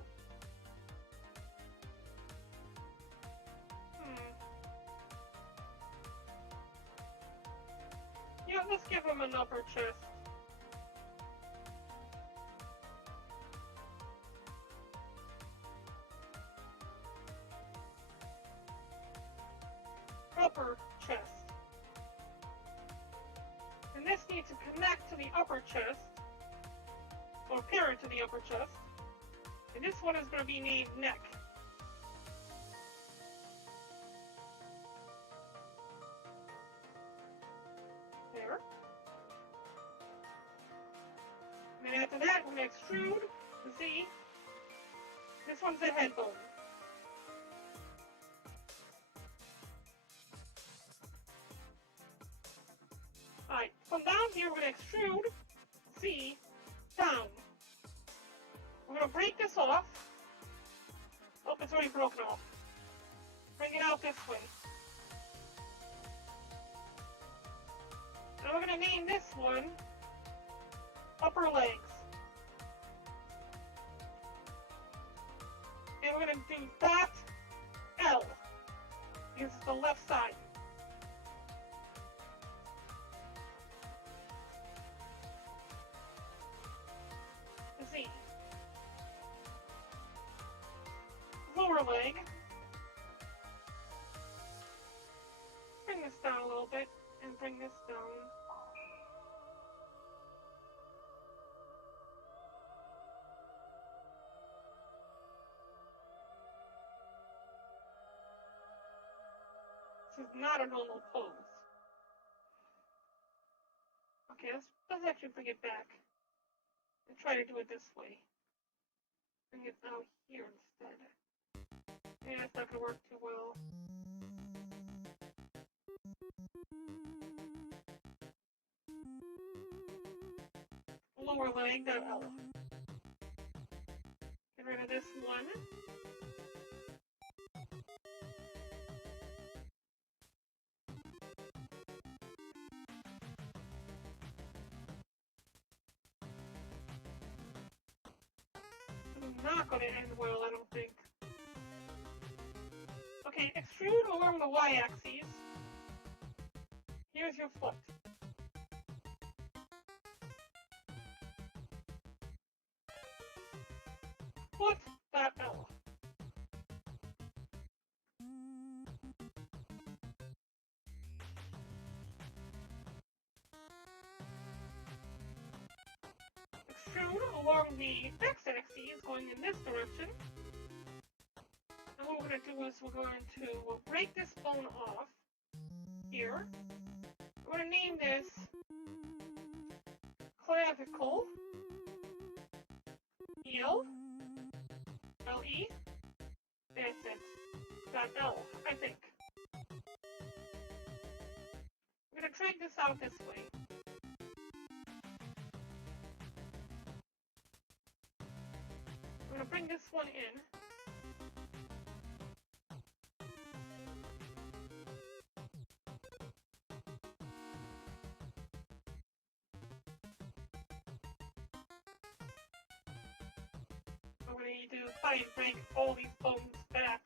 Yeah, let's give him an upper chest. Upper chest. And this needs to connect to the upper chest, or parent to the upper chest. And this one is going to be named neck. There. And then after that, we're going to extrude. This one's the head bone. Alright, from down here we're going to extrude C down. We're going to break this off. Oh, it's already broken off. Bring it out this way. And we're going to name this one upper legs. And we're going to do that L. Because it's the left side. Z. Lower leg. Bring this down a little bit and bring this down. This is not a normal pose. Okay, let's actually bring it back and try to do it this way. Bring it out here instead. Yeah, it's not going to work too well. Lower leg, that L. Get rid of this one. Not going to end well, I don't think. Okay, extrude along the y-axis. Here's your foot. Foot, that L. Extrude along the x-axis going in this direction. And what we're going to do is we're going to break this bone off here. We're going to name this clavicle. L. L-E. That's it. Got L, I think. I'm going to drag this out this way. I'm going to bring this one in. I'm going to need to try and break all these bones back.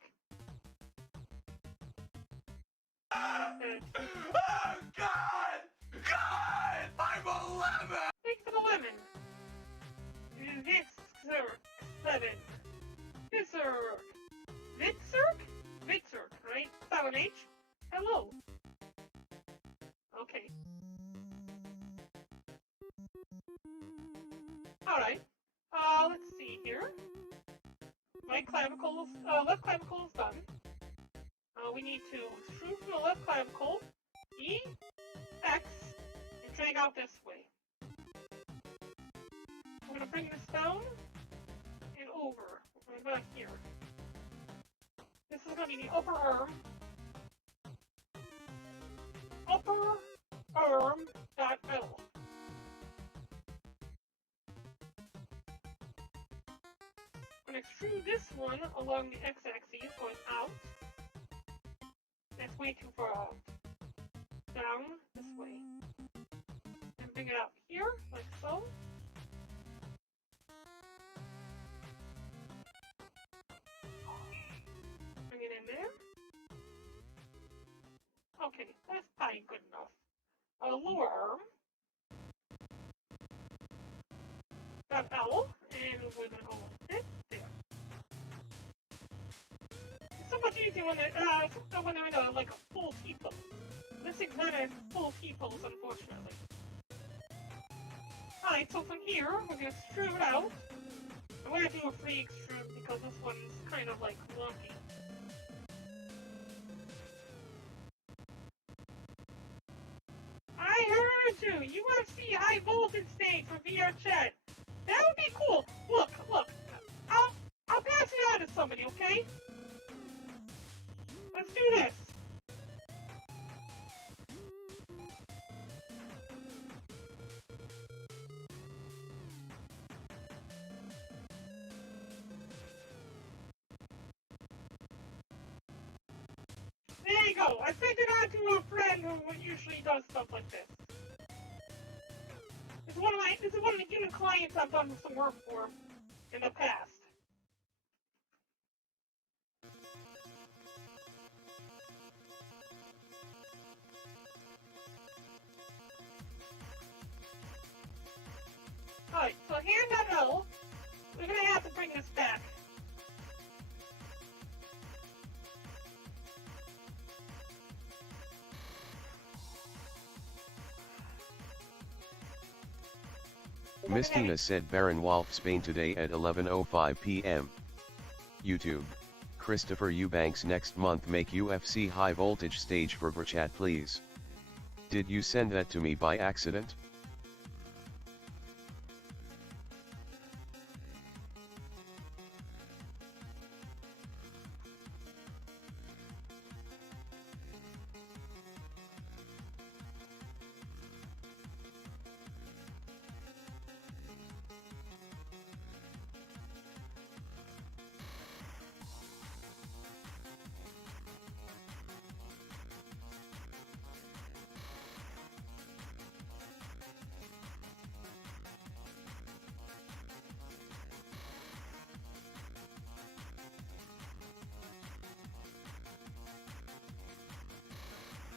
Oh, God! God! I'm a lemon! Thanks for the lemon. Vitzerk 7. Vitzerk. Vitzerk? Vitzerk, right? Without an H? Hello. Okay. Alright. Let's see here. My clavicle, left clavicle is done. We need to extrude from the left clavicle, E, X, and drag out this way. We're going to bring this down and over. We're going back here. This is going to be the upper arm. Upper arm dot L. I'm going to extrude this one along the x-axis going out. That's way too far out. Down this way. And bring it out here, like so. Bring it in there. Okay, that's probably good enough. Lower arm. Got L, and we're gonna go like this, there. It's so much easier when they're in a, like a full T-pose. This is not a full T-pose, unfortunately. Alright, so from here, we're gonna extrude out. I'm gonna do a free extrude because this one's kind of like wonky. I heard you! You want to see high voltage stage for VRChat? That would be cool! Look, look! I'll pass it on somebody, okay? Let's do this. There you go. I sent it on to a friend who usually does stuff like this. This is one of the human clients I've done some work for in the past. Alright, so hand.l, we're gonna have to bring this back. Mistina said Barren Wolf Spain today at 11:05 p.m. YouTube, Christopher Eubanks next month make UFC high voltage stage for VRChat please. Did you send that to me by accident?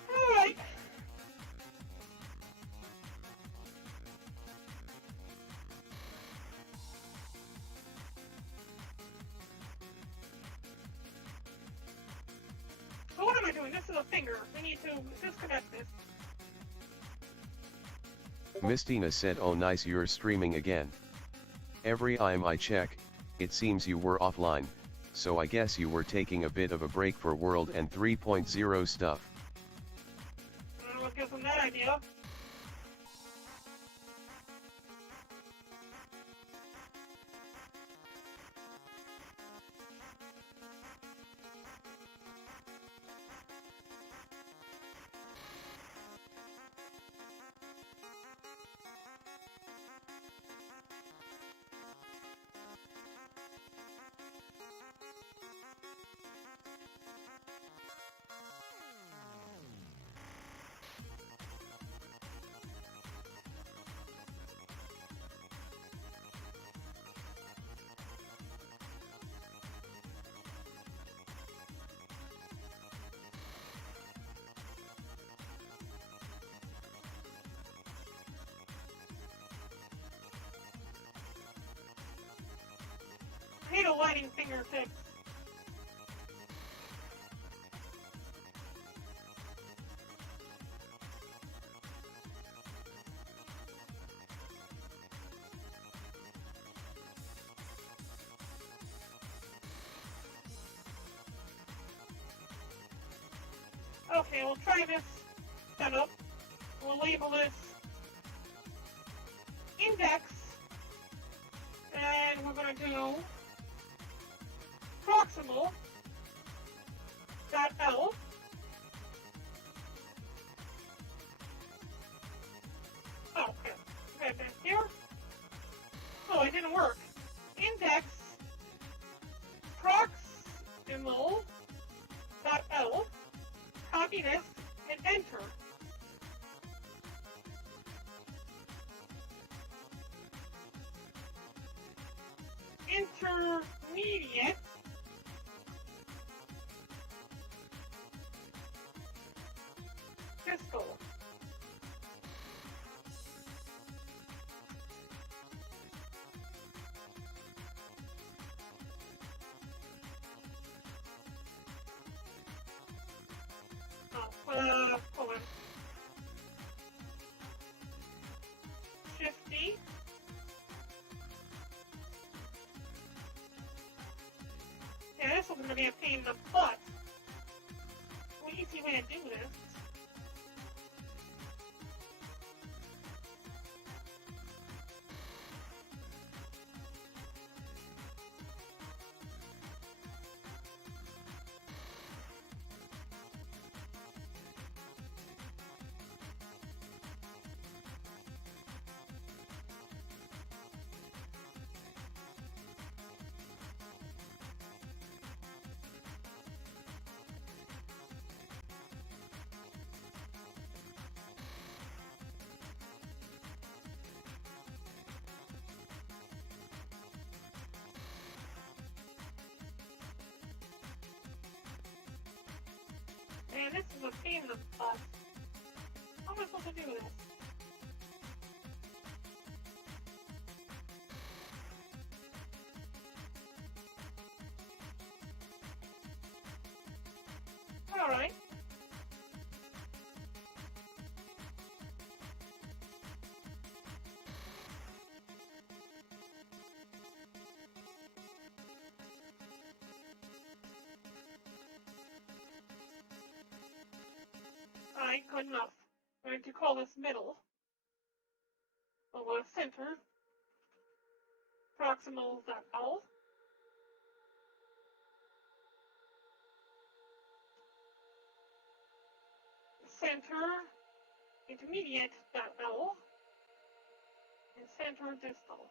Alright. So what am I doing? This is a finger. We need to disconnect this. Mistina said oh nice you're streaming again. Every time I check, it seems you were offline, so I guess you were taking a bit of a break for World and 3.0 stuff. What gives them that idea? I hate a lighting fingertips. Okay, we'll try this setup. We'll label this index, and we're going to do proximal dot L. Oh, okay. Okay, then here. Oh, it didn't work. Index proximal dot L. Copy this and enter. Intermediate fiscal. Hold on. 50. Yeah, this one's gonna be a pain in the butt. What easy way to do this? Man, this is a pain in the butt. How am I supposed to do this? Alright. Alright, good enough. I'm going to call this middle. Over center. Proximal.L. Center intermediate.L. and center distal.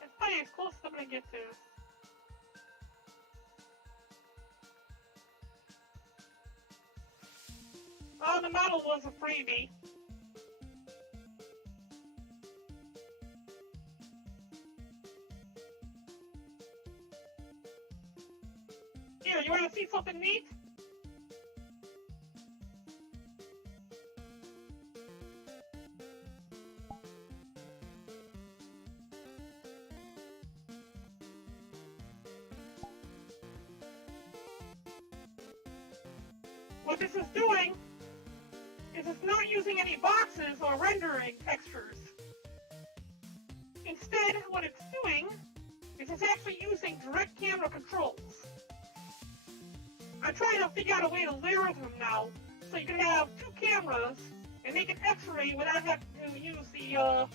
It's probably as close as I'm gonna get to. Oh, the model was a freebie. Here, you wanna see something neat? What this is doing is it's not using any boxes or rendering textures. Instead, what it's doing is it's actually using direct camera controls. I'm trying to figure out a way to layer them now, so you can have two cameras and make an X-ray without having to use the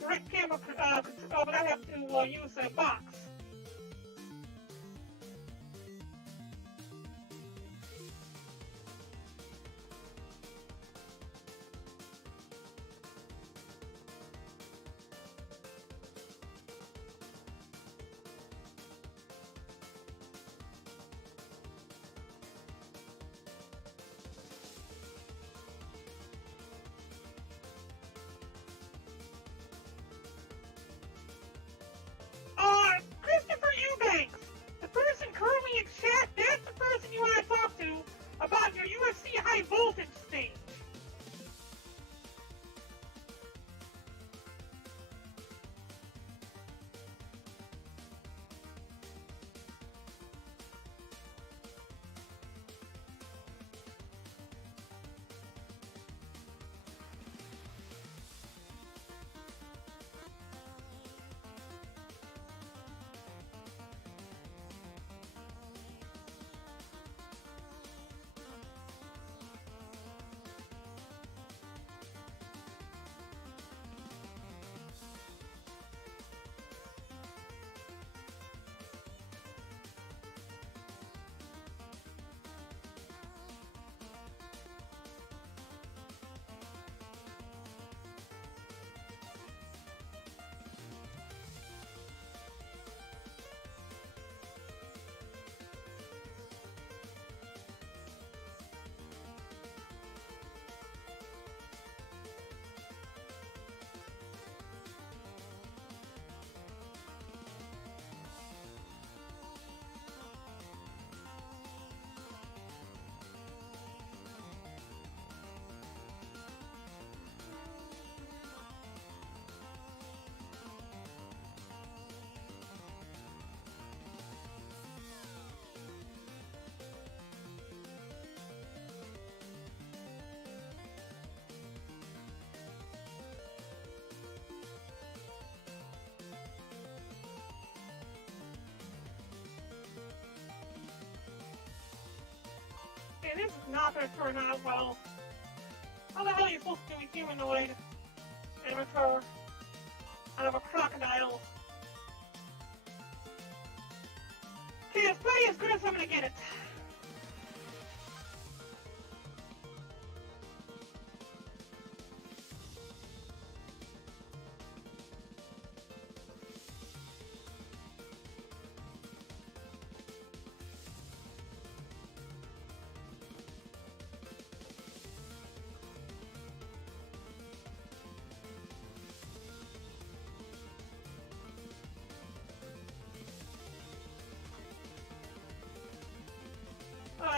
direct camera control, without having to use a box. Christopher Eubanks, the person currently in chat, that's the person you want to talk to about your UFC high voltage stage. Okay, this is not going to turn out well. How the hell are you supposed to do a humanoid avatar out of a crocodile? Okay, it's probably as good as I'm going to get it.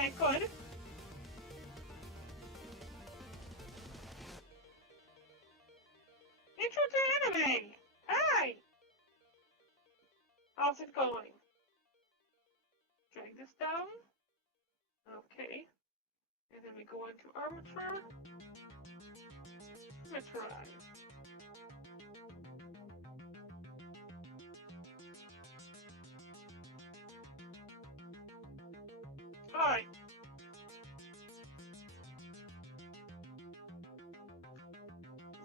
Okay, good. Intro to anime! Hi! How's it going? Drag this down. Okay. And then we go into armature. Symmetrize. Alright.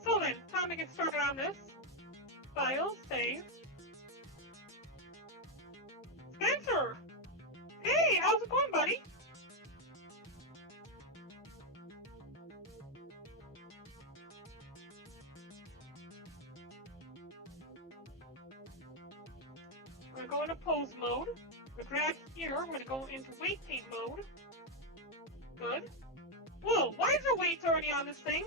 So then, time to get started on this. File, save. Spencer! Hey, how's it going, buddy? We're going to pose mode. We're grab here. We're going to go into weight paint mode. Good. Whoa, why is there weights already on this thing?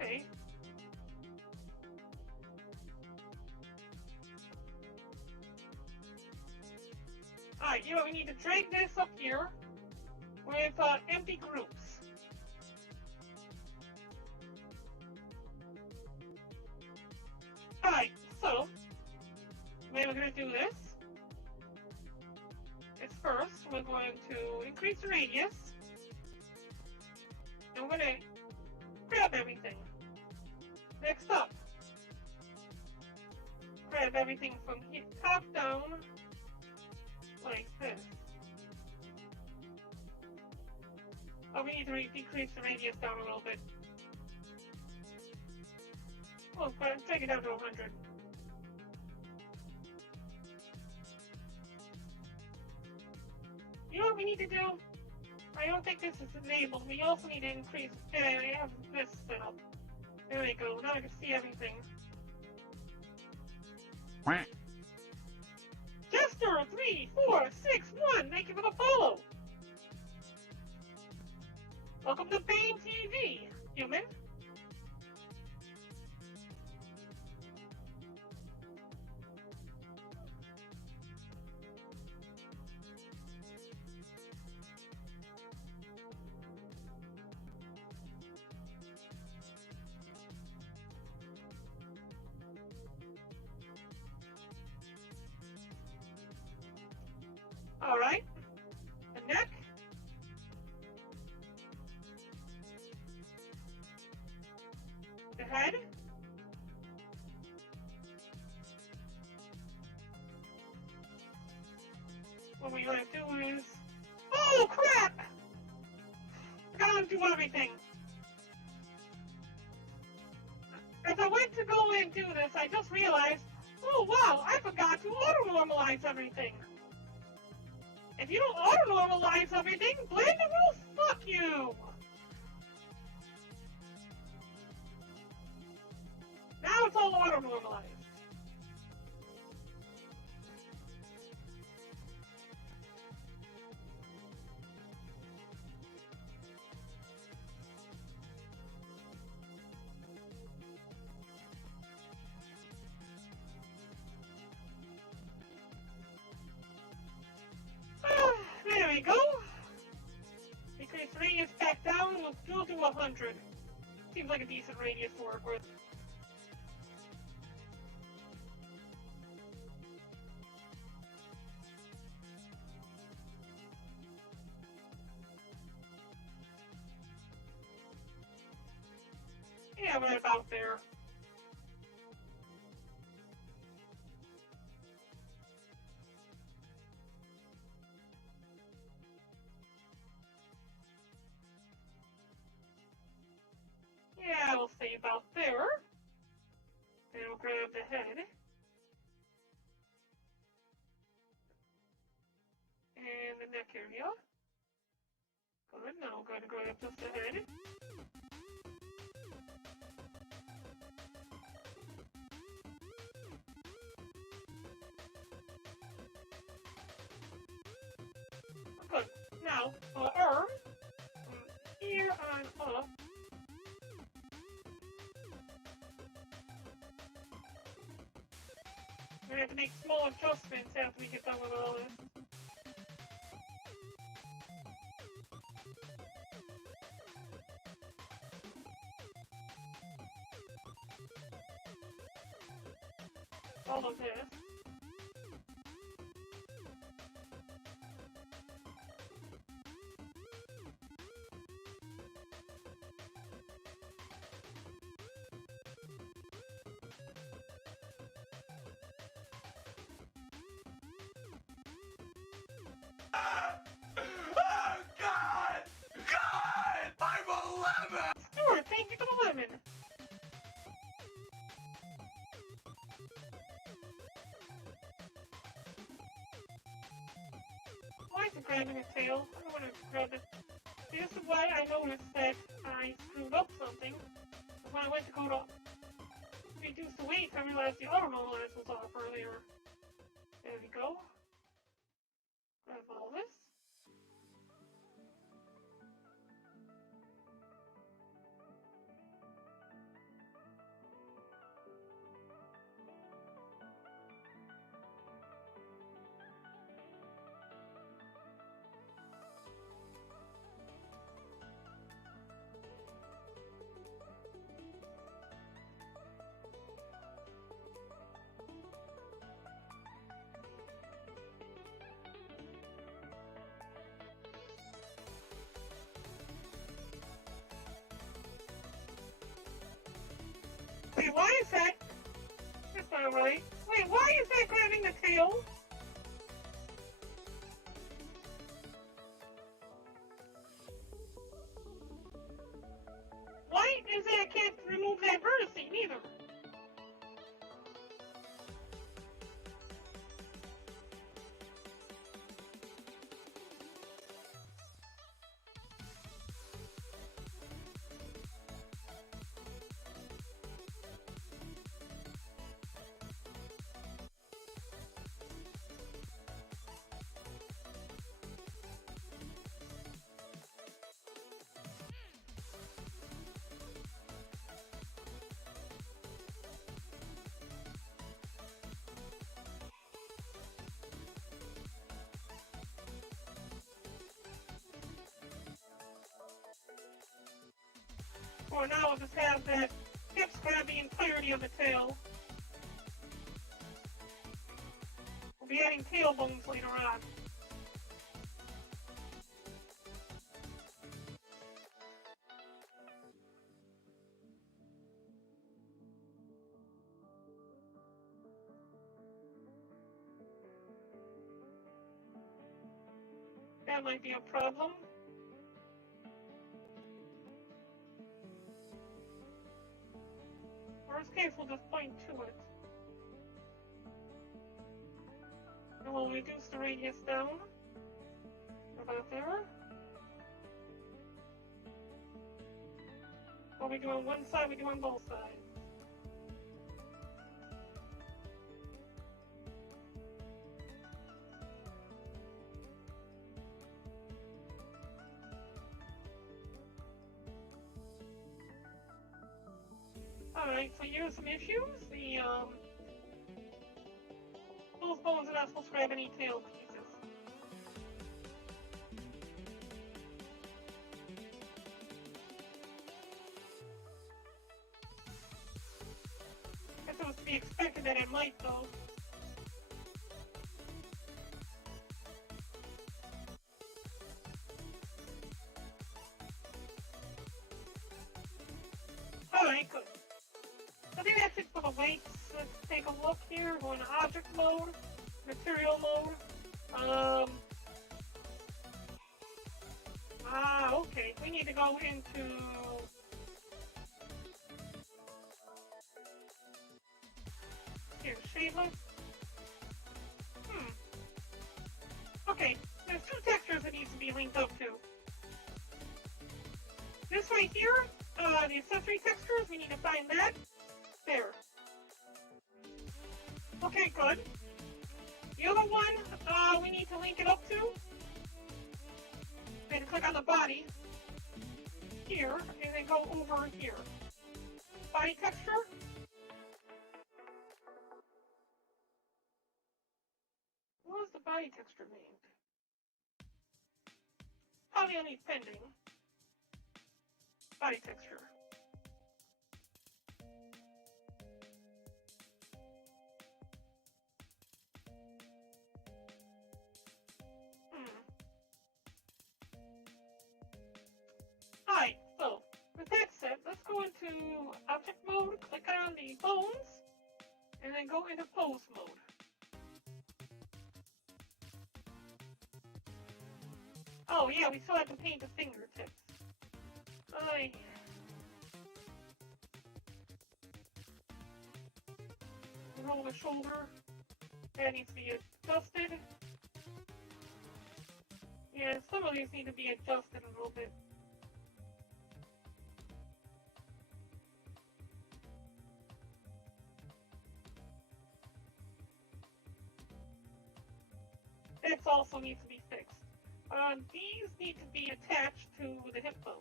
Okay. Alright, you know, we need to drag this up here with empty groups. Alright, so, the way we're going to do this is first, we're going to increase the radius, and we're going to grab everything. Next up, grab everything from here, top down, like this. Oh, we need to decrease the radius down a little bit. Well, take it down to 100. You know what we need to do? I don't think this is enabled. We also need to increase. We have this set up. There we go. Now I can see everything. Jester 3461, thank you for the follow. Welcome to Bane TV, human. All right, the neck. The head. What we're going to do is... Oh, crap! I gotta do everything. As I went to go and do this, I just realized, oh wow, I forgot to auto-normalize everything. If you don't auto-normalize everything, Blender will fuck you! Now it's all auto-normalized. There we go. Decrease radius back down, we'll do 100. Seems like a decent radius to work with. Yeah, we're about there. Yeah, we'll stay about there. Then we'll grab the head. And the neck area. Good, now we're going to grab just the head. Good. Now, arm. Here on up. We're gonna have to make small adjustments after we get done with all this. All of this. Oh, God! God! I'm a lemon! Stuart, thank you for the lemon. Why is it grabbing a tail? I don't want to grab it. See, this is why I noticed that I screwed up something. Because when I went to go to reduce the weight, I realized the auto normalizer was off earlier. There we go. Grab all this. Wait, why is that? That's not right. Wait, why is that grabbing the tail? Why is it I can't remove that verticine either? For now, I'll just have that hips grab the entirety of the tail. We'll be adding tail bones later on. That might be a problem. Worst case, we'll just point to it. And we'll reduce the radius down. About there. What we do on one side, we do on both sides. Alright, so here's some issues. Those bones are not supposed to grab any tail pieces. Guess it was to be expected that it might, though. Alright, good. I think that's it for the weights. Let's take a look here. Go into object mode, material mode. Okay. We need to go into here, shadeless. Okay, there's two textures that needs to be linked up to. This right here, the accessory textures, we need to find that. There. Okay, good. The other one, we need to link it up to. Then click on the body. Here, and then go over here. Body texture. texture named? Probably only pending. Body texture. Alright, so with that said, let's go into object mode, click on the bones, and then go into pose mode. Oh yeah, we still have to paint the fingertips. Roll the shoulder. That needs to be adjusted. Yeah, some of these need to be adjusted a little bit. This also needs to be fixed. These need to be attached to the hip bone.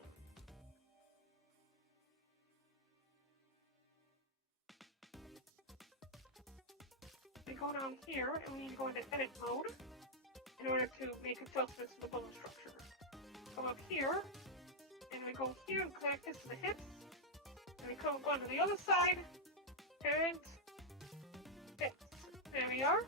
We go down here and we need to go into edit mode in order to make adjustments to the bone structure. Come up here and we go here and connect this to the hips. And we come on to the other side and hips. There we are.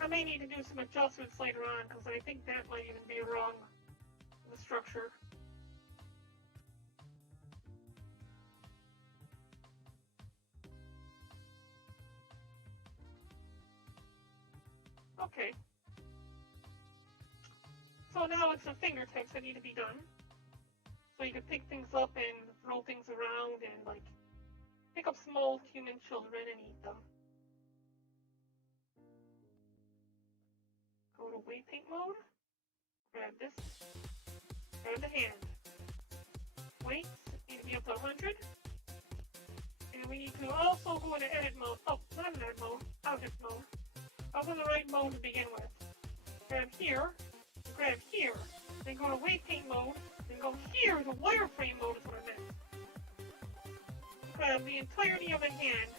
I may need to do some adjustments later on because I think that might even be wrong in the structure. Okay. So now it's the fingertips that need to be done. So you can pick things up and throw things around and like pick up small human children and eat them. Go to weight paint mode, grab this, grab the hand. Weights need to be up to 100. And we need to also go into edit mode. Oh, not in edit mode, object mode. I was in the right mode to begin with. Grab here, grab here. Then go to weight paint mode, then go here to wireframe mode is what I meant. Grab the entirety of a hand.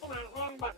Hold on, wrong button.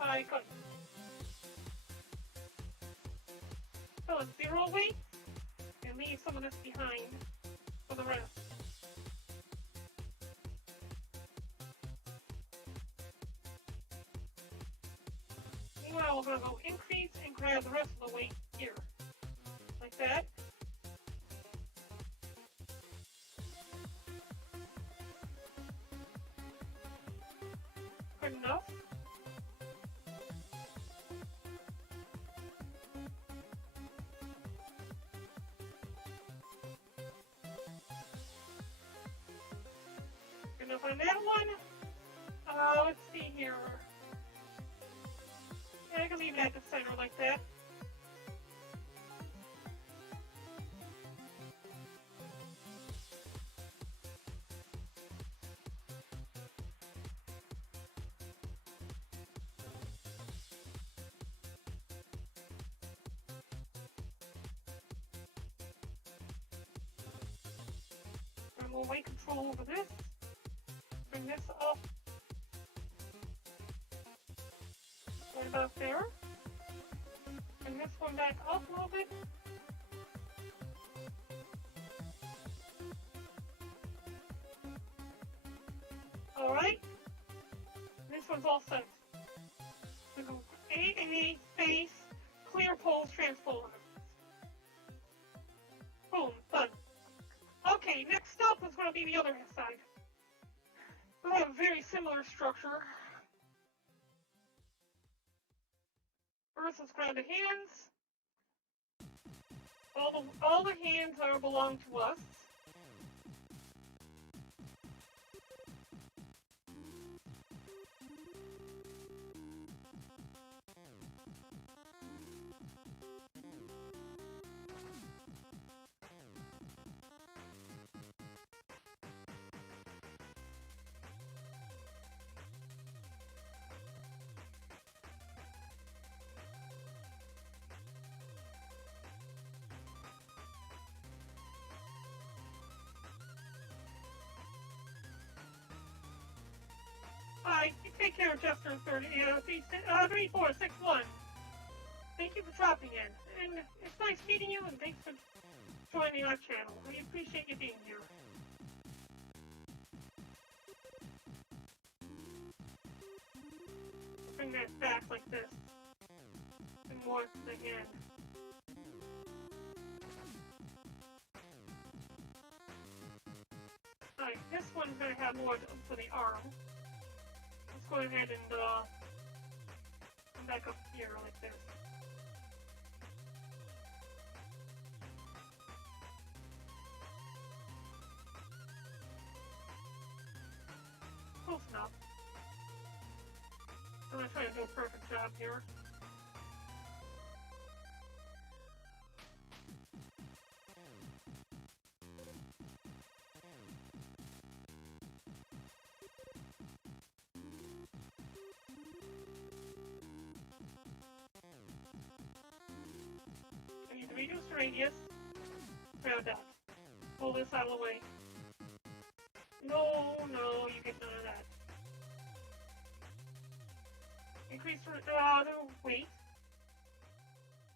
I got so it's 0 weight and leave some of this behind for the rest. Meanwhile, we're going to go increase and grab the rest of the weight here. Like that. Good enough. Enough on that one. Let's see here. Yeah, I can leave it at the center like that. Remove weight control over this. Bring this up about there. And this one back up a little bit. Alright. This one's all set. We go 8 and 8 space, clear poles, transpose. Boom, done. Okay, next up is going to be the other side. We have a very similar structure. First, let's grab the hands. All the hands are belong to us. Hi, take care, Chester 3461. Thank you for dropping in. And it's nice meeting you, and thanks for joining our channel. We appreciate you being here. Bring that back like this. And more to the hand. Alright, this one's gonna have more for the arm. Let's go ahead and come back up here like this. Close enough. I'm gonna try to do a perfect job here. I need to reduce the radius. Grab that. Pull this out of the way. No, you get none of that. Increase the weight.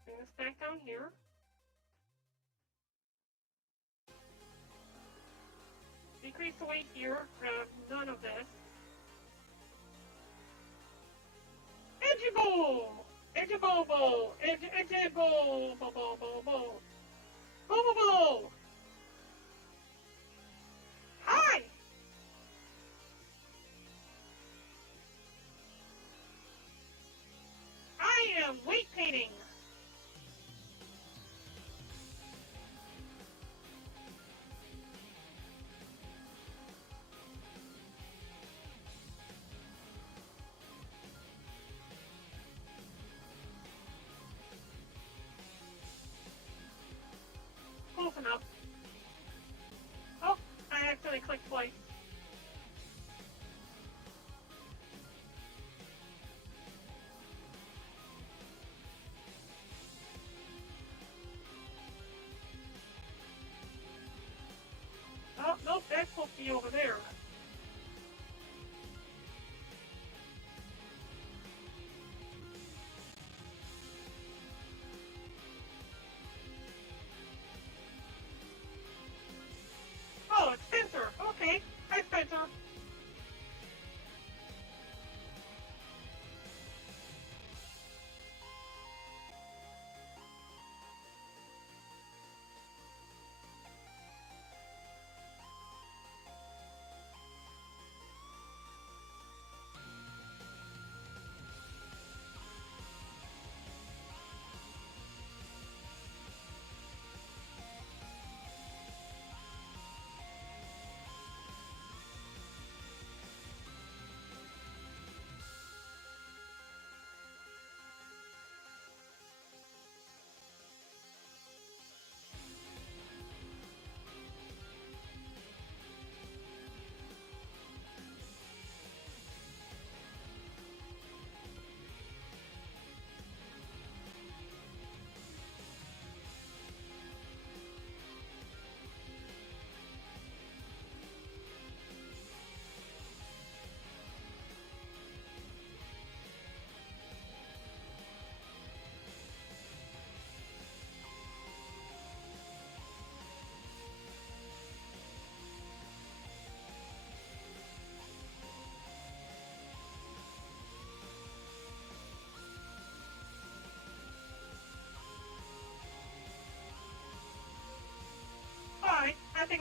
Bring this back down here. Decrease the weight here. Grab none of this. Edgeable! Edgeable! Edgeable! Bobo! Hi! I am weight painting.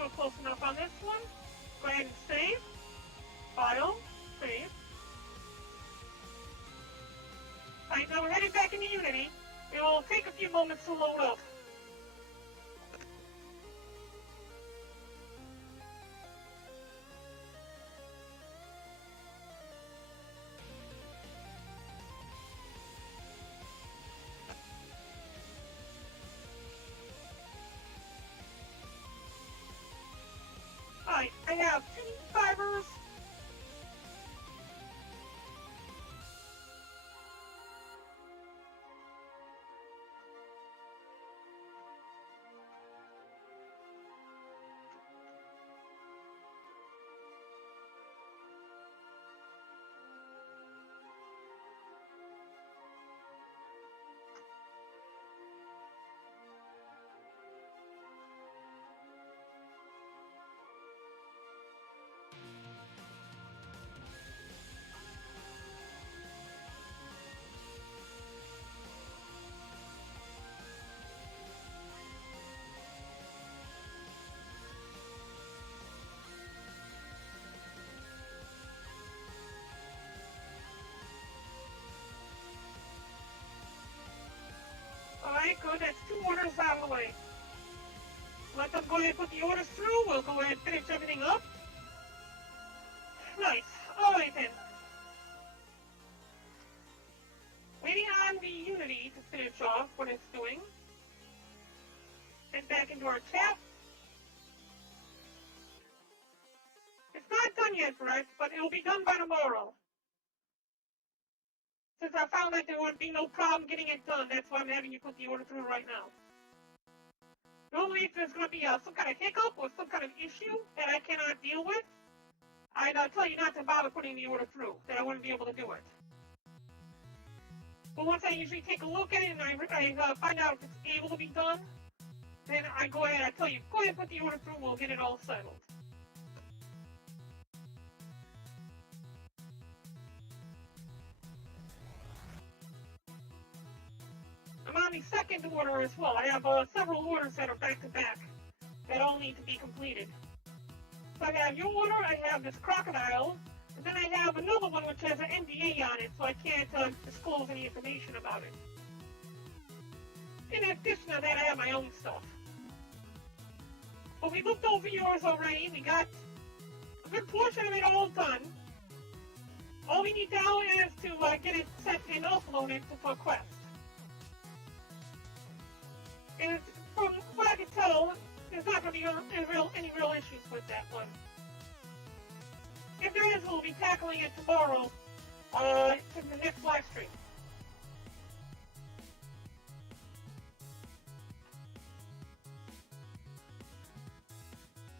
we're close enough on this one. Go ahead and save. File. Save. Alright, now we're headed back into Unity. It will take a few moments to load up. Alright, I have 2 fibers. Alright, good. That's 2 orders out of the way. Let them go ahead and put the orders through. We'll go ahead and finish everything up. Nice. Alright then. Waiting on the Unity to finish off what it's doing. Head back into our chat. It's not done yet, Brett, but it will be done by tomorrow. Since I found that there would be no problem getting it done, that's why I'm having you put the order through right now. Normally, if there's going to be some kind of hiccup or some kind of issue that I cannot deal with, I'd tell you not to bother putting the order through, that I wouldn't be able to do it. But once I usually take a look at it and I find out if it's able to be done, then I go ahead and I tell you, go ahead and put the order through, we'll get it all settled. I'm on the second order as well. I have several orders that are back-to-back that all need to be completed. So I have your order, I have this crocodile, and then I have another one which has an NDA on it, so I can't disclose any information about it. In addition to that, I have my own stuff. But we looked over yours already. We got a good portion of it all done. All we need now is to get it set and uploaded for Quest. And from what I can tell, there's not going to be any real issues with that one. If there is, we'll be tackling it tomorrow in the next live stream.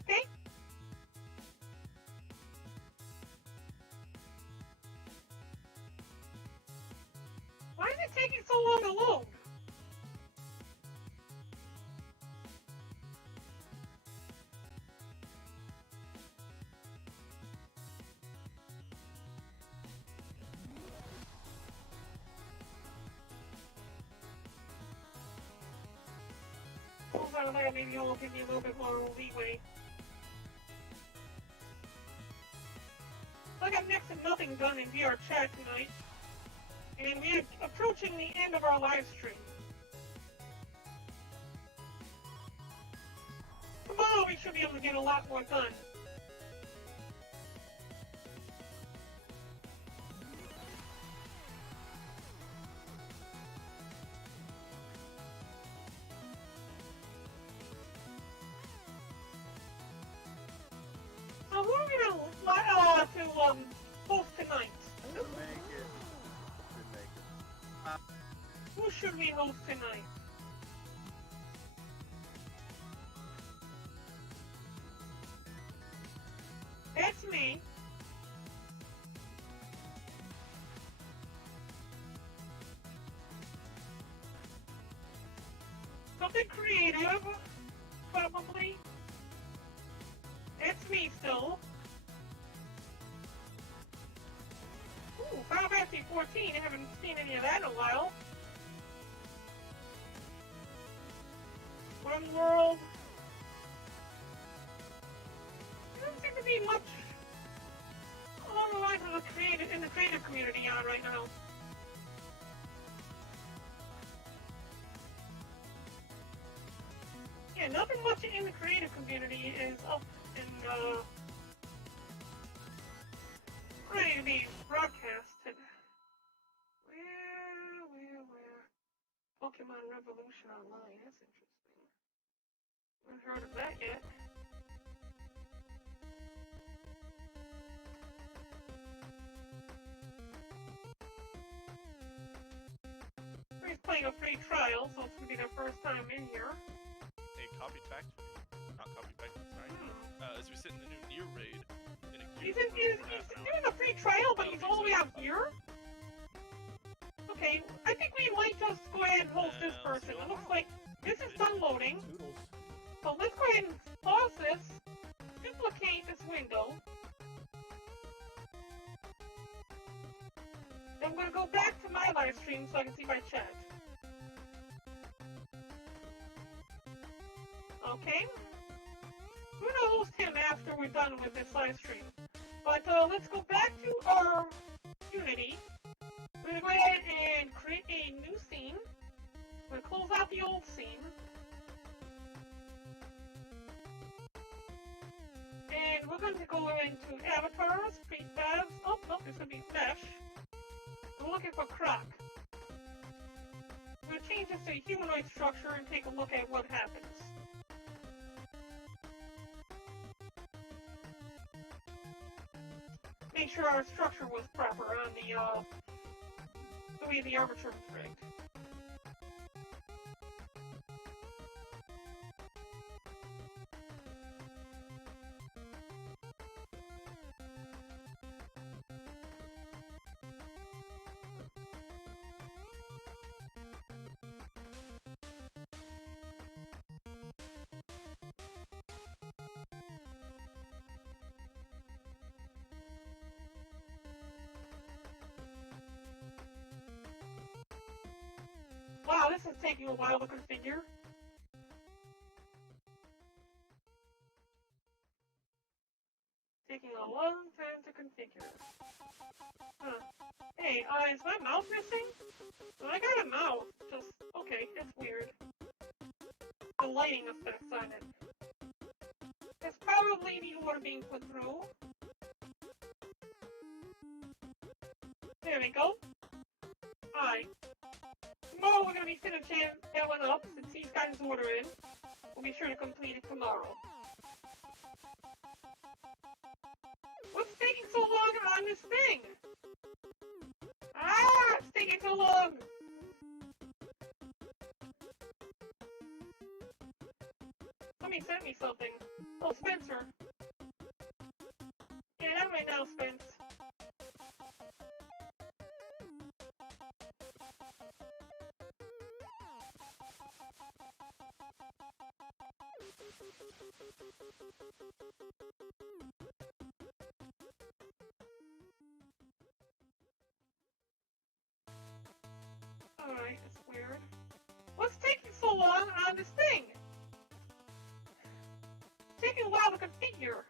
Okay? Why is it taking so long to load? Maybe it'll give me a little bit more leeway. So I got next to nothing done in VRChat tonight, and we're approaching the end of our live stream. Tomorrow we should be able to get a lot more done. Who are we going to host tonight? Should make it. Should make it. Who should we host tonight? That's me. Something creative, probably. It's me still. Ooh, Final Fantasy 14. I haven't seen any of that in a while. One World. seem to be much along the lines of the creative community on right now. Yeah, nothing much in the creative community is up and ready to be broadcasted. Where? Pokemon Revolution Online, that's interesting. Haven't heard of that yet. He's playing a free trial, so it's gonna be their first time in here. A copied fact, not copied fact, sorry. As we sit in the new Nier raid, in a queue He's doing a free trial, but he's all the way out here? Okay, I think we might just go ahead and host this person. It looks like this is done loading. So let's go ahead and pause this, duplicate this window. Then I'm going to go back to my live stream so I can see my chat. Okay. We're going to host him after we're done with this live stream. But let's go back to our Unity. We're going to go ahead and create a new scene. We're going to close out the old scene. And we're going to go into avatars, prefabs. Oh, no, this will be mesh. We're looking for Croc. We're going to change this to a humanoid structure and take a look at what happens. Make sure our structure was proper on the way the armature was rigged. Wow, this is taking a while to configure. Taking a long time to configure. Huh. Hey, is my mouth missing? Well, I got a mouth. Just, okay, it's weird. The lighting effects on it. There's probably the order being put through. There we go. Alright. Tomorrow we're going to be finishing that one up since he's got his order in. We'll be sure to complete it tomorrow. What's taking so long on this thing? Ah, it's taking so long! Somebody sent me something. Oh, Spencer. Yeah, that right now, Spence. Alright, that's weird. What's taking so long on this thing? It's taking a while to configure.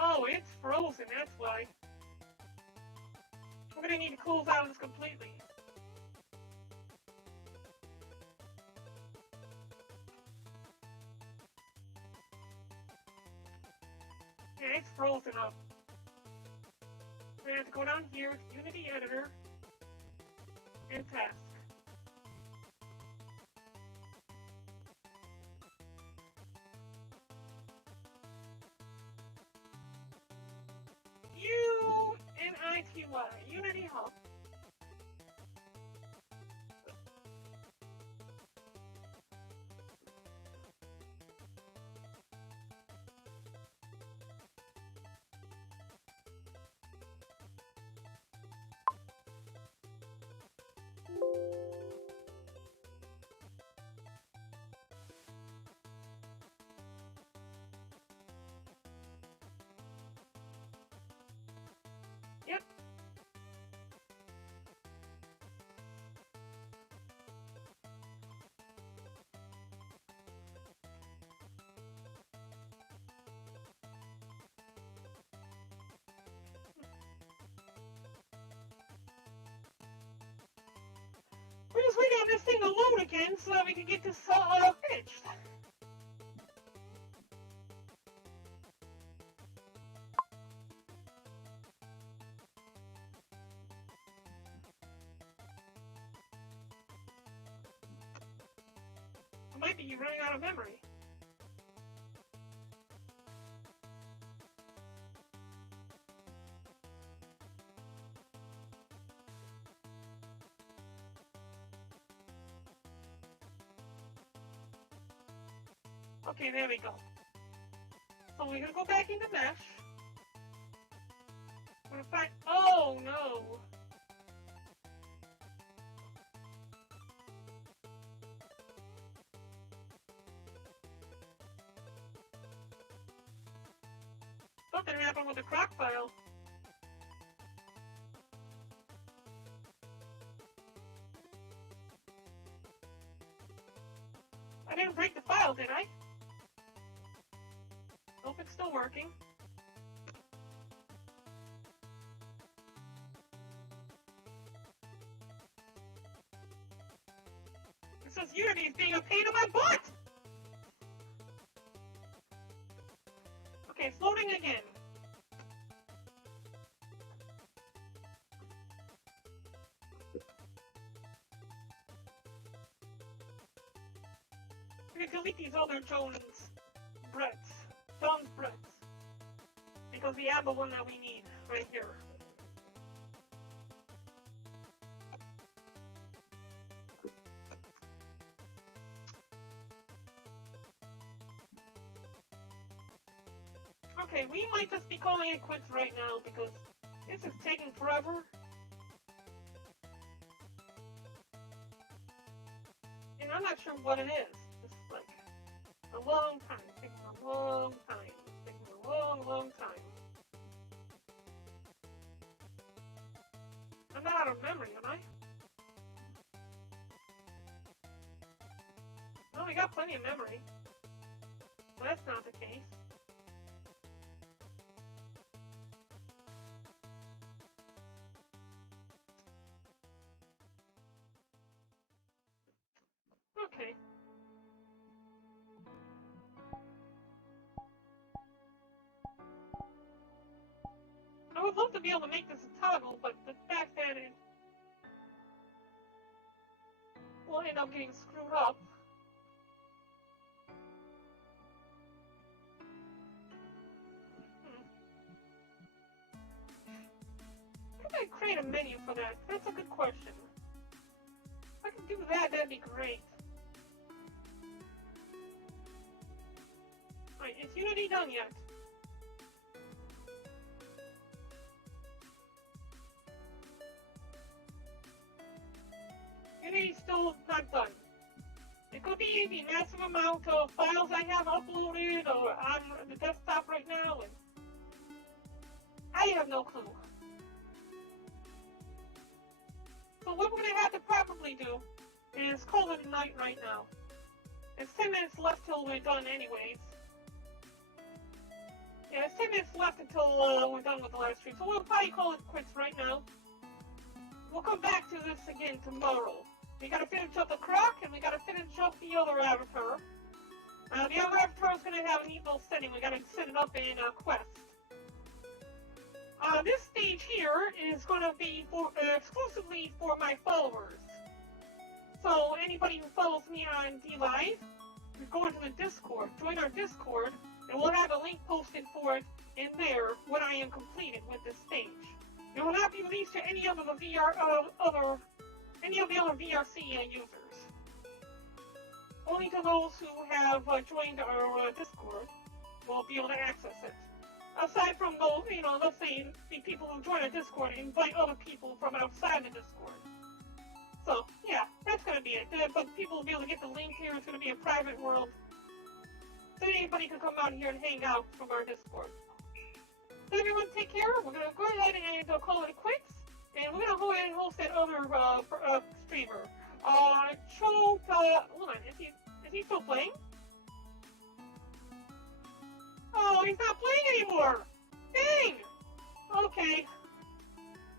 Oh, it's frozen, that's why. We're gonna need to close out this completely. Yeah, it's frozen up. We're gonna have to go down here to Unity Editor and Task. U-N-I-T-Y, Unity Hub. Yep. thing to load again so that we can get this finished. I might be running out of memory. Okay, there we go. So we're gonna go back into mesh. We're gonna find. Oh no! Something happened with the croc file. I didn't break the file, did I? Hope it's still working. It says Unity is being a pain in my butt! Okay, it's loading again. We're gonna delete these other Jones Bretts. Because we have the one that we need right here. Okay, we might just be calling it quits right now because this is taking forever. And I'm not sure what it is. It's like a long time, taking a long time, taking a long time. I'm not out of memory, am I? No, we got plenty of memory. Well, that's not the case. Okay. I would love to be able to make this a toggle, but the fact that it will end up getting screwed up. How can I create a menu for that? That's a good question. If I can do that, that'd be great. Alright, is Unity done yet? Unity's still not done. It could be the massive amount of files I have uploaded or on the desktop right now, and I have no clue. So what we're going to have to probably do is call it a night right now. It's 10 minutes left till we're done anyways. Yeah, it's 10 minutes left until we're done with the live stream, so we'll probably call it quits right now. We'll come back to this again tomorrow. We gotta finish up the croc, and we gotta finish up the other avatar. The other avatar is gonna have an evil setting. We gotta set it up in Quest. This stage here is gonna be for exclusively for my followers. So anybody who follows me on DLive, go into the Discord, join our Discord, and we'll have a link posted for it in there when I am completed with this stage. It will not be released to any of the other VRC users. Only to those who have joined our Discord will be able to access it. Aside from those, let's say the people who join our Discord invite other people from outside the Discord. So, yeah, that's going to be it. But people will be able to get the link here. It's going to be a private world. So anybody can come out here and hang out from our Discord. So everyone take care. We're going to go ahead and call it quits. And we're going to go ahead and host that other streamer. Hold on, is he still playing? Oh, he's not playing anymore! Dang! Okay.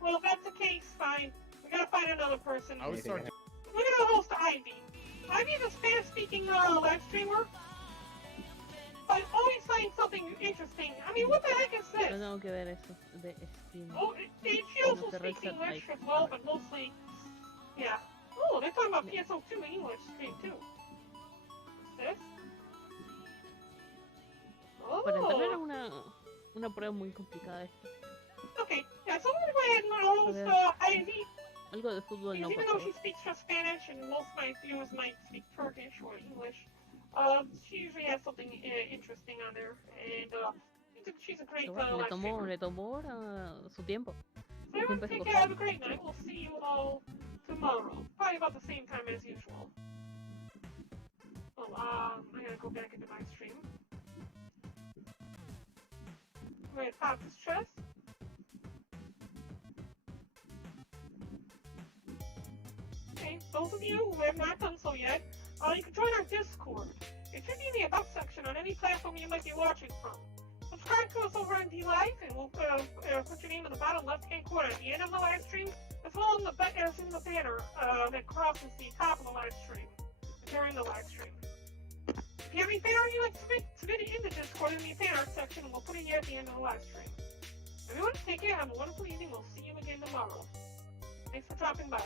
Well, if that's the case, fine. We gotta find another person. I would start. We're gonna host Ivy. Ivy's a Spanish-speaking live streamer. But always find something interesting. I mean, what the heck is this? Yo tengo que ver eso de Steam. Oh, she also speaks English as well, but mostly, yeah. Oh, they're talking about PSO2 English stream too. What's this? Para entrar era Oh. una prueba muy complicada esto. Okay, yeah. So I'm gonna go ahead and host Ivy. Algo de fútbol no, Even por though favor. she speaks just Spanish and most of my viewers might speak Turkish or English, she usually has something interesting on there, and she's a great Pero bueno, live streamer. le tomó su tiempo. So everyone take care, have a great night. We'll see you all tomorrow, probably about the same time as usual. Oh, I gotta go back into my stream. I'm gonna pop this chest. Okay, those of you who have not done so yet, you can join our Discord. It should be in the About section on any platform you might be watching from. Subscribe to us over on DLive, and we'll put your name in the bottom left-hand corner at the end of the live stream, as well as in the banner that crosses the top of the live stream during the live stream. If you have any fan art you'd like to submit it in the Discord in the fan art section, and we'll put it here at the end of the live stream. Everyone, take care, have a wonderful evening. We'll see you again tomorrow. Thanks for dropping by.